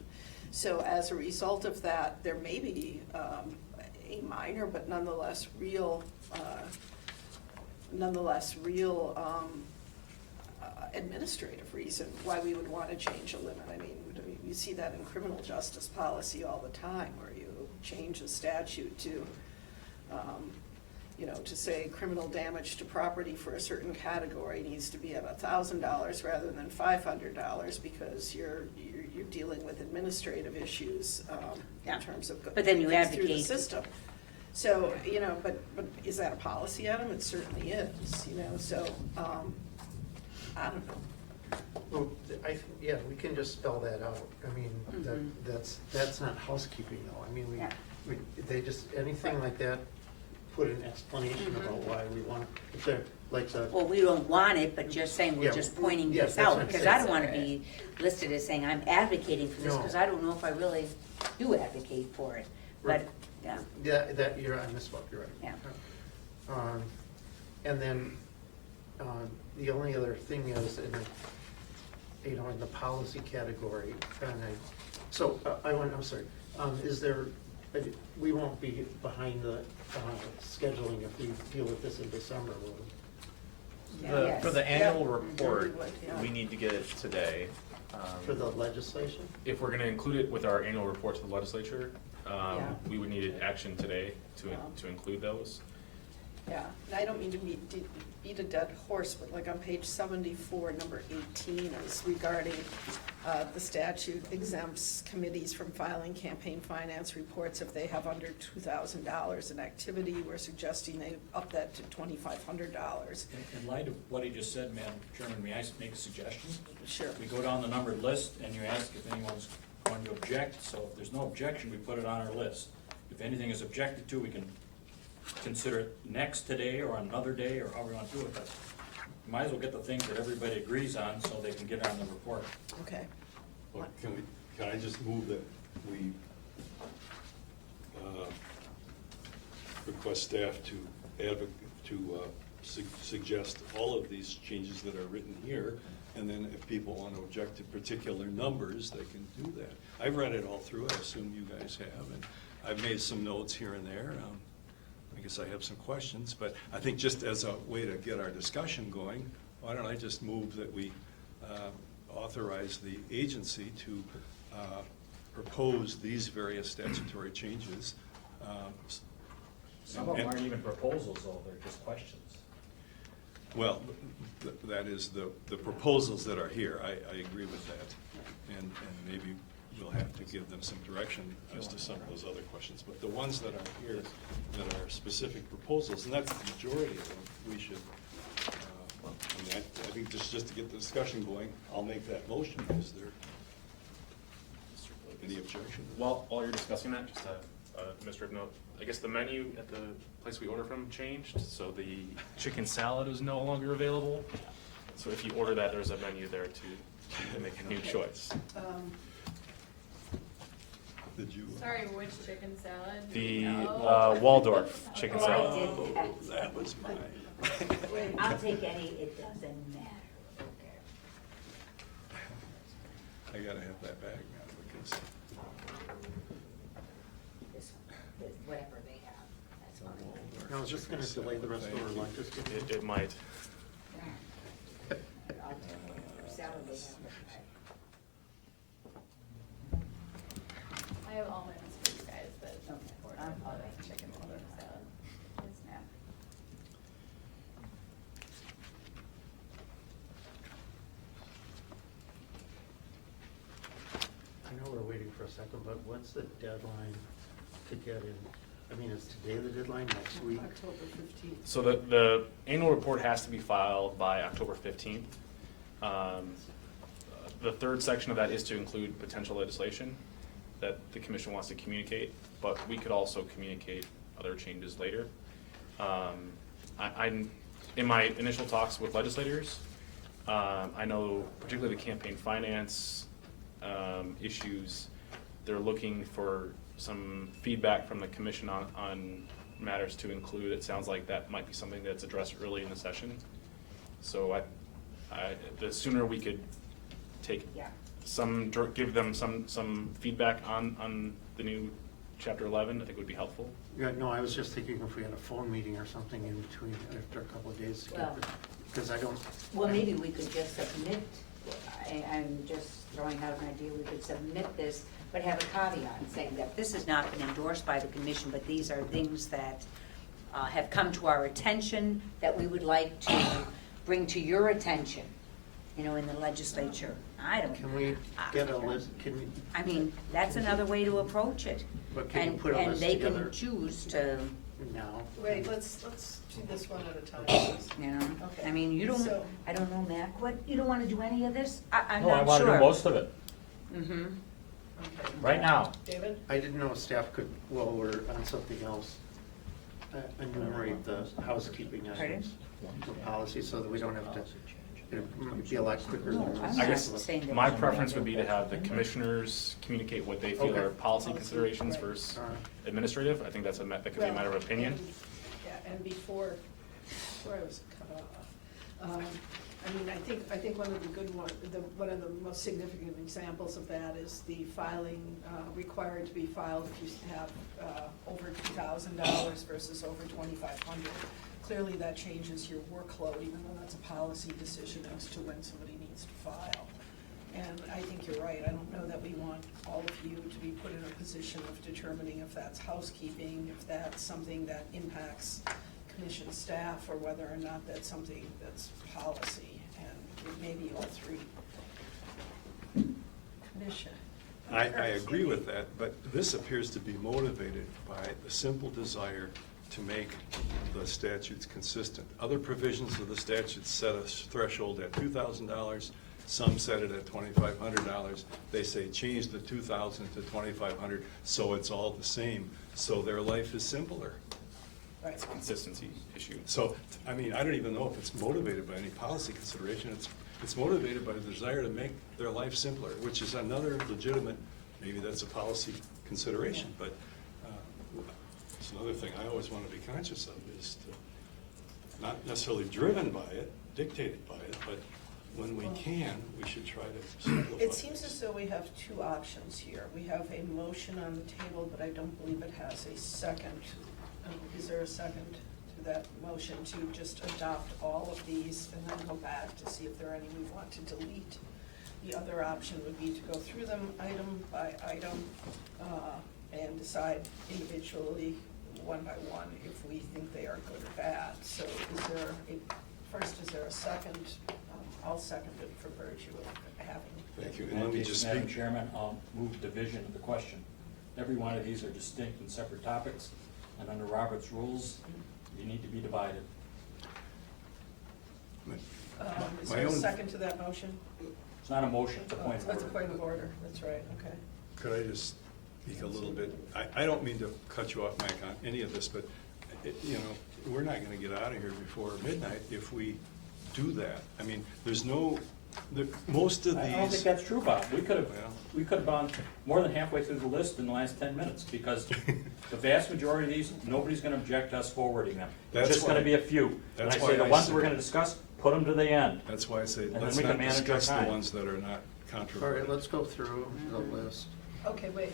So as a result of that, there may be a minor but nonetheless real administrative reason why we would want to change a limit. I mean, you see that in criminal justice policy all the time, where you change a statute to, to say criminal damage to property for a certain category needs to be at $1,000 rather than $500, because you're dealing with administrative issues Yeah. in terms of But then you things through the advocate- system. So, but is that a policy item? It certainly is, so, I don't know. Well, we can just spell that out. I mean, that's not housekeeping though. I mean, Yeah. they just, anything like that, put an explanation about why we want, if they're, like, Well, we don't want it, but just saying, we're Yeah, just pointing yeah, this that's out, what I'm because saying. I don't wanna be listed as saying I'm advocating for this, No. because I don't know if I really do advocate for it. But, Right. yeah, Yeah, I misspoke, you're right. Yeah. And then, the only other thing is, in the policy category, I'm sorry, is there, we won't be behind the scheduling if we deal with this in December, will we? Yes. For the annual report, we would, yeah. we need to get it today. For the legislation? If we're gonna include it with our annual report to the legislature, Yeah. we would need action today Wow. to include those. Yeah, and I don't mean to beat a dead horse, but like on page 74, number 18 is regarding the statute exempts committees from filing campaign finance reports if they have under $2,000 in activity. We're suggesting they up that to $2,500. In light of what he just said, Madam Chairman, may I make a suggestion? Sure. We go down the numbered list and you ask if anyone's going to object, so if there's no objection, we put it on our list. If anything is objected to, we can consider it next today or on another day or however we want to do it, but you might as well get the things that everybody agrees on so they can get on the report. Okay. Well, can I just move that we request staff to suggest all of these changes that are written here, and then if people want to object to particular numbers, they can do that. I've read it all through, I assume you guys have, and I've made some notes here and there. I guess I have some questions, but I think just as a way to get our discussion going, why don't I just move that we authorize the agency to propose these various statutory changes. Some of them aren't even proposals, though, they're just questions. Well, that is the proposals that are here, I agree with that. And maybe we'll have to give them some direction as to some of those other questions. But the ones that are here, that are specific proposals, and that's the majority of them, we should, I think just to get the discussion going, I'll make that motion. Is there any objection? While you're discussing that, just a administrative note, I guess the menu at the place we order from changed, so the chicken salad is no longer available. So if you order that, there's a menu there to make a new choice. Did you? Sorry, which chicken salad? The No. Waldorf chicken Oh, I salad. did Oh, that. that was mine. I'll take any, it doesn't matter. Okay. I gotta have that back now because This one, whatever they have, that's fine. Now, is this gonna delay the rest of our lunches? It might. I'll take it. Salad they have. I have all my notes for you guys, but Okay. order I'm the fine. chicken Waldorf salad. Yes, ma'am. I know we're waiting for a second, but what's the deadline to get in? I mean, is today the deadline, next week? October 15th. So the annual report has to be filed by October 15th. The third section of that is to include potential legislation that the commission wants to communicate, but we could also communicate other changes later. In my initial talks with legislators, I know particularly the campaign finance issues, they're looking for some feedback from the commission on matters to include. It sounds like that might be something that's addressed early in the session. So the sooner we could take Yeah. give them some feedback on the new chapter 11, I think would be helpful. Yeah, no, I was just thinking if we had a phone meeting or something in between after a couple of days to get Well- this, because I don't. Well, maybe we could just submit, I'm just throwing out an idea, we could submit this, but have a caveat saying that this has not been endorsed by the commission, but these are things that have come to our attention that we would like to bring to your attention, in the legislature. I don't. Can we get a list, I mean, that's another way to approach it. But can you And- put a list And together? they can choose to, now? Wait, let's do this one at a time, please. I mean, you don't, So- I don't know, Mac, you don't wanna do any of this? I'm No, I not want to sure. do most of it, Mm-hmm. Okay. right now. David? I didn't know if staff could, while we're on something else, enumerate the housekeeping items for policy so that we don't have to, it might be a lot quicker than. No, I'm I not guess saying that my we preference don't would be to have the commissioners communicate what they feel Okay. are policy considerations Right. versus All right. administrative. I think that could be a matter of opinion. And before I was cut off, I think one of the good one of the most significant examples of that is the filing, required to be filed if you have over $2,000 versus over $2,500. Clearly, that changes your workload, even though that's a policy decision as to when somebody needs to file. And I think you're right, I don't know that we want all of you to be put in a position of determining if that's housekeeping, if that's something that impacts commission staff, or whether or not that's something that's policy, and it may be all three. Commission. I agree with that, but this appears to be motivated by the simple desire to make the statutes consistent. Other provisions of the statute set a threshold at $2,000, some set it at $2,500. They say change the 2,000 to 2,500, so it's all the same, so their life is simpler. Right. It's a consistency issue. So, I mean, I don't even know if it's motivated by any policy consideration. It's motivated by the desire to make their life simpler, which is another legitimate, maybe that's a policy consideration, but it's another thing I always want to be conscious of, is to, not necessarily driven by it, dictated by it, but when we can, we should try to simplify It seems this. as though we have two options here. We have a motion on the table, but I don't believe it has a second. Is there a second to that motion to just adopt all of these and then go back to see if there are any we want to delete? The other option would be to go through them item by item and decide individually, one by one, if we think they are good or bad. So first, is there a second? I'll second it for virtue of having. Thank you, In and that let me case, just Madam speak. Chairman, I'll move division of the question. Every one of these are distinct and separate topics, and under Robert's rules, you need to be divided. Is My there a own- second to that motion? It's not a motion, it's a point of That's a order. point of order, that's right, okay. Could I just speak a little bit? I don't mean to cut you off, Mike, on any of this, but, you know, we're not gonna get out of here before midnight if we do that. I mean, there's no, most of these. I don't think that's true, Bob. We could have, Well- we could have gone more than halfway through the list in the last 10 minutes, because the vast majority of these, nobody's gonna object to us forwarding them. It's That's just gonna why- be a few. And I that's say the why I ones said- we're gonna discuss, put them to the end. That's why I say, And then let's we can not manage our discuss the time. ones that are not All right, controversial. let's go through the list. Okay, wait.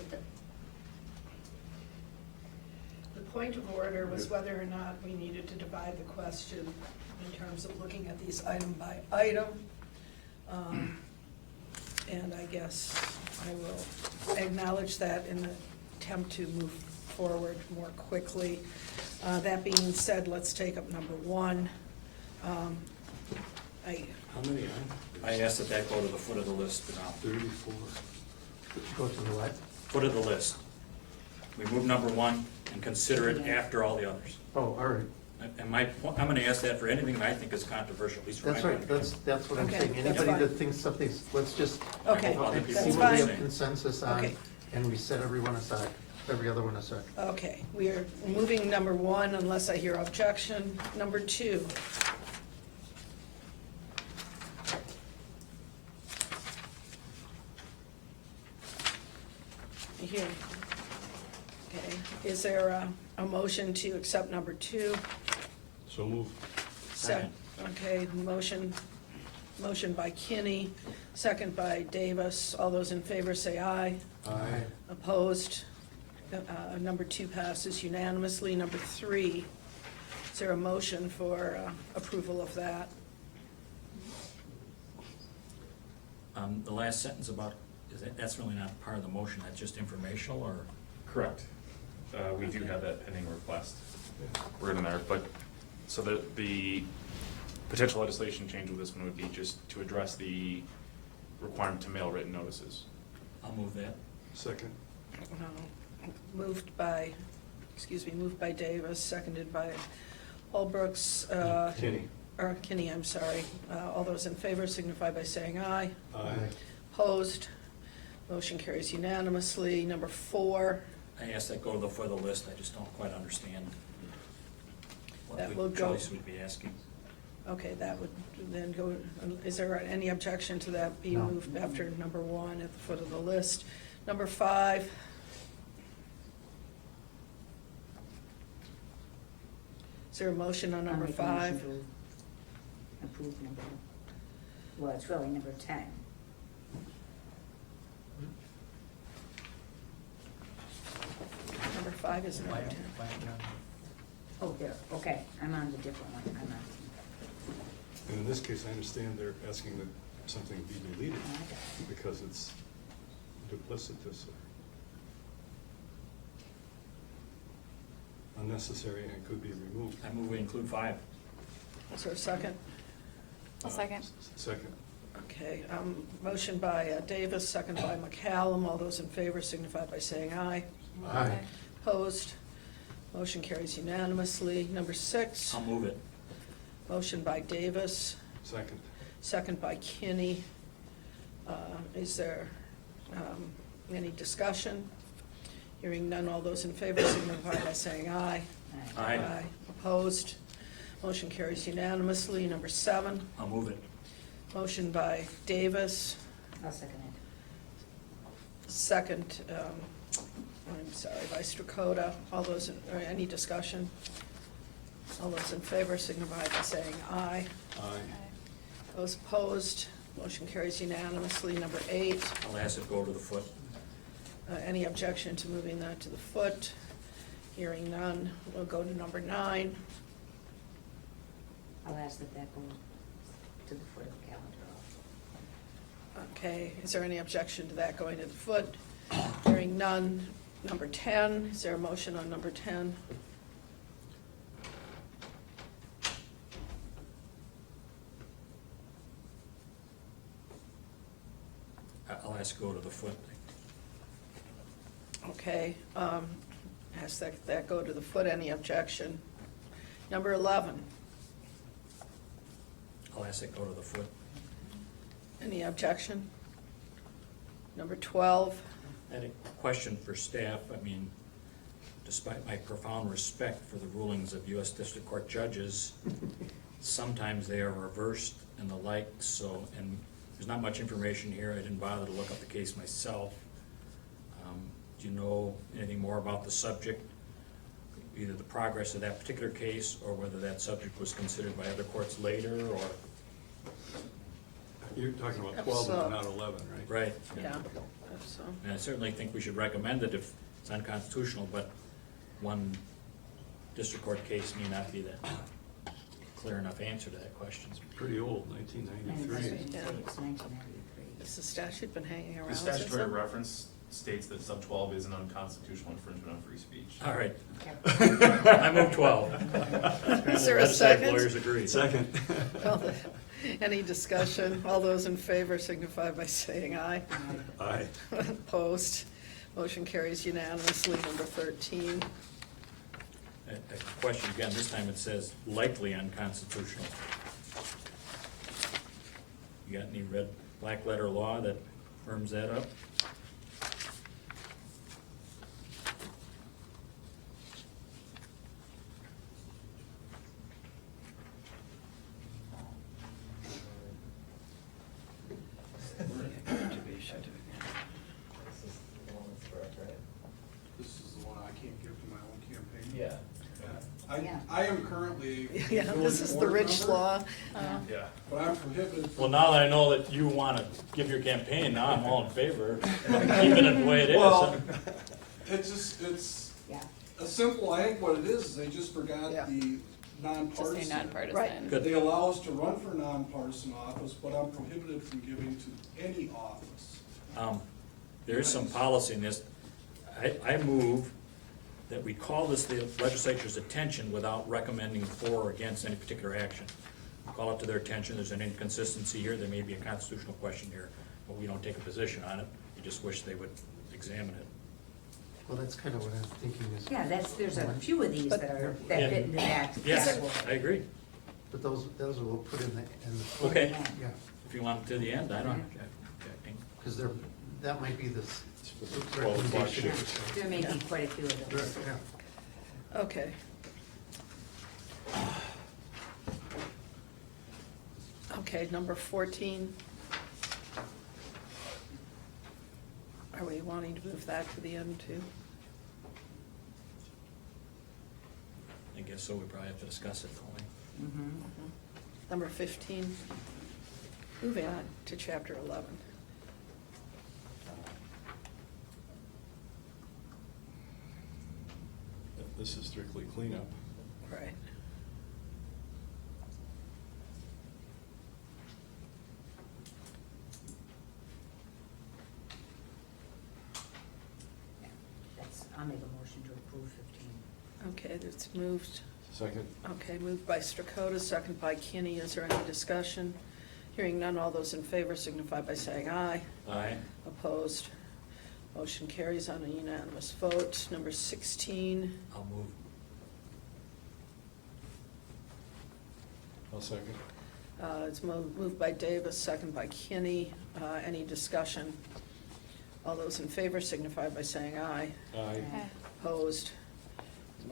The point of order was whether or not we needed to divide the question in terms of looking at these item by item. And I guess I will acknowledge that in the attempt to move forward more quickly. That being said, let's take up number one. How many are I asked that go to the foot of the list now. 34. Go to the what? Foot of the list. We move number one and consider it after all the others. Oh, all right. And I'm gonna ask that for anything that I think is controversial, at least for my That's point right, of view. that's what I'm Okay, saying. that's Anybody fine. that thinks something's, let's just Okay, Other and people see that's what we fine. have consensus on, Okay. and we set everyone aside, every other one aside. Okay, we are moving number one unless I hear objection. Number two. Here. Okay, is there a motion to accept number two? So move. Second. Okay, motion by Kinney, second by Davis. All those in favor say aye. Aye. Opposed? Number two passes unanimously. Number three, is there a motion for approval of that? The last sentence about, that's really not part of the motion, that's just informational, or? Correct. We do have that pending request written in there, but, so the potential legislation change with this one would be just to address the requirement to mail written notices. I'll move that. Second. Moved by Davis, seconded by Holbrooks. Kinney. Or Kinney, I'm sorry. All those in favor signify by saying aye. Aye. Opposed? Motion carries unanimously. Number four, I asked that go to the foot of the list, I just don't quite understand That what will the go- choice would be asking. okay, that would then go, is there any objection to that being No. moved after number one at the foot of the list? Number five. Is there a motion on number I'll make a motion five? to approve number, well, it's really number 10. Number five is number 10. Oh, there, okay, I'm on the different one, I'm on. And in this case, I understand they're asking that something be deleted Okay. because it's duplicitous. unnecessary and could be removed. I move we include 5. Is there a second? I'll second. Second. Okay, motion by Davis, second by McCallum. All those in favor signify by saying aye. Aye. Opposed? Motion carries unanimously. Number 6, I'll move it. motion by Davis, Second. second by Kinney. Is there any discussion? Hearing none, all those in favor signify by saying aye. Aye. Opposed? Motion carries unanimously. Number 7, I'll move it. motion by Davis, I'll second it. second, I'm sorry, by Strakota. All those, or any discussion? All those in favor signify by saying aye. Aye. Those opposed? Motion carries unanimously. Number 8, I'll ask it go to the foot. any objection to moving that to the foot? Hearing none, we'll go to number 9. I'll ask that go to the foot of the calendar. Okay, is there any objection to that going to the foot? Hearing none. Number 10, is there a motion on number 10? I'll ask it go to the foot. Okay, ask that go to the foot. Any objection? Number 11, I'll ask it go to the foot. any objection? Number 12, I had a question for staff. I mean, despite my profound respect for the rulings of U.S. District Court judges, sometimes they are reversed and the like, so, and there's not much information here. I didn't bother to look up the case myself. Do you know anything more about the subject, either the progress of that particular case or whether that subject was considered by other courts later, or? You're talking about 12 and not 11, right? Right. yeah, so, And I certainly think we should recommend it if it's unconstitutional, but one district court case may not be the clear enough answer to that question. It's pretty old, 1993. Yeah. It's 1993. has the statute been hanging around The since statutory then? reference states that sub 12 is an unconstitutional infringement on free speech. All right, Okay. I move 12. Is there a Legislative second? Lawyers agree. Second. Well, any discussion? All those in favor signify by saying aye. Aye. Opposed? Motion carries unanimously. Number 13. A question again, this time it says likely unconstitutional. You got any red, black letter law that firms that up? This is the one I can't give to my own campaign. Yeah. Yeah. I am currently. a Yeah, village this is the board rich member, law. Yeah. But I'm prohibited. Well, now that I know that you wanna give your campaign, now I'm all in favor of keeping it the way it is. Well, it's Yeah. a simple, I think what it is they just forgot Yeah. the Just say nonpartisan. nonpartisan. Right. Good. They allow us to run for nonpartisan office, but I'm prohibited from giving to any office. There is some policy in this. I move that we call this the legislature's attention without recommending for or against any particular action. Call it to their attention, there's an inconsistency here, there may be a constitutional question here, but we don't take a position on it, we just wish they would examine it. Well, that's kind of what I'm thinking is. Yeah, there's a few of these that Yeah. fit into that. Yes, category. I agree. But those we'll put in the. Okay. Yeah, If you want it to the end, I don't object. because that might be this Well, recommendation. Yeah, there may be quite a few of Right, those. yeah. Okay. Okay, number 14. Are we wanting to move that to the end too? I guess so, we probably have to discuss it, don't we? Mhm. Number 15. Moving on to chapter 11. This is strictly cleanup. Right. I'll make a motion to approve 15. Okay, it's moved. Second? Okay, moved by Strakotis, second by Kinney. Is there any discussion? Hearing none, all those in favor signify by saying aye. Aye. Opposed? Motion carries on a unanimous vote. Number 16, I'll move. I'll second. it's moved by Davis, second by Kinney. Any discussion? All those in favor signify by saying aye. Aye. Opposed?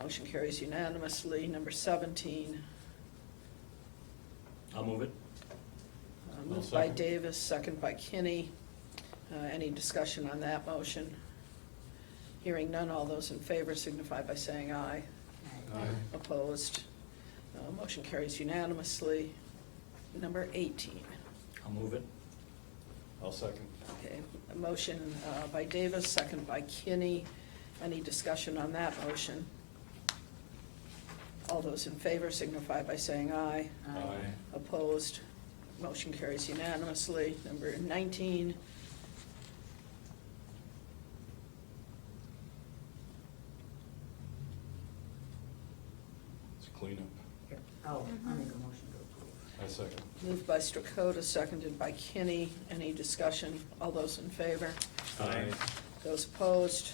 Motion carries unanimously. Number 17, I'll move it. moved by second. Davis, second by Kinney. Any discussion on that motion? Hearing none, all those in favor signify by saying aye. Aye. Opposed? Motion carries unanimously. Number 18. I'll move it. I'll second. Okay, a motion by Davis, second by Kinney. Any discussion on that motion? All those in favor signify by saying aye. Aye. Opposed? Motion carries unanimously. Number 19. It's cleanup. Oh, I'll make a motion to approve. I second. Moved by Strakotis, seconded by Kinney. Any discussion? All those in favor? Aye. Those opposed?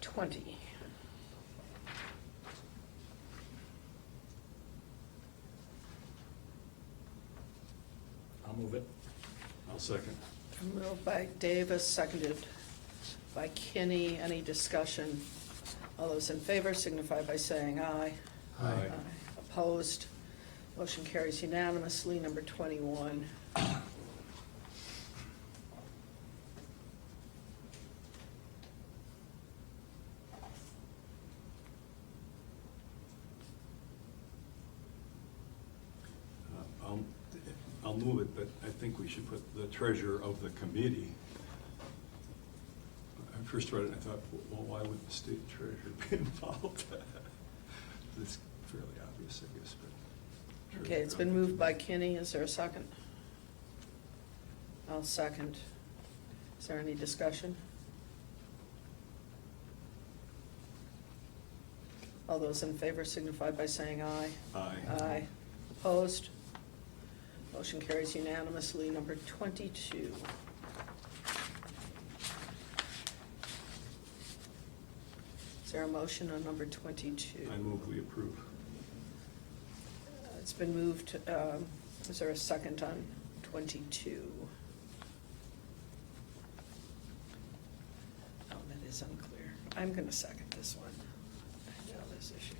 20. I'll move it. I'll second. Moved by Davis, seconded by Kinney. Any discussion? All those in favor signify by saying aye. Aye. Opposed? Motion carries unanimously. Number 21. I'll move it, but I think we should put the treasurer of the committee. I first read it and I thought, well, why would the state treasurer be involved? It's fairly obvious, I guess, but. Okay, it's been moved by Kinney. Is there a second? I'll second. Is there any discussion? All those in favor signify by saying aye. Aye. Aye. Opposed? Motion carries unanimously. Number 22. Is there a motion on number 22? I move we approve. It's been moved. Is there a second on 22? Oh, that is unclear. I'm going to second this one. I know this issue.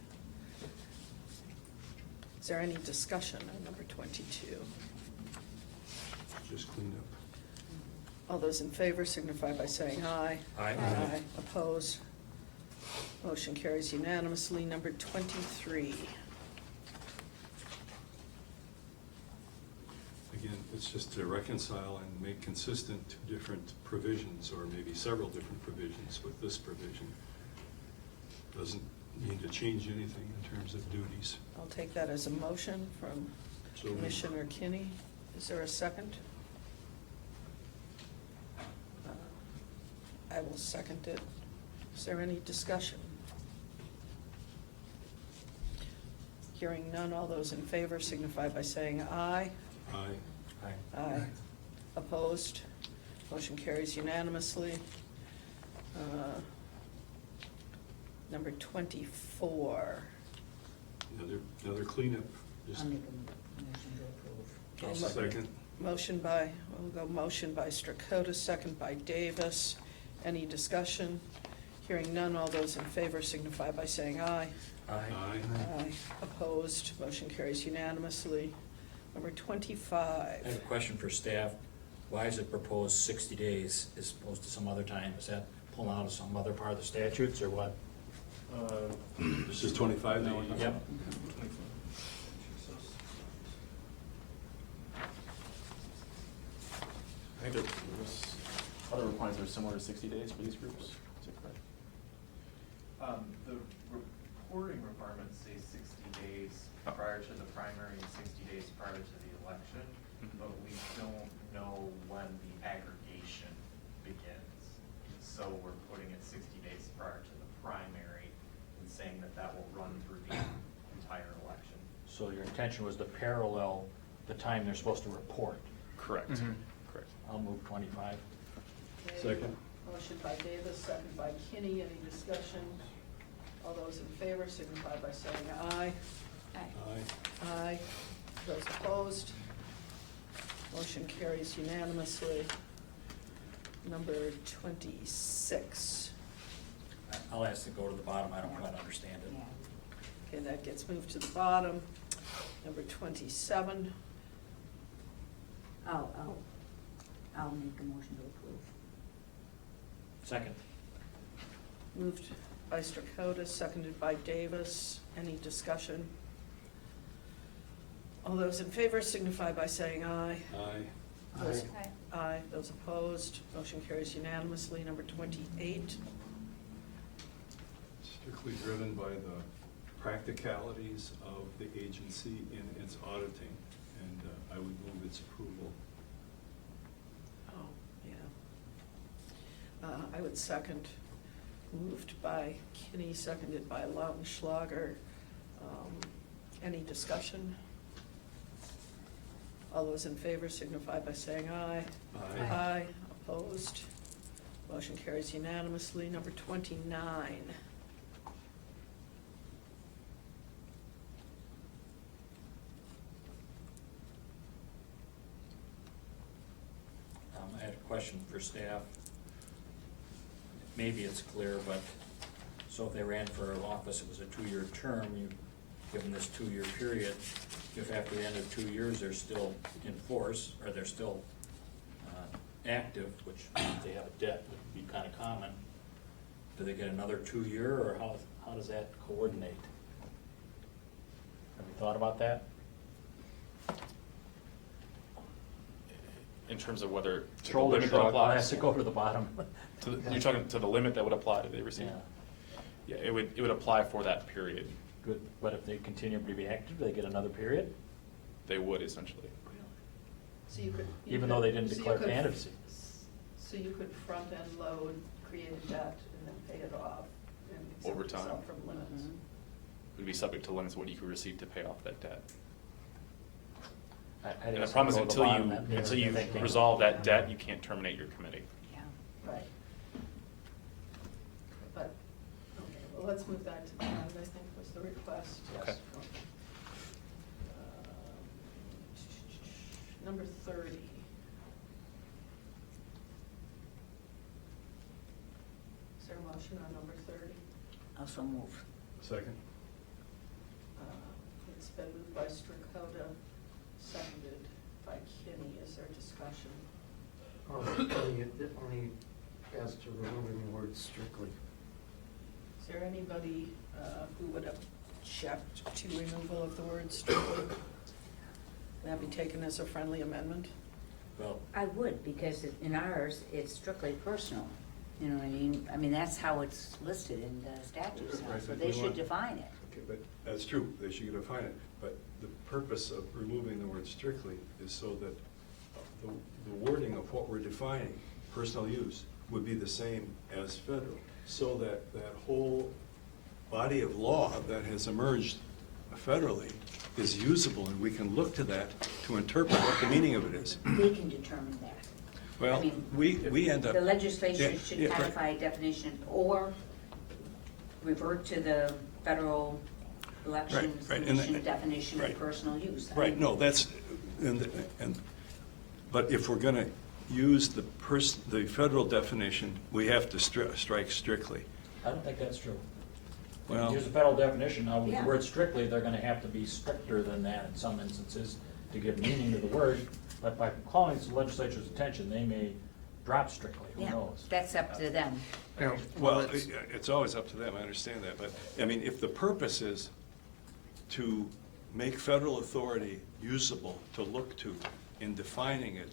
Is there any discussion on number 22? Just clean up. All those in favor signify by saying aye. Aye. Opposed? Motion carries unanimously. Number 23. Again, it's just to reconcile and make consistent two different provisions, or maybe several different provisions with this provision. Doesn't need to change anything in terms of duties. I'll take that as a motion from So moved. Commissioner Kinney. Is there a second? I will second it. Is there any discussion? Hearing none, all those in favor signify by saying aye. Aye. Aye. Opposed? Motion carries unanimously. Number 24. Another cleanup. Just I'll make a motion to approve. Okay, second. We'll go motion by Strakotis, second by Davis. Any discussion? Hearing none, all those in favor signify by saying aye. Aye. Aye. Aye. Opposed? Motion carries unanimously. Number 25. I have a question for staff. Why is it proposed 60 days as opposed to some other time? Is that pulling out of some other part of the statutes or what? This is 25 now? Yep. I think there was other requirements that are similar to 60 days for these groups, is that correct? The reporting requirements say 60 days prior to the primary and 60 days prior to the election, but we don't know when the aggregation begins. So we're putting it 60 days So your intention was to parallel the time they're supposed to report. Correct, Mhm. correct. I'll move 25. Okay. Second. Motion by Davis, second by Kinney. Any discussion? All those in favor signify by saying aye. Aye. Aye. Those opposed? Motion carries unanimously. Number 26. I'll ask to go to the bottom, I don't quite understand it. Yeah. Okay, that gets moved to the bottom. Number 27. I'll make a motion to approve. Second. Moved by Strakotis, seconded by Davis. Any discussion? All those in favor signify by saying aye. Aye. Those- Aye. Aye. Those opposed, motion carries unanimously. Number 28. Strictly driven by the practicalities of the agency in its auditing, and I would move its approval. Oh, yeah. I would second. Moved by Kinney, seconded by Lautenschlager. Any discussion? All those in favor signify by saying aye. Aye. Aye. Opposed? Motion carries unanimously. Number 29. I had a question for staff. Maybe it's clear, but, so if they ran for office, it was a 2-year term, you give them this 2-year period. If after the end of 2 years, they're still in force, or they're still active, which if they have a debt would be kind of common, do they get another 2-year, or how does that coordinate? Have you thought about that? In terms of whether, to the Shoulder limit that shrug, I'll applies. have to go to the bottom. You're talking to the limit that would apply to the receiver? Yeah. Yeah, it would apply for that period. Good, but if they continue to be active, do they get another period? They would essentially. So you could. Even though they didn't so you declare could- candidacy? So you could front-end load, create a debt, and then pay it off. And exempt Over time. yourself from limits. Would be subject to limits what you could receive to pay off that debt. I And the just problem is go to the until bottom, you, that means until you they're thinking- resolve that debt, you can't terminate your committee. Yeah. Right. But, okay, well, let's move that to the end, I think was the request. Okay. Number 30. Is there a motion on number 30? Also move. Second. It's been moved by Strakota, seconded by Kinney. Is there discussion? Only as to removing the word strictly. Is there anybody who would object to removal of the word strictly? Would that be taken as a friendly amendment? Well, I would, because in ours, it's strictly personal. You know what I mean? I mean, that's how it's listed in the statutes now, Right, so but they we should want- define it. Okay, but that's true, they should define it, but the purpose of removing the word strictly is so that the wording of what we're defining, personal use, would be the same as federal, so that that whole body of law that has emerged federally is usable, and we can look to that to interpret what the meaning of it is. They can determine that. Well, I mean, we end up. The legislature Yeah, should yeah, right. codify a definition or revert to the federal elections right, and commission that- definition of right. personal use. I Right, mean, no, that's, but if we're gonna use the federal definition, we have to strike strictly. I don't think that's true. Well- Use the federal definition, now with the Yeah. word strictly, they're gonna have to be stricter than that in some instances to give meaning to the word, but by calling it to the legislature's attention, they may drop strictly, who Yeah, knows? that's up to them. Well, it's always up to them, I understand that, but, I mean, if the purpose is to make federal authority usable to look to in defining it,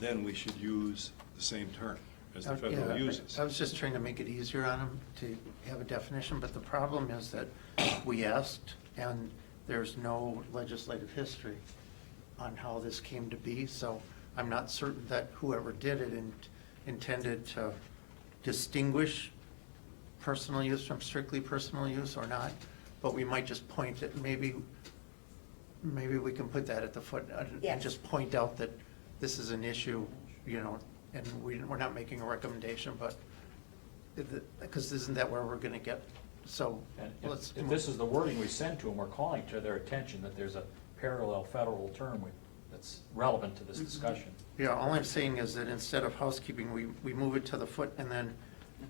then we should use the same term as the federal uses. I was just trying to make it easier on them to have a definition, but the problem is that we asked, and there's no legislative history on how this came to be, so I'm not certain that whoever did it intended to distinguish personal use from strictly personal use or not, but we might just point that maybe maybe we can put that at the foot and Yes. just point out that this is an issue, you know, and we're not making a recommendation, but, because isn't that where we're gonna get, so, And let's. if this is the wording we send to them, we're calling to their attention that there's a parallel federal term that's relevant to this discussion. Yeah, all I'm saying is that instead of housekeeping, we move it to the foot and then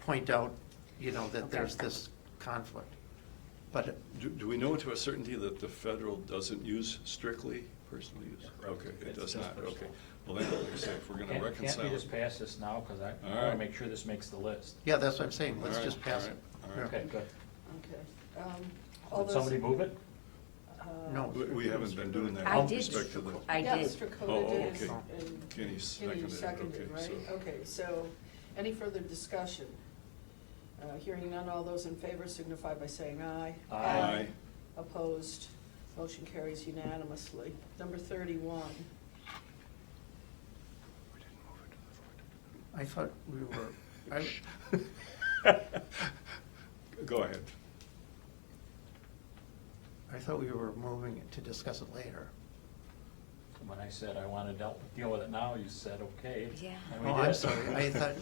point out, you know, that there's this conflict. But, Do we know to a certainty that the federal doesn't use strictly personal use? Okay, it does It's not, just okay. Well, then, like I say, if we're gonna Can't reconcile. we just pass this now, because I All want right. to make sure this makes the list. yeah, that's what I'm saying, let's All right, just pass all it. right, all right. Okay, good. Okay. All Would those- somebody move it? No. We haven't been doing that I with did. respect to the. I Yeah, did. Mr. Oh, Coda did, okay. and Kenny Kenny seconded it, seconded, okay, right? so. Okay, so, any further discussion? Hearing none, all those in favor signify by saying aye. Aye. Opposed, motion carries unanimously. Number 31. I thought we were, Go ahead. I thought we were moving it to discuss it later. When I said I want to deal with it now, you said, okay. Yeah. And we Oh, I'm did. sorry, I thought,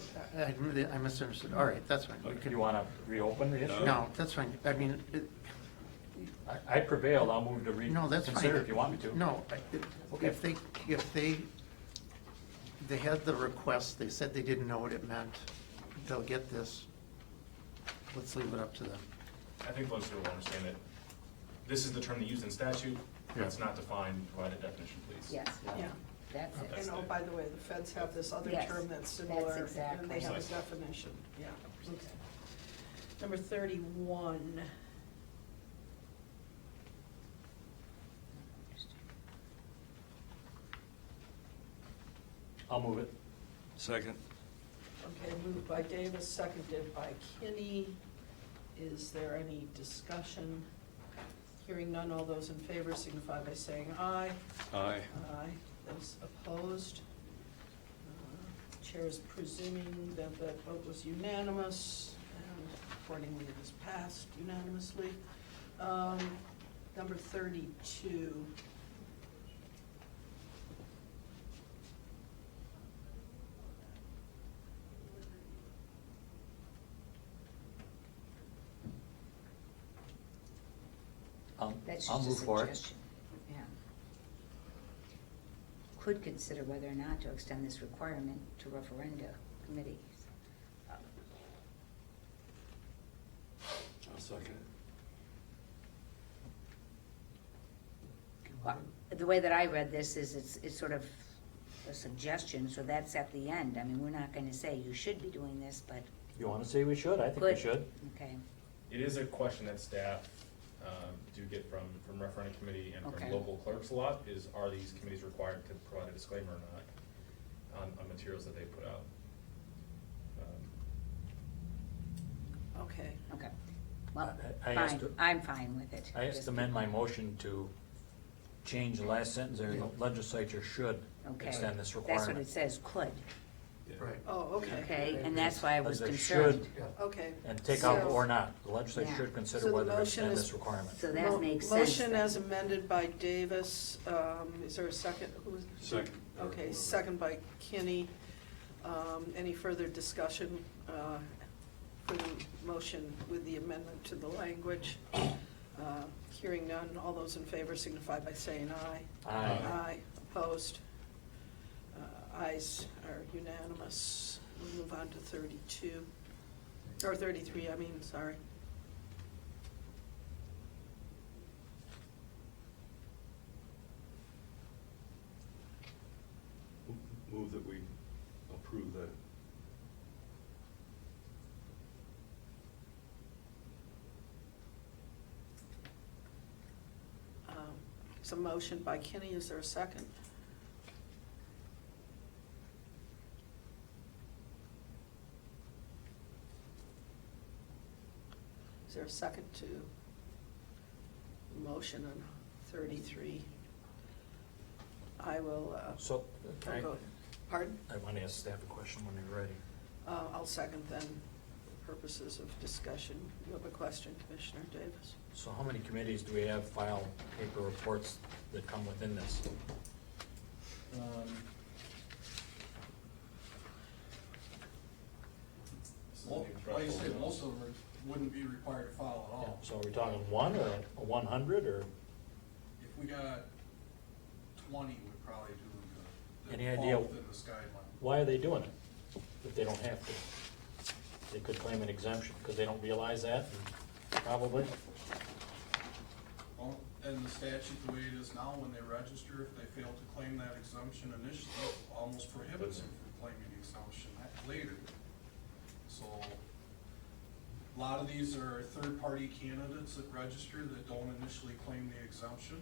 I misunderstood, all right, that's fine. We can- You want to reopen the issue? No, that's fine, I mean, I prevailed, I'll move to no, that's fine. reconsider if you want me to. No, Okay. if they had the request, they said they didn't know what it meant, they'll get this, let's leave it up to them. I think most people will understand that this is the term they use in statute. Yeah. It's not defined. Provide a definition, please. Yes, Yeah. that's it. And oh, by the way, the feds have this other Yes, term that's that's similar, and exactly. they have a Precisely. definition, yeah, okay. Number 31. I'll move it. Second. Okay, moved by Davis, seconded by Kinney. Is there any discussion? Hearing none, all those in favor signify by saying aye. Aye. Aye. Those opposed? Chair is presuming that that vote was unanimous, and accordingly it is passed unanimously. Number 32. That's I'll just a move for it. suggestion, yeah. Could consider whether or not to extend this requirement to referenda committees. I'll second it. Well, the way that I read this is it's sort of a suggestion, so that's at the end. I mean, we're not gonna say you should be doing this, but, You want to say we should? I think we Good. should. okay, It is a question that staff do get from referendum committee and Okay. from local clerks a lot, is are these committees required to provide a disclaimer or not on materials that they put out? Okay. okay. Well, I asked fine, her- I'm fine with it. I asked Just to amend my motion to change the last sentence there, the legislature should Okay. extend this That's what it requirement. says, could, Right. Oh, okay. okay, and that's why I was Legislature concerned. should, Okay. and take out So- or not. The legislature Yeah. should So consider the whether to motion extend is- this requirement. So that makes sense. Motion then. as amended by Davis. Is there a second? Who was- Second. Okay, second by Kinney. Any further discussion for the motion with the amendment to the language? Hearing none, all those in favor signify by saying aye. Aye. Aye, opposed? Ayes are unanimous. We'll move on to 32, or 33, I mean, sorry. Move that we approve that. It's a motion by Kinney, is there a second? Is there a second to motion on 33? I will, So, can I, go, pardon? I want to ask staff a question when you're ready. I'll second then, for purposes of discussion. You have a question, Commissioner Davis? So how many committees do we have file paper reports that come within this? Like you say, most of them wouldn't be required to file at all. So are we talking 1 or a 100 or? If we got 20, we'd probably do the Any fall idea within this guideline. why are they doing it if they don't have to? They could claim an exemption because they don't realize that, probably. Well, and the statute, the way it is now, when they register, if they fail to claim that exemption initially, it almost prohibits them from claiming the exemption later. So, a lot of these are third-party candidates that register that don't initially claim the exemption.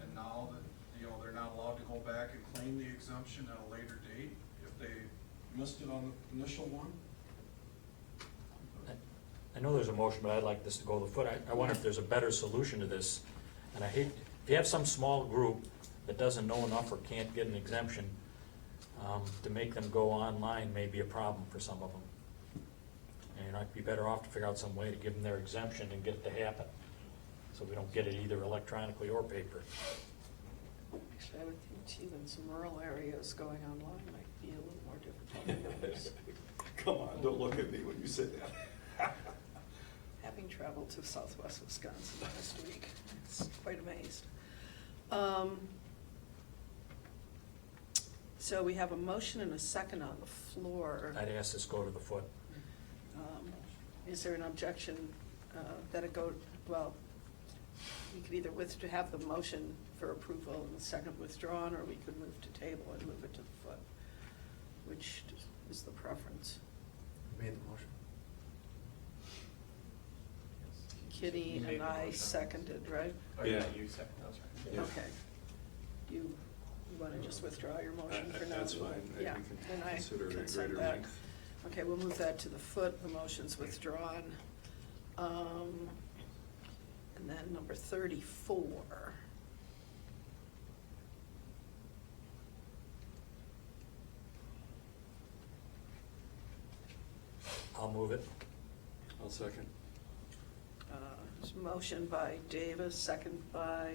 And now that, they're not allowed to go back and claim the exemption at a later date if they missed it on the initial one. I know there's a motion, but I'd like this to go to the foot. I wonder if there's a better solution to this. And I hate, if you have some small group that doesn't know enough or can't get an exemption, to make them go online may be a problem for some of them. And I'd be better off to figure out some way to give them their exemption and get it to happen, so we don't get it either electronically or paper. Actually, I would think even some rural areas going online might be a little more difficult. Come on, don't look at me when you say that. Having traveled to southwest Wisconsin last week, it's quite amazed. So we have a motion and a second on the floor. I'd ask this go to the foot. Is there an objection that it go, well, we could either have the motion for approval and the second withdrawn, or we could move to table and move it to the foot. Which is the preference? Made the motion. Kitty You made and the I motion. seconded, right? Oh, yeah, you second, that's right. Yeah. Okay. You want to just withdraw your motion for now? That's fine. Yeah, We can and I consider it a consent greater that. length. Okay, we'll move that to the foot, the motion's withdrawn. And then number 34. I'll move it. I'll second. There's a motion by Davis, second by,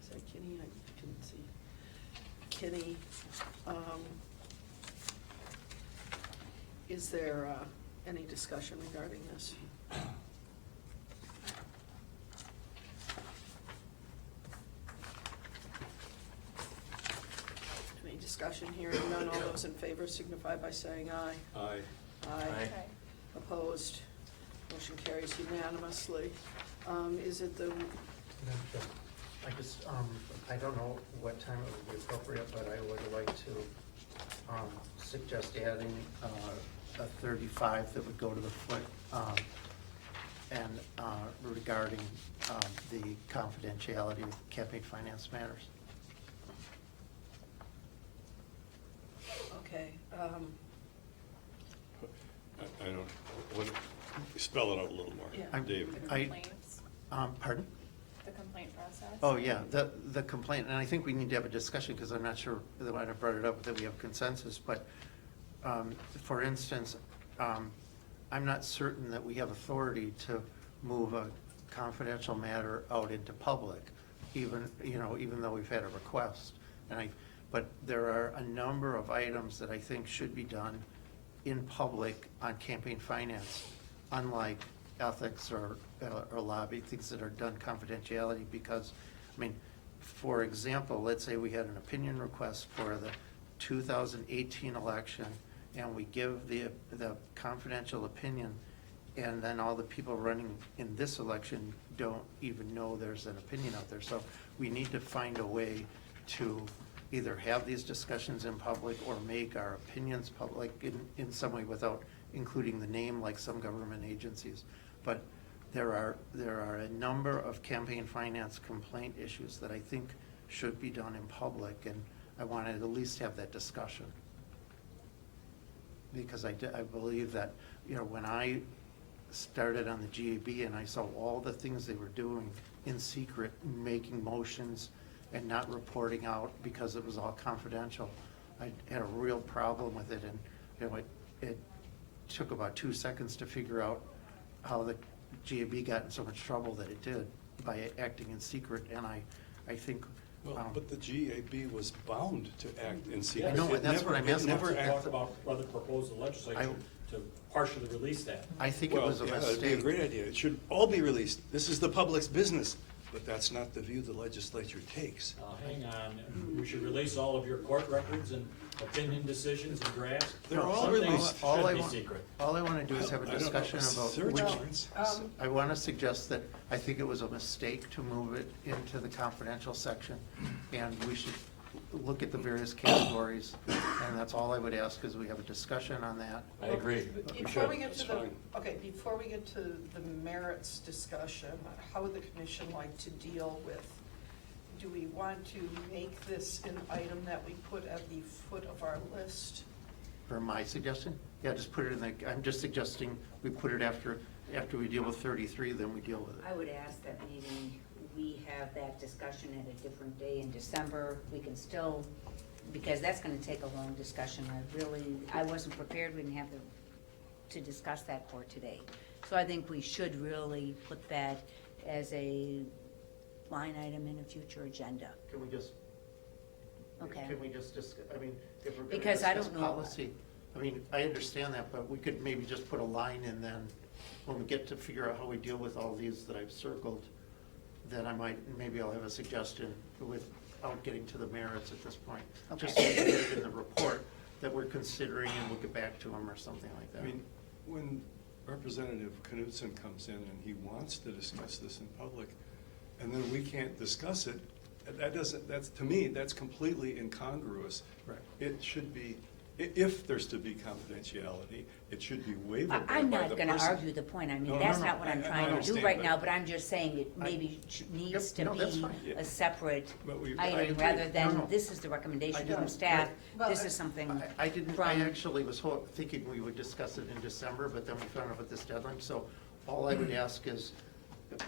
is that Kinney? I couldn't see. Kinney. Is there any discussion regarding this? Any discussion? Hearing none, all those in favor signify by saying aye. Aye. Aye. Okay. Opposed? Motion carries unanimously. Is it the, I just, I don't know what time it would be appropriate, but I would like to suggest adding a 35 that would go to the foot, and regarding the confidentiality of campaign finance matters. okay, I don't, what, spell it out a little more, Yeah. Dave. The I- complaints, Pardon? the complaint process. Oh, yeah, the complaint, and I think we need to have a discussion, because I'm not sure that I brought it up, that we have consensus, but, for instance, I'm not certain that we have authority to move a confidential matter out into public, even though we've had a request. But there are a number of items that I think should be done in public on campaign finance, unlike ethics or lobby, things that are done confidentiality, because, for example, let's say we had an opinion request for the 2018 election, and we give the confidential opinion, and then all the people running in this election don't even know there's an opinion out there. So we need to find a way to either have these discussions in public or make our opinions public in some way without including the name like some government agencies. But there are a number of campaign finance complaint issues that I think should be done in public, and I wanted to at least have that discussion. Because I believe that, when I started on the GAB and I saw all the things they were doing in secret, making motions and not reporting out because it was all confidential, I had a real problem with it, and it took about 2 seconds to figure out how the GAB got in so much trouble that it did by acting in secret, and I think. Well, but the GAB was bound to act in secret. I know, It and that's never- what I'm it asking. never Talk acted. about whether propose the legislature to partially release that. I think it was a Well, mistake. yeah, it'd be a great idea. It should all be released. This is the public's business, but that's not the view the legislature takes. Hang on, we should release all of your court records and opinion decisions and drafts. They're No, all Some things released. All I should be want- secret. All I wanna do is have a I don't know, discussion about search which, warrants. I wanna suggest that I think it was a mistake to move it into the confidential section, and we should look at the various categories, and that's all I would ask, is we have a discussion on that. I agree. We Before should. we get That's to the, fine. okay, before we get to the merits discussion, how would the commission like to deal with, do we want to make this an item that we put at the foot of our list? For my suggestion, yeah, just put it in the, I'm just suggesting we put it after we deal with 33, then we deal with it. I would ask that maybe we have that discussion at a different day in December. We can still, because that's gonna take a long discussion. I wasn't prepared, we didn't have to discuss that for today. So I think we should really put that as a line item in a future agenda. Can we just? Okay. Can we just I mean, if we're gonna Because I discuss don't know- policy, I mean, I understand that, but we could maybe just put a line in then, when we get to figure out how we deal with all these that I've circled, then maybe I'll have a suggestion without getting to the merits at this point. Just so we get it in the report that we're considering, and we'll get back to them or something like that. I mean, when Representative Knudsen comes in and he wants to discuss this in public, and then we can't discuss it, to me, that's completely incongruous. Right. It should be, if there's to be confidentiality, it should be waivable by the person. I'm not gonna argue the point. I mean, No, that's no, not what I'm I trying to do understand, right but- now, but I'm just saying it maybe needs to Yep, no, that's be fine. Yeah. a separate But I item, agree. rather than, No. this is the recommendation I from don't. staff, Well, this is something I from. actually was thinking we would discuss it in December, but then we found out about this deadline, so all I would ask is,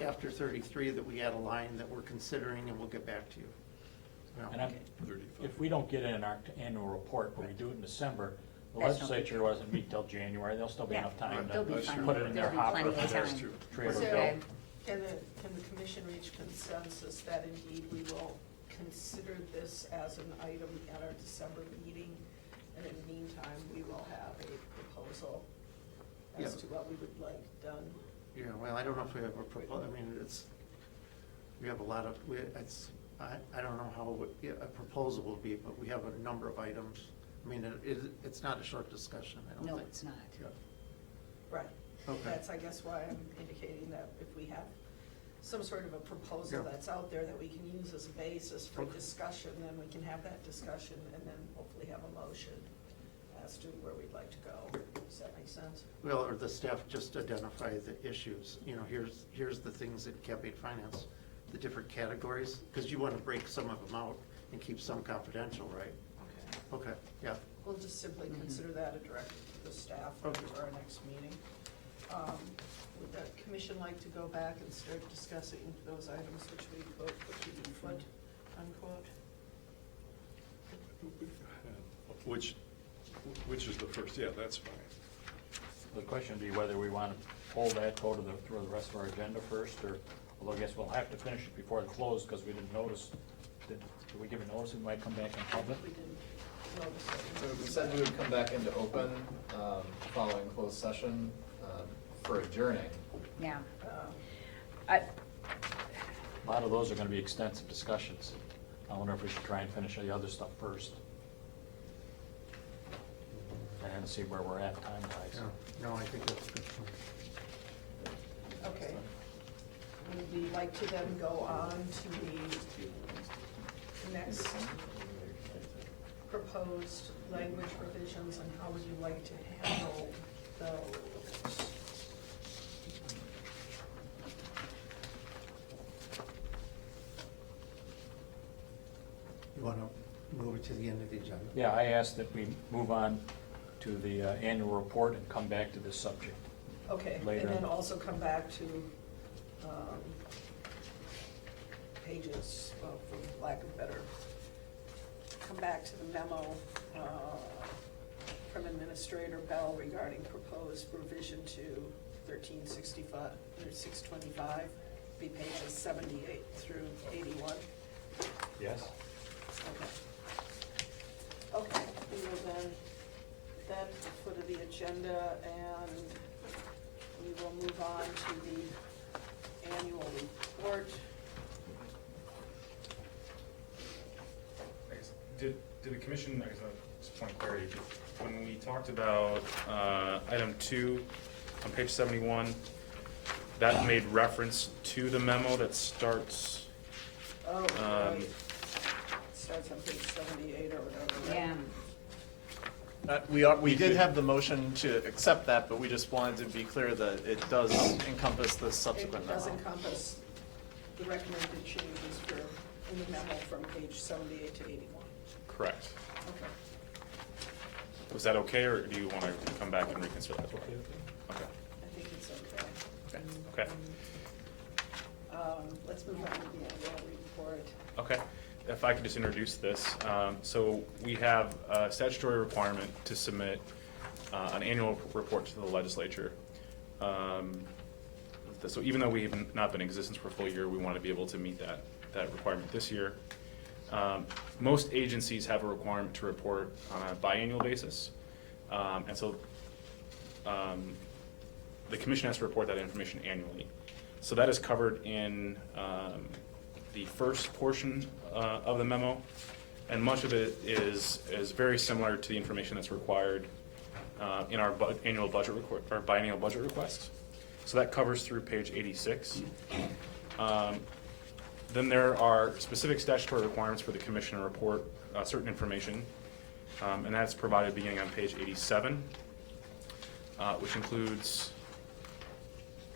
after 33, that we add a line that we're considering, and we'll get back to you. No. And if we don't get it in our annual report, but we do it in December, the That's no big legislature deal. doesn't meet till January, there'll still be Yeah, enough time there'll be to plenty- put it in their there'll be hopper plenty of for their time. trailer So, bill. can the commission reach consensus that indeed we will consider this as an item at our December meeting? And in the meantime, we will have a proposal as Yeah. to what we would like done. Yeah, well, I don't know if we have a proposal, I mean, we have a lot of, I don't know how a proposal will be, but we have a number of items. I mean, it's not a short discussion, I don't think. No, it's not. Yeah. Right. Okay. That's, I guess, why I'm indicating that if we have some sort of a proposal Yeah. that's out there that we can use as a basis for Okay. discussion, then we can have that discussion and then hopefully have a motion as to where we'd like to go. Does that make sense? Well, or the staff just identify the issues, here's the things in Cap 8 Finance, the different categories, because you want to break some of them out and keep some confidential, right? Okay. Okay, yeah. We'll just simply consider that a directive to the staff for Okay. our next meeting. Would the commission like to go back and start discussing those items which we put the foot, unquote? Which is the first, yeah, that's fine. The question would be whether we want to hold that, go to through the rest of our agenda first, or, although I guess we'll have to finish it before the close, because we didn't notice. Did we give a notice we might come back in public? We didn't notice it. So we said we would come back into open, following closed session, for adjourning. Yeah. Uh, A lot of those are going to be extensive discussions. I wonder if we should try and finish the other stuff first. And see where we're at time-wise. No, I think that's a good point. Okay. Would we like to then go on to the next proposed language revisions, and how would you like to handle those? You want to move it to the end of the agenda? Yeah, I asked that we move on to the annual report and come back to this subject. Okay, Later. and then also come back to pages, well, for lack of better, come back to the memo from Administrator Bell regarding proposed revision to 1365, or 625, be pages 78 through 81. Yes? Okay. Okay, we will then, that foot of the agenda, and we will move on to the annual report. I guess, did the commission, I guess, just point of clarity, when we talked about item 2 on page 71, that made reference to the memo that starts, Oh, right. Starts on page 78 or whatever, right? Yeah. We did have the motion to accept that, but we just wanted to be clear that it does encompass the subsequent It memo. does encompass the recommended changes for, in the memo from page 78 to 81. correct. Okay. Was that okay, or do you want to come back and reconsider that? Okay. Okay. I think it's okay. Okay. Let's move on to the annual report. Okay, if I could just introduce this. So we have a statutory requirement to submit an annual report to the legislature. So even though we have not been in existence for a full year, we want to be able to meet that requirement this year. Most agencies have a requirement to report on a biannual basis. And so the commission has to report that information annually. So that is covered in the first portion of the memo, and much of it is very similar to the information that's required in our annual budget or biennial budget request. So that covers through page 86. Then there are specific statutory requirements for the commission to report certain information, and that's provided beginning on page 87, which includes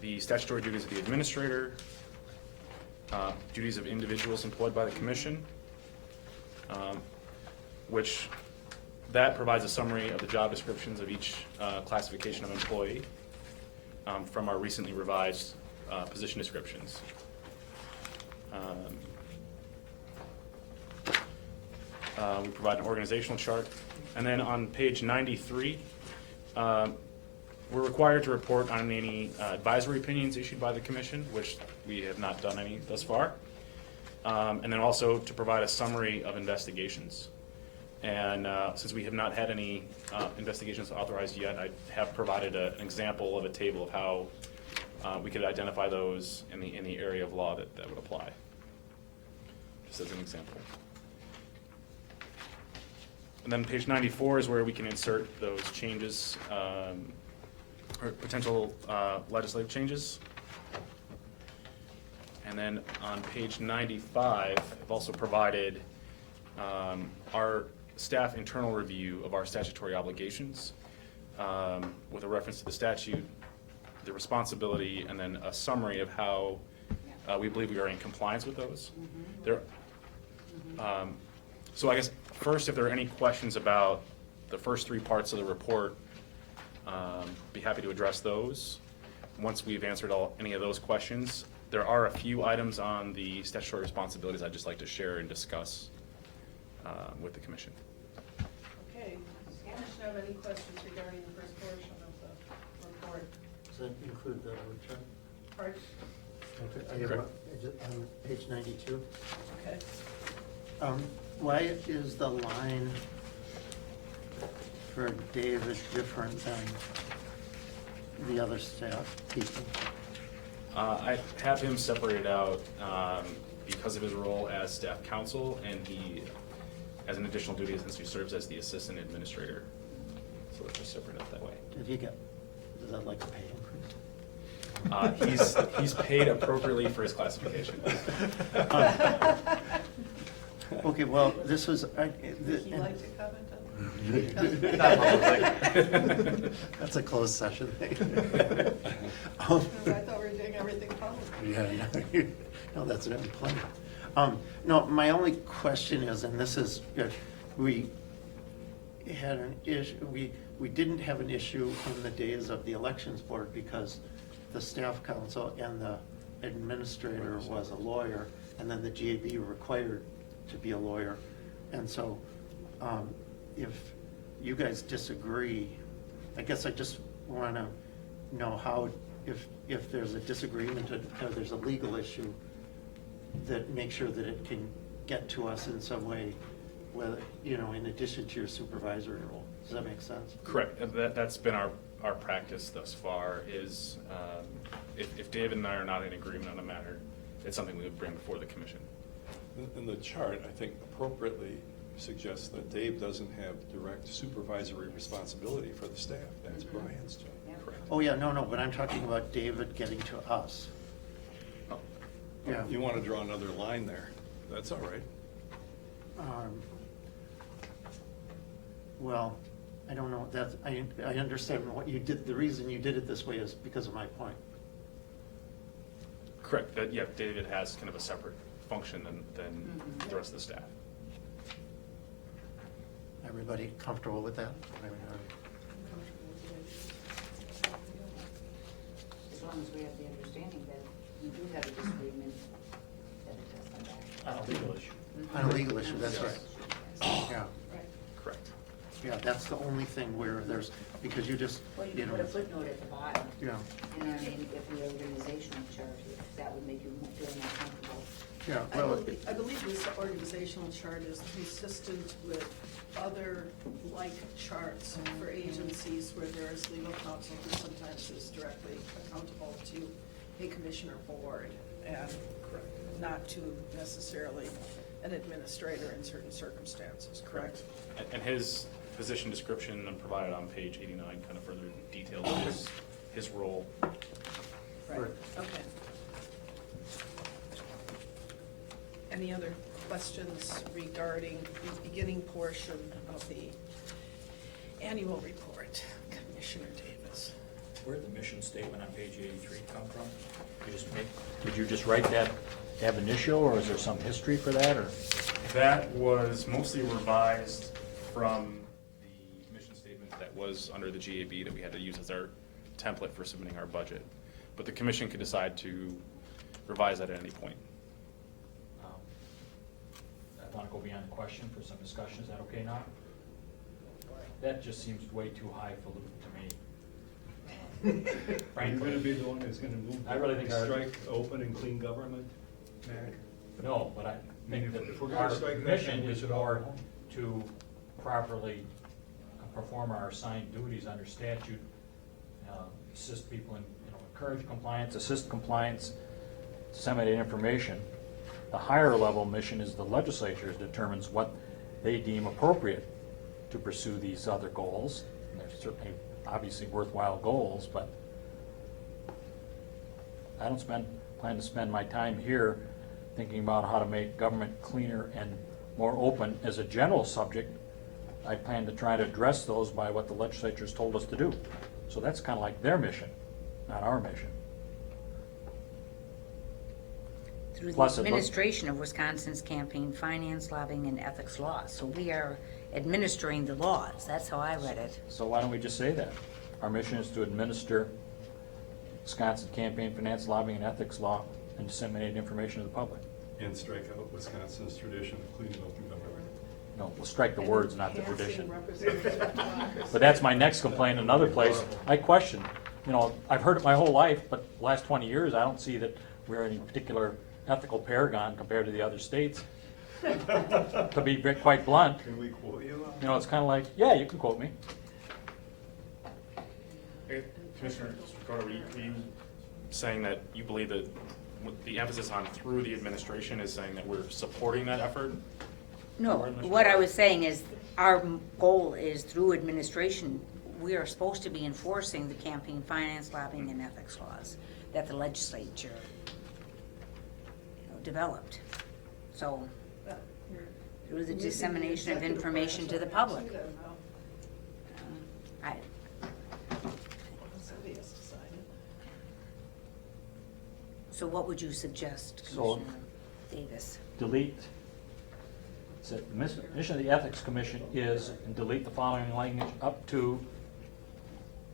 the statutory duties of the administrator, duties of individuals employed by the commission, which that provides a summary of the job descriptions of each classification of employee from our recently revised position descriptions. We provide an organizational chart. And then on page 93, we're required to report on any advisory opinions issued by the commission, which we have not done any thus far. And then also to provide a summary of investigations. And since we have not had any investigations authorized yet, I have provided an example of a table of how we could identify those in the area of law that would apply, just as an example. And then page 94 is where we can insert those changes, or potential legislative changes. And then on page 95, I've also provided our staff internal review of our statutory obligations with a reference to the statute, the responsibility, and then a summary of how we believe we are in compliance with those. So I guess first, if there are any questions about the first three parts of the report, be happy to address those. Once we've answered any of those questions, there are a few items on the statutory responsibilities I'd just like to share and discuss with the commission. Okay, does the commission have any questions regarding the first portion of the report? Does that include the return? Pardon? Okay, I have on page 92. Okay. Why is the line for David different than the other staff people? I have him separated out because of his role as staff counsel, and he, as an additional duty, since he serves as the assistant administrator. So it's just separated out that way. Is that like a pay increase? He's paid appropriately for his classification. Okay, well, this was. Would he like to comment on Not publicly. That's a closed session thing. that? I thought we were doing everything publicly. Yeah, no, that's what I'm playing. No, my only question is, and this is good, we had an issue, we didn't have an issue in the days of the elections board because the staff counsel and the administrator was a lawyer, and then the GAB required to be a lawyer. And so, if you guys disagree, I guess I just wanna know how if there's a disagreement or there's a legal issue, that make sure that it can get to us in some way, whether, in addition to your supervisory role. Does that make sense? Correct. That's been our practice thus far is, if David and I are not in agreement on a matter, it's something we would bring before the commission. And the chart, I think, appropriately suggests that Dave doesn't have direct supervisory responsibility for the staff. That's Brian's job. Correct. Oh, yeah, no, but I'm talking about David getting to us. Oh, Yeah. You want to draw another line there, that's all right. Well, I don't know, I understand what you did, the reason you did it this way is because of my point. Correct. That, yeah, David has kind of a separate function than the rest of the staff. Everybody comfortable with that? As long as we have the understanding that you do have a disagreement, that it does come back. On a legal issue. On a legal issue, that's right. Yeah, Correct. yeah, that's the only thing where there's, because you just, Well, you can put a footnote at the bottom, yeah, and I mean, if the organizational chart, if that would make you feel more comfortable. yeah, I well, believe- I believe this organizational chart is consistent with other like charts for agencies where there is legal counsel who sometimes is directly accountable to a commissioner board and not to necessarily an administrator in certain circumstances, correct? And his position description provided on page 89 kind of further details his role. Right, okay. Any other questions regarding the beginning portion of the annual report? Commissioner Davis. Where'd the mission statement on page 83 come from? Did you just write that ab initio, or is there some history for that, or? That was mostly revised from the mission statement that was under the GAB that we had to use as our template for submitting our budget. But the commission could decide to revise that at any point. I want to go beyond the question for some discussion. Is that okay now? That just seems way too highfalutin to me. Are you Frankly. going to be the one that's going to move? I really think our- Strike open and clean government, Mac? No, but I think that If we're gonna our strike that, mission then we is should all more go home. to properly perform our assigned duties under statute, assist people in, encourage compliance, assist compliance, disseminate information. The higher level mission is the legislature determines what they deem appropriate to pursue these other goals. And they're certainly obviously worthwhile goals, but I don't plan to spend my time here thinking about how to make government cleaner and more open as a general subject. I plan to try to address those by what the legislature's told us to do. So that's kind of like their mission, not our mission. Through the Plus it looks- administration of Wisconsin's campaign finance, lobbying, and ethics laws. So we are administering the laws. That's how I read it. So why don't we just say that? Our mission is to administer Wisconsin campaign finance, lobbying, and ethics law and disseminate information to the public. And strike out Wisconsin's tradition of clean and open government. No, we'll strike the words, not the Enhancing tradition. representative democracy. But that's my next complaint, another place. I question, I've heard it my whole life, but the last 20 years, I don't see that we're any particular ethical paragon compared to the other states. To be quite blunt, Can we quote you on? it's kind of like, yeah, you can quote me. Commissioner Dakota, were you saying that you believe that with the emphasis on through the administration is saying that we're supporting that effort? No, what I was saying is, our goal is through administration, we are supposed to be enforcing the campaign finance, lobbying, and ethics laws that the legislature developed. So, through the dissemination of information to the public. I, Somebody has to sign it. so what would you suggest, So- Commissioner Davis? Delete, the mission of the Ethics Commission is, and delete the following language, up to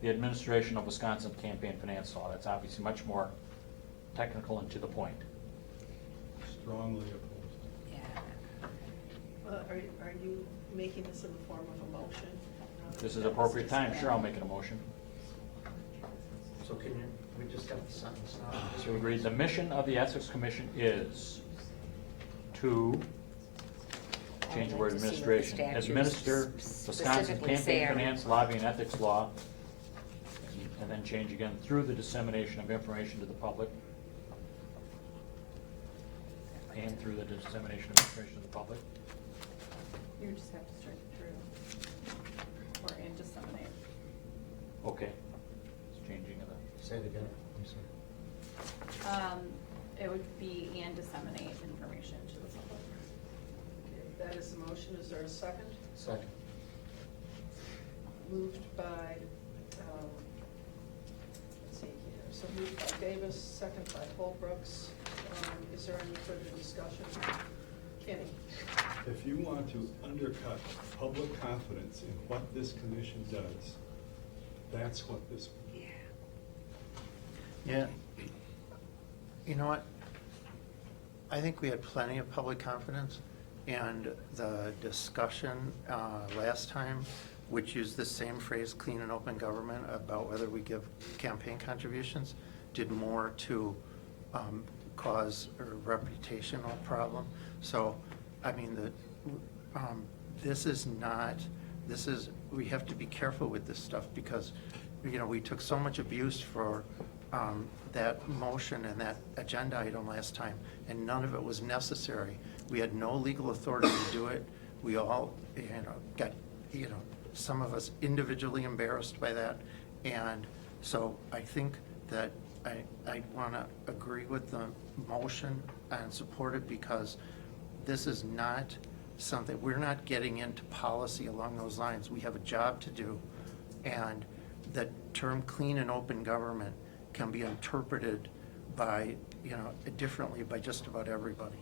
the administration of Wisconsin campaign finance law. That's obviously much more technical and to the point. Strongly opposed. Yeah. Well, are you making this in the form of a motion? If this is appropriate time, sure, I'll make it a motion. So can we just sentence now. So we read, the mission of the Ethics Commission is to, change the word I'd like to see what the administration, statutes administer Wisconsin specifically say campaign are finance, lobbying, and ethics law, and then change again, through the dissemination of information to the public, and through the dissemination of information to the public. You just have to strike through, or and disseminate. Okay. It's changing of the. Say it again, I'm sorry. It would be and disseminate information to the public. Okay, that is the motion. Is there a second? Second. Moved by, let's see here, so moved by Davis, second by Holbrooks. Is there any further discussion? Kenny? If you want to undercut public confidence in what this commission does, that's what this. Yeah. You know what? I think we had plenty of public confidence, and the discussion last time, which used the same phrase, clean and open government, about whether we give campaign contributions, did more to cause a reputational problem. So, I mean, we have to be careful with this stuff, because, you know, we took so much abuse for that motion and that agenda item last time, and none of it was necessary. We had no legal authority to do it. We all, got, some of us individually embarrassed by that. And so I think that I want to agree with the motion and support it, because this is not something, we're not getting into policy along those lines. We have a job to do, and the term clean and open government can be interpreted by, differently by just about everybody.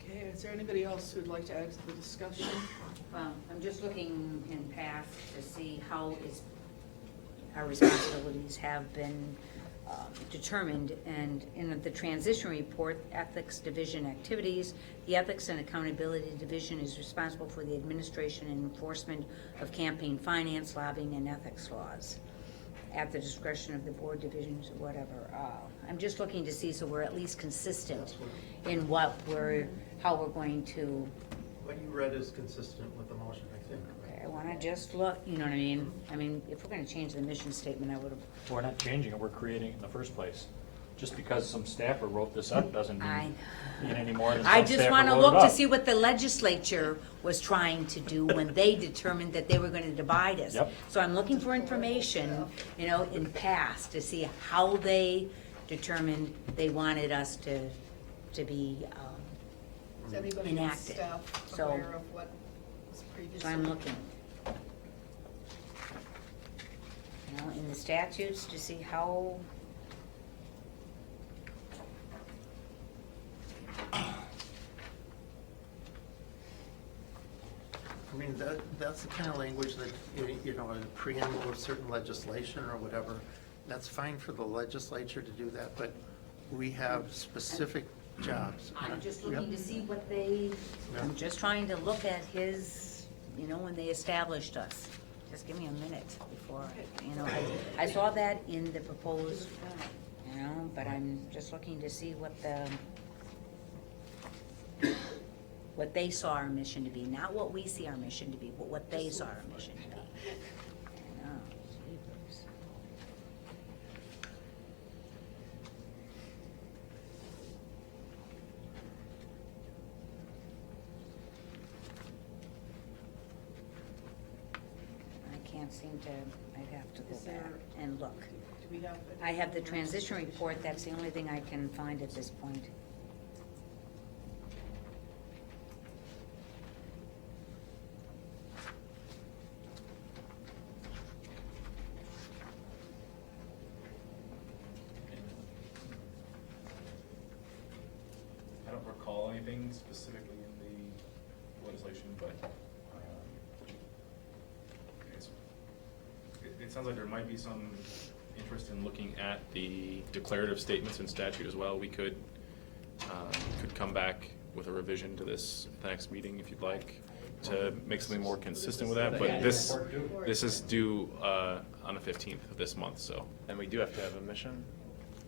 Okay, is there anybody else who'd like to add to the discussion? Well, I'm just looking in past to see how our responsibilities have been determined, and in the transition report, Ethics Division activities, the Ethics and Accountability Division is responsible for the administration and enforcement of campaign finance, lobbying, and ethics laws at the discretion of the board divisions or whatever. I'm just looking to see so we're at least consistent in how we're going to. What you read is consistent with the motion, I think. Okay, I wanna just look, you know what I mean? I mean, if we're gonna change the mission statement, I would've. We're not changing it, we're creating it in the first place. Just because some staffer wrote this up doesn't mean any more than some I staffer just wanna wrote it look to up. see what the legislature was trying to do when they determined that they were gonna divide us. Yep. So I'm looking for information, in past, to see how they determined they wanted us to be, Is anybody on enacted. staff So- aware of what was previously? so I'm looking. In the statutes to see how. I mean, that's the kind of language that, a preamble of certain legislation or whatever, that's fine for the legislature to do that, but we have specific jobs. I'm just Yep. looking to see what they, I'm Yeah. just trying to look at his, when they established us. Just give me a minute before, I saw that in the proposed, but I'm just looking to see what they saw our mission to be, not what we see our mission to be, but what they saw our mission to be. Jeepers. I can't seem to, I'd have to go Is there- back and look. Do we have? I have the transition report, that's the only thing I can find at this point. I don't recall anything specifically in the legislation, but it sounds like there might be some interest in looking at the declarative statements in statute as well. We could come back with a revision to this at the next meeting if you'd like, to make something more consistent with that, but this is due on the 15th of this month, so. And we do have to have a mission?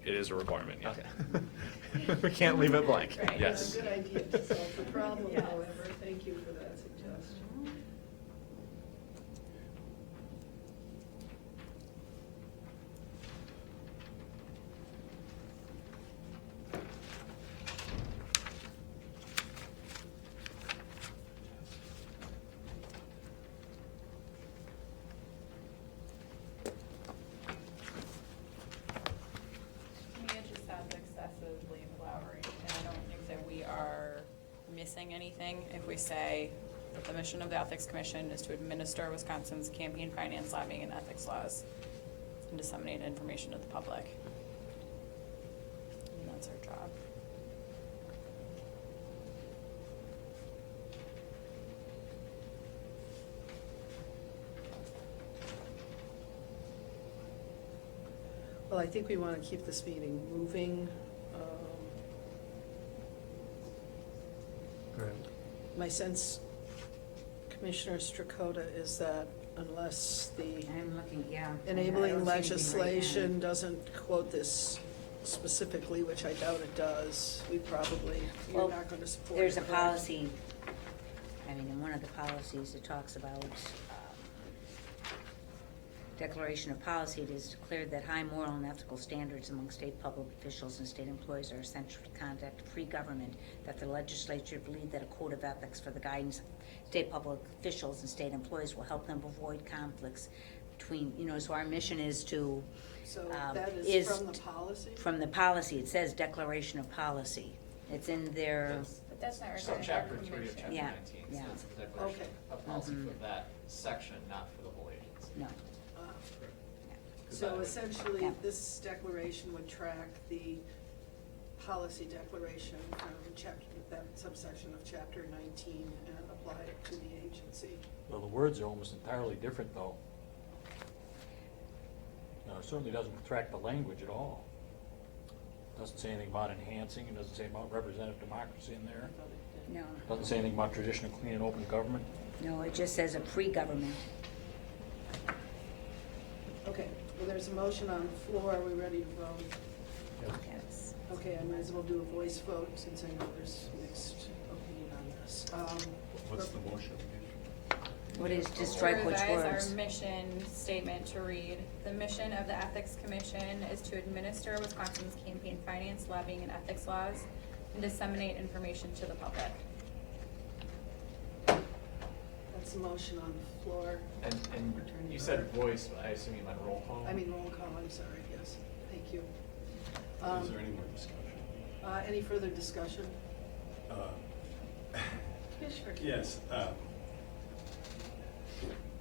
It is a requirement, yes. Okay. We can't leave it blank. Right, Yes. it's a good idea to solve the problem, Yes. however, thank you for that suggestion. To me, it just sounds excessively elaborate, and I don't think that we are missing anything if we say that the mission of the Ethics Commission is to administer Wisconsin's campaign finance, lobbying, and ethics laws and disseminate information to the public. And that's our job. Well, I think we want to keep this meeting moving. My sense, Commissioner Strakota, is that unless the I'm looking, yeah. I don't enabling see anything right legislation now. doesn't quote this specifically, which I doubt it does, we probably, you're Well, not going to support it. There's a correct? policy, I mean, in one of the policies, it talks about declaration of policy. It is declared that high moral and ethical standards among state public officials and state employees are essential to conduct free government, that the legislature believe that a code of ethics for the guidance of state public officials and state employees will help them avoid conflicts between, so our mission is to, So um, that is is from the policy? from the policy, it says declaration of policy. It's in their, But that's not So required by chapter the 3 of commission. chapter Yeah, 19, yeah. so it's a declaration Okay. of policy Mhm. for that section, not for the whole agency. no. So essentially, Yeah. this declaration would track the policy declaration from chapter, that subsection of chapter 19 and apply it to the agency. Well, the words are almost entirely different, though. No, it certainly doesn't track the language at all. Doesn't say anything about enhancing, it doesn't say about representative democracy in there. No, Doesn't say anything about traditional clean and open government. no, it just says a pre-government. Okay, well, there's a motion on the floor, are we ready to vote? Yes. Okay, I might as well do a voice vote since I know there's mixed opinion on this. What's the motion? What is, to strike which To revise words? our mission statement to read, the mission of the Ethics Commission is to administer Wisconsin's campaign finance, lobbying, and ethics laws and disseminate information to the public. That's a motion on the floor. And you said voice, but I assume you meant roll call? I mean, roll call, I'm sorry, yes, thank you. Is there any more discussion? Any further discussion? Commissioner Kennedy? Yes.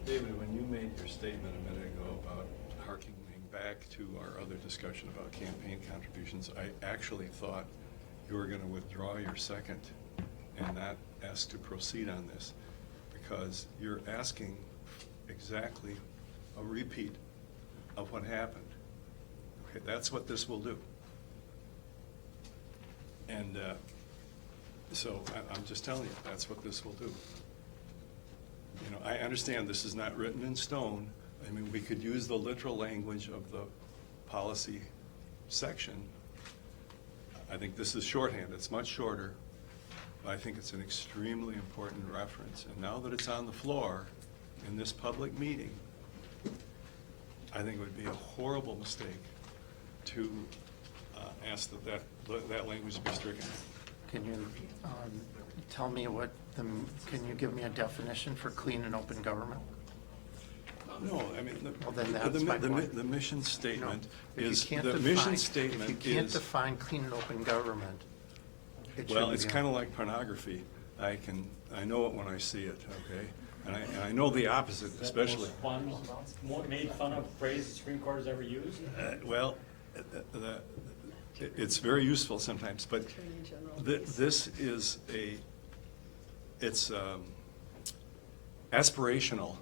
David, when you made your statement a minute ago about harkening back to our other discussion about campaign contributions, I actually thought you were going to withdraw your second and not ask to proceed on this, because you're asking exactly a repeat of what happened. Okay, that's what this will do. And so I'm just telling you, that's what this will do. You know, I understand this is not written in stone. I mean, we could use the literal language of the policy section. I think this is shorthand. It's much shorter. But I think it's an extremely important reference. And now that it's on the floor in this public meeting, I think it would be a horrible mistake to ask that language be stricken. Can you tell me what can you give me a definition for clean and open government? No, I mean, Well, then that's my point. the mission statement If you is, can't the define- mission statement If you can't is, define clean and open government, it well, shouldn't it's be kind of on. like pornography. I know it when I see it, okay? And I know the opposite, especially. Made fun of phrase the Supreme Court has ever used? Well, it's very useful sometimes, but Attorney General, please. this is it's aspirational.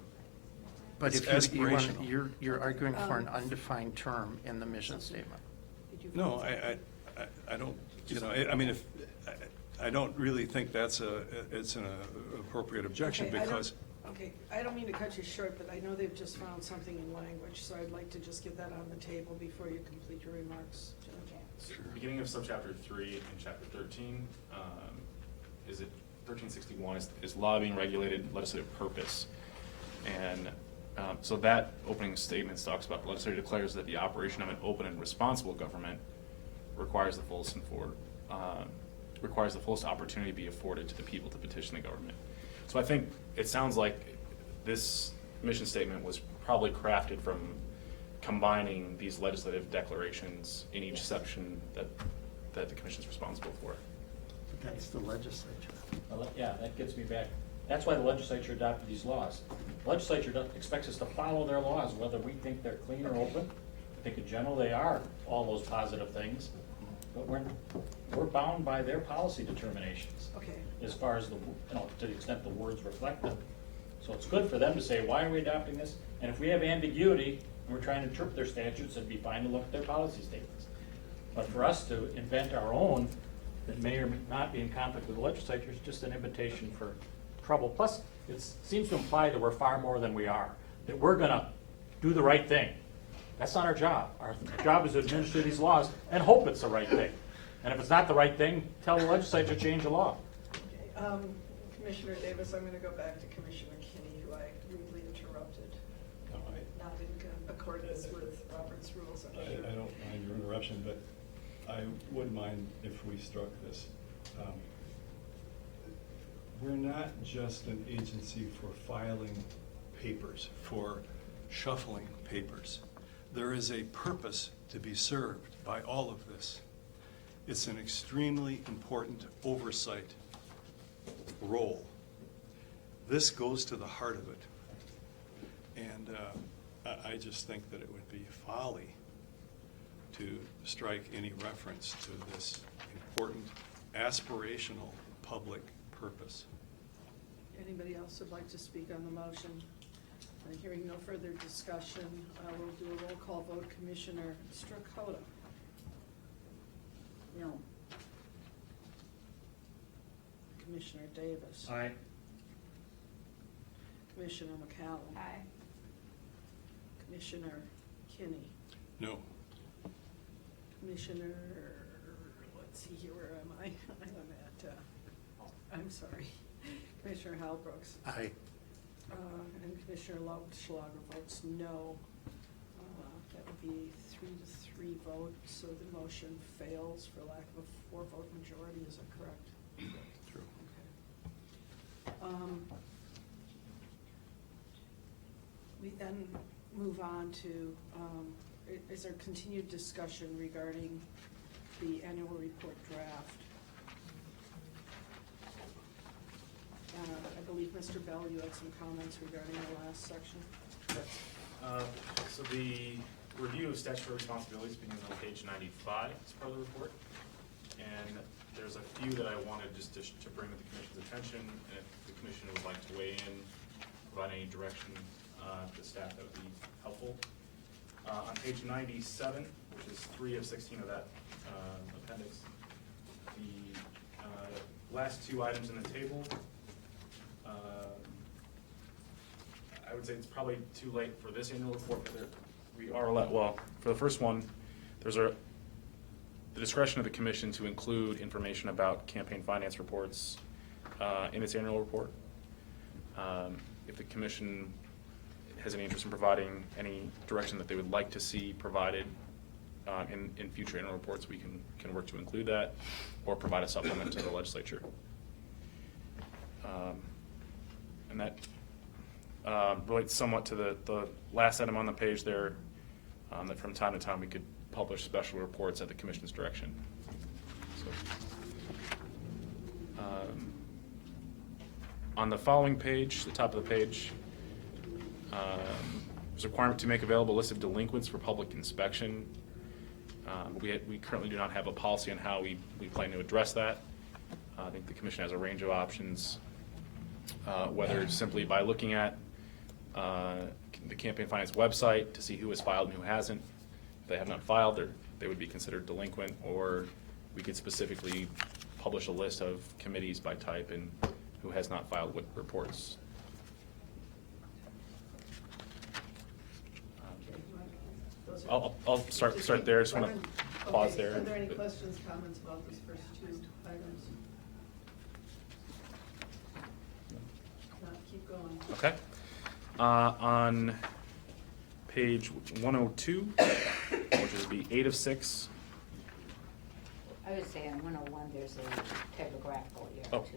But it's if you want, aspirational. you're arguing for an undefined term in the mission statement. Did you No, vote? I don't, I mean, if, I don't really think it's an appropriate objection, Okay, I don't- because, Okay, I don't mean to cut you short, but I know they've just found something in language, so I'd like to just get that on the table before you complete your remarks, Judge. beginning of subchapter 3 and chapter 13, is it 1361 is law being regulated legislative purpose. And so that opening statement talks about the legislature declares that the operation of an open and responsible government requires the fullest opportunity to be afforded to the people to petition the government. So I think it sounds like this mission statement was probably crafted from combining these legislative declarations in each section that the commission is responsible for. That's the legislature. Well, yeah, that gets me back. That's why the legislature adopted these laws. The legislature expects us to follow their laws, whether we think they're clean or open. I think in general they are all those positive things, but we're bound by their policy determinations. Okay. As far as to the extent the words reflect them. So it's good for them to say, why are we adopting this? And if we have ambiguity and we're trying to interpret their statutes, it'd be fine to look at their policy statements. But for us to invent our own that may or may not be in conflict with the legislature is just an invitation for trouble. Plus, it seems to imply that we're far more than we are, that we're gonna do the right thing. That's not our job. Our job is to administer these laws and hope it's the right thing. And if it's not the right thing, tell the legislature to change the law. Okay, Commissioner Davis, I'm gonna go back to Commissioner Kinney, who I rudely interrupted, No, not in accordance with Robert's rules, I'm sure. I don't mind your interruption, but I would mind if we struck this. We're not just an agency for filing papers, for shuffling papers. There is a purpose to be served by all of this. It's an extremely important oversight role. This goes to the heart of it. And I just think that it would be folly to strike any reference to this important aspirational public purpose. Anybody else would like to speak on the motion? Hearing no further discussion, we'll do a roll call vote. Commissioner Strakota. No. Commissioner Davis. Aye. Commissioner McCallum. Aye. Commissioner Kinney. No. Commissioner, let's see here, where am I? I'm at, I'm sorry. Commissioner Hal Brooks. Aye. And Commissioner Lautenschlager votes no. That would be 3-3 vote, so the motion fails for lack of a 4-vote majority, is that correct? True. Okay. We then move on to, is there continued discussion regarding the annual report draft? I believe, Mr. Bell, you had some comments regarding the last section. So the review of statutory responsibilities begins on page 95 as part of the report. And there's a few that I wanted just to bring to the commission's attention. And if the commission would like to weigh in, provide any direction to staff, that would be helpful. On page 97, which is 3 of 16 of that appendix, the last two items in the table, I would say it's probably too late for this annual report, but we are well, for the first one, there's the discretion of the commission to include information about campaign finance reports in its annual report. If the commission has any interest in providing any direction that they would like to see provided in future annual reports, we can work to include that or provide a supplement to the legislature. And that relates somewhat to the last item on the page there, that from time to time we could publish special reports at the commission's direction. So, on the following page, the top of the page, there's a requirement to make available a list of delinquents for public inspection. We currently do not have a policy on how we plan to address that. I think the commission has a range of options, whether simply by looking at the campaign finance website to see who has filed and who hasn't. If they have not filed, they would be considered delinquent, or we could specifically publish a list of committees by type and who has not filed with reports. I'll start there. Just want to pause Okay, there. Are there any questions, comments about these first two items? No, keep going. Okay. On page 102, which would be 8 of 6. I would say on 101, there's a typographical Oh. error too.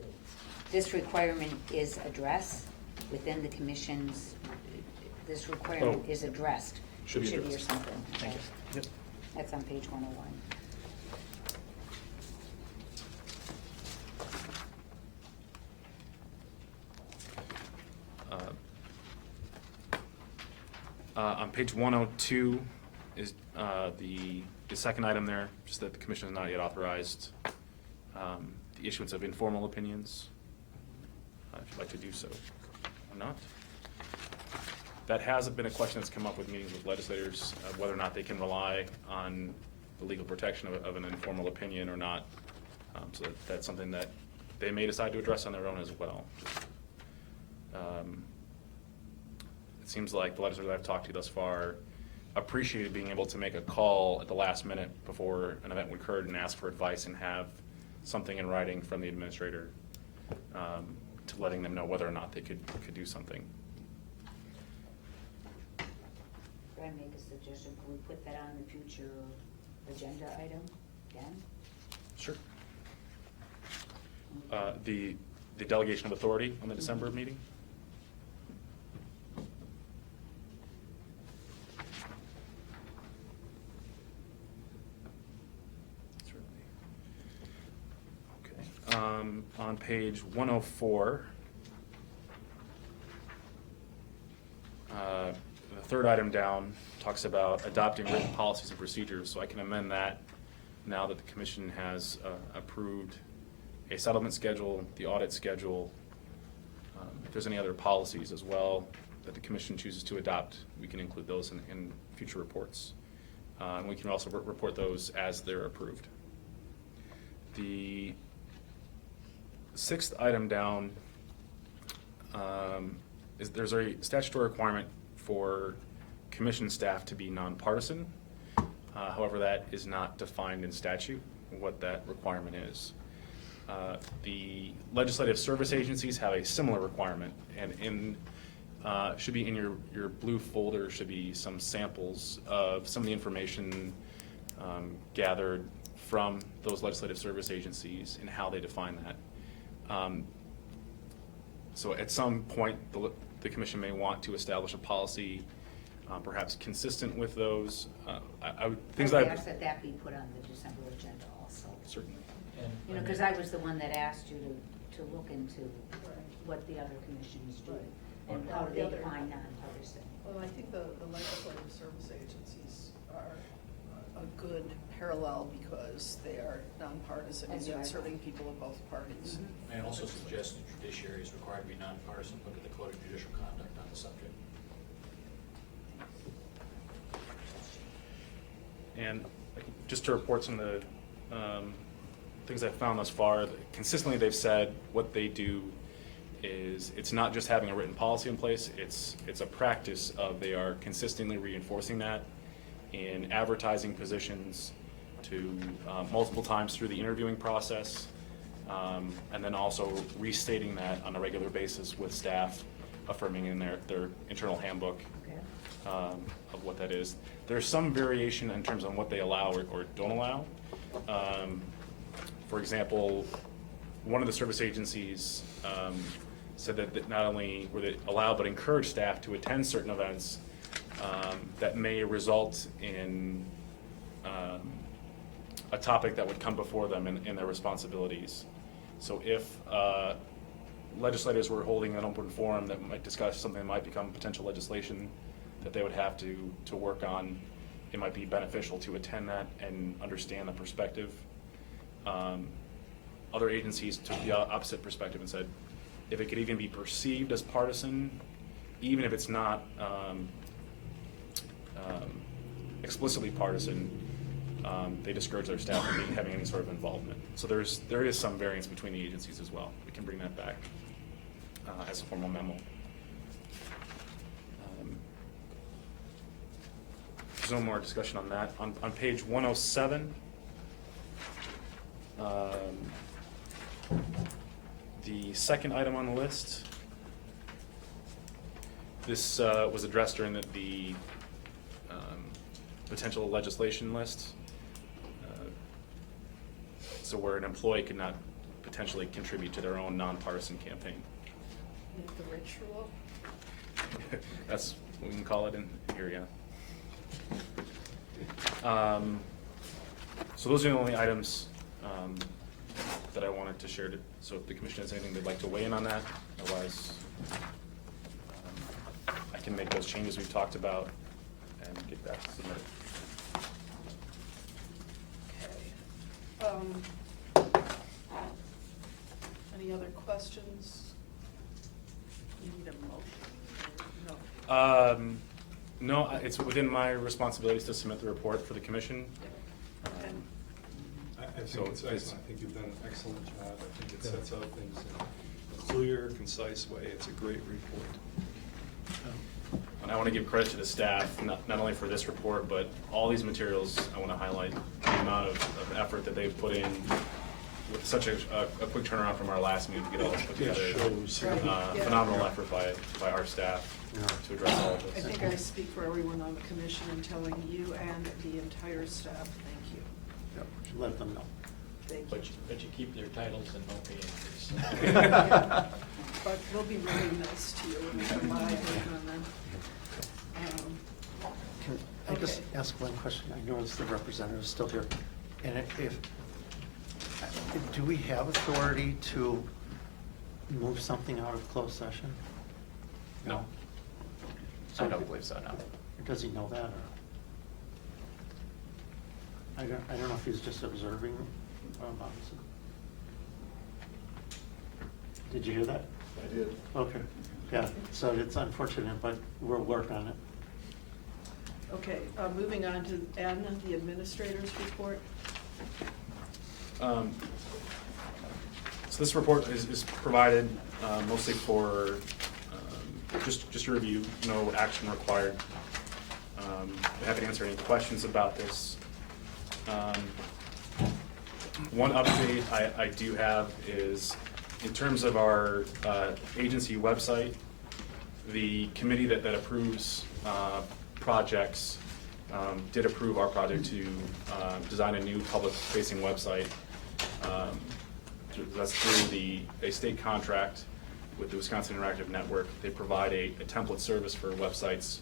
This requirement is addressed within the commission's, this requirement Oh. is addressed. Should be It or addressed. something. Thank you. Yep. That's on page 101. On page 102 is the second item there, just that the commission has not yet authorized the issuance of informal opinions, if you'd like to do so or not. That hasn't been a question that's come up with meetings with legislators, whether or not they can rely on the legal protection of an informal opinion or not. So that's something that they may decide to address on their own as well. It seems like the legislators I've talked to thus far appreciated being able to make a call at the last minute before an event occurred and ask for advice and have something in writing from the administrator to letting them know whether or not they could do something. Could I make a suggestion? Can we put that on the future agenda item again? Sure. The delegation of authority on the December meeting? Okay. On page 104, the third item down talks about adopting written policies and procedures, so I can amend that now that the commission has approved a settlement schedule, the audit schedule. If there's any other policies as well that the commission chooses to adopt, we can include those in future reports. And we can also report those as they're approved. The sixth item down is there's a statutory requirement for commission staff to be nonpartisan. However, that is not defined in statute, what that requirement is. The legislative service agencies have a similar requirement, and should be in your blue folder should be some samples of some of the information gathered from those legislative service agencies and how they define that. So at some point, the commission may want to establish a policy perhaps consistent with those. I would, things I that would I've- ask that that be put on the December agenda also. Certainly. You know, because I was the one that asked you to look into what the other commissions do and And how the they other- define nonpartisan. Well, I think the legislative service agencies are a good parallel because they are nonpartisan and That's yet right. serving people of both parties. I also suggest the judiciary is required to be nonpartisan. Look at the Code of Judicial Conduct on the subject. And just to report some of the things I've found thus far, consistently they've said what they do is it's not just having a written policy in place, it's a practice of they are consistently reinforcing that in advertising positions to multiple times through the interviewing process, and then also restating that on a regular basis with staff, affirming in their internal handbook of what that is. There's some variation in terms of what they allow or don't allow. For example, one of the service agencies said that not only were they allow but encourage staff to attend certain events that may result in a topic that would come before them in their responsibilities. So if legislators were holding an open forum that might discuss something that might become potential legislation that they would have to work on, it might be beneficial to attend that and understand the perspective. Other agencies took the opposite perspective and said, if it could even be perceived as partisan, even if it's not explicitly partisan, they discourage their staff from having any sort of involvement. So there is some variance between the agencies as well. We can bring that back as a formal memo. there's no more discussion on that. On page 107, the second item on the list, this was addressed during the potential legislation list. So where an employee could not potentially contribute to their own nonpartisan campaign. The ritual? That's what we can call it in here, yeah. So those are the only items that I wanted to share. So if the commission has anything they'd like to weigh in on that, otherwise I can make those changes we've talked about and get that submitted. Okay. Any other questions? You need a motion? or No. No, it's within my responsibilities to submit the report for the commission. Okay. I So think it's it's- excellent. I think you've done an excellent job. I think it sets out things in a clear, concise way. It's a great report. And I want to give credit to the staff, not only for this report, but all these materials. I want to highlight the amount of effort that they've put in with such a quick turnaround from our last meeting to get all this put It together. shows. Right. Yeah. Phenomenal effort by our staff to address all of I this. think I speak for everyone on the commission in telling you and the entire staff, thank you. Yep, should let them know. Thank you. But you keep their titles and no pay increase. Yeah. But we'll be really nice to you when we come by and work on them. Can I just Okay. ask one question? I noticed the representative is still here. And if, do we have authority to move something out of closed session? No. So I don't believe so, no. Does he know that, or? I don't know if he's just observing, obviously. Did you hear that? I did. Okay, yeah, so it's unfortunate, but we'll work on it. Okay, moving on to N, the administrator's report. So this report is provided mostly for just a review, no action required. I'm happy to answer any questions about this. One update I do have is in terms of our agency website, the committee that approves projects did approve our project to design a new public-facing website. That's through a state contract with the Wisconsin Interactive Network. They provide a template service for websites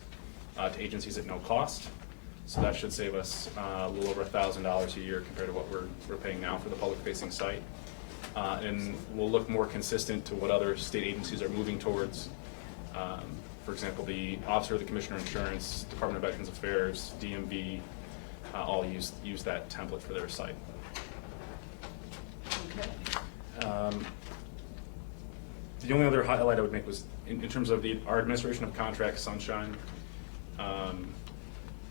to agencies at no cost. So that should save us a little over $1,000 a year compared to what we're paying now for the public-facing site. And will look more consistent to what other state agencies are moving towards. For example, the Office of the Commissioner of Insurance, Department of Veterans Affairs, DMV, all use that template for their site. Okay. The only other highlight I would make was in terms of our administration of contracts, Sunshine.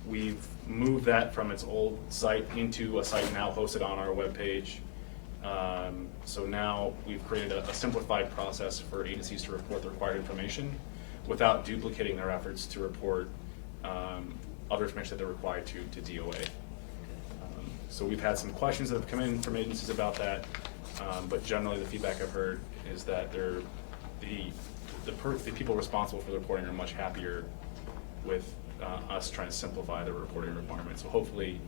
We've moved that from its old site into a site now hosted on our webpage. So now we've created a simplified process for agencies to report the required information without duplicating their efforts to report other information that they're required to DOA. So we've had some questions that have come in from agencies about that, but generally the feedback I've heard is that the people responsible for the reporting are much happier with us trying to simplify the reporting requirements. So hopefully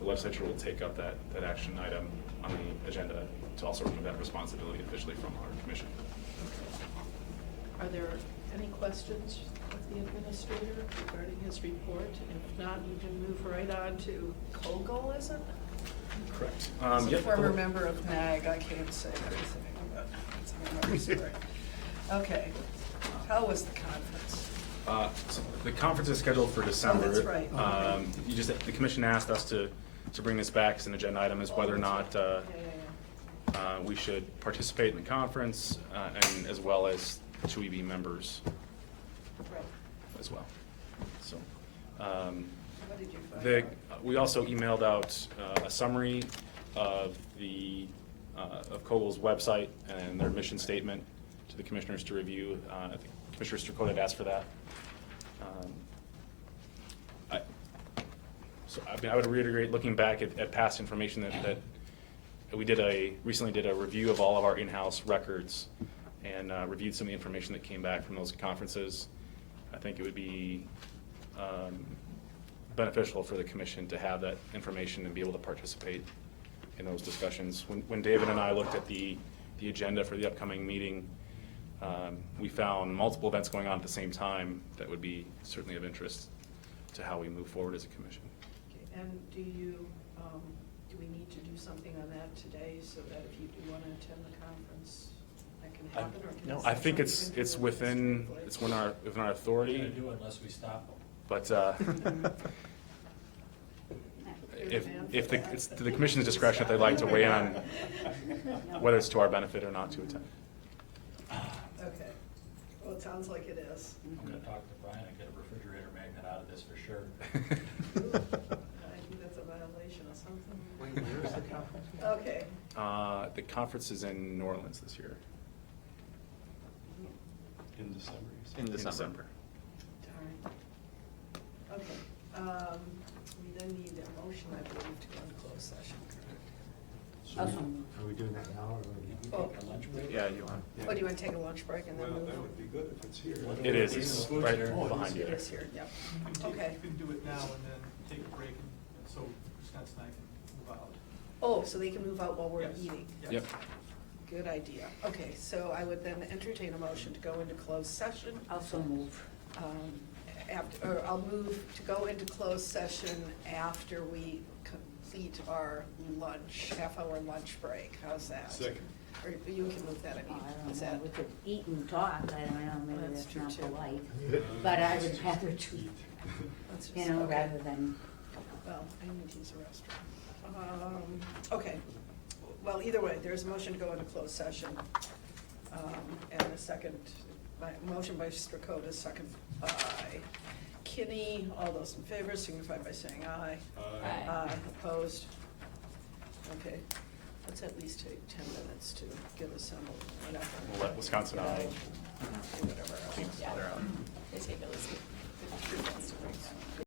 the legislature will take up that action item on the agenda to also remove that responsibility officially from our commission. Are there any questions of the administrator regarding his report? If not, you can move right on to COGO, is it? Correct. As a Yep. former member of NAG, I can't say everything, but it's another story. Okay, how was the conference? So the conference is scheduled for December. Oh, that's right. The commission asked us to bring this back as an agenda item, is whether or not Yeah. we should participate in the conference, and as well as should we be members Right. as well. So, What did you find out? we also emailed out a summary of of COGO's website and their mission statement to the commissioners to review. I think Commissioner Strickland had asked for that. So, I mean, I would reiterate, looking back at past information that we recently did a review of all of our in-house records and reviewed some of the information that came back from those conferences. I think it would be beneficial for the commission to have that information and be able to participate in those discussions. When David and I looked at the agenda for the upcoming meeting, we found multiple events going on at the same time that would be certainly of interest to how we move forward as a commission. Okay, and do we need to do something on that today so that if you do want to attend the conference, that can happen, or can No, it I be think something you it's can do within administratively? within our We're authority, gonna do it unless we stop them. but You're the man if for the, that. it's to the commission's discretion if they'd like to weigh in on whether it's to our benefit or not to attend. Okay, well, it sounds like it is. I'm gonna talk to Brian and get a refrigerator magnet out of this for sure. I think that's a violation of something. Wait, where's the conference? Okay. The conference is in New Orleans this year. In December. you said? In December. Darn. Okay, we then need a motion, I believe, to go into closed session, correct? Also, Are we doing that now, or? Oh, A lunch break? Yeah, you want. oh, do you want to take a lunch break and then Well, move? that would be good if it's here. It is, it's right behind you It there. is here, yep. You Okay. can do it now and then take a break, so Wisconsin and I can move out. Oh, so they can move out while we're Yes. eating? Yes. Yep. Good idea. Okay, so I would then entertain a motion to go into closed session. also move. Or I'll move to go into closed session after we complete our lunch, half-hour lunch break. How's that? Second. Or you can move that, I Oh, mean, I is don't that? know, we could eat and talk, I don't know, maybe That's that's true, not too. polite. But I would rather do, Let's just- you know, okay. rather than, Well, I need to use the restroom. Okay, well, either way, there's a motion to go into closed session. And a second, motion by Strakotis, second by Kinney. All those in favor signify by saying aye. Aye. Aye, opposed? Okay, let's at least take 10 minutes to get assembled, whatever. We'll let Wisconsin out. Whatever else. Yeah, they take at least 15 minutes to break.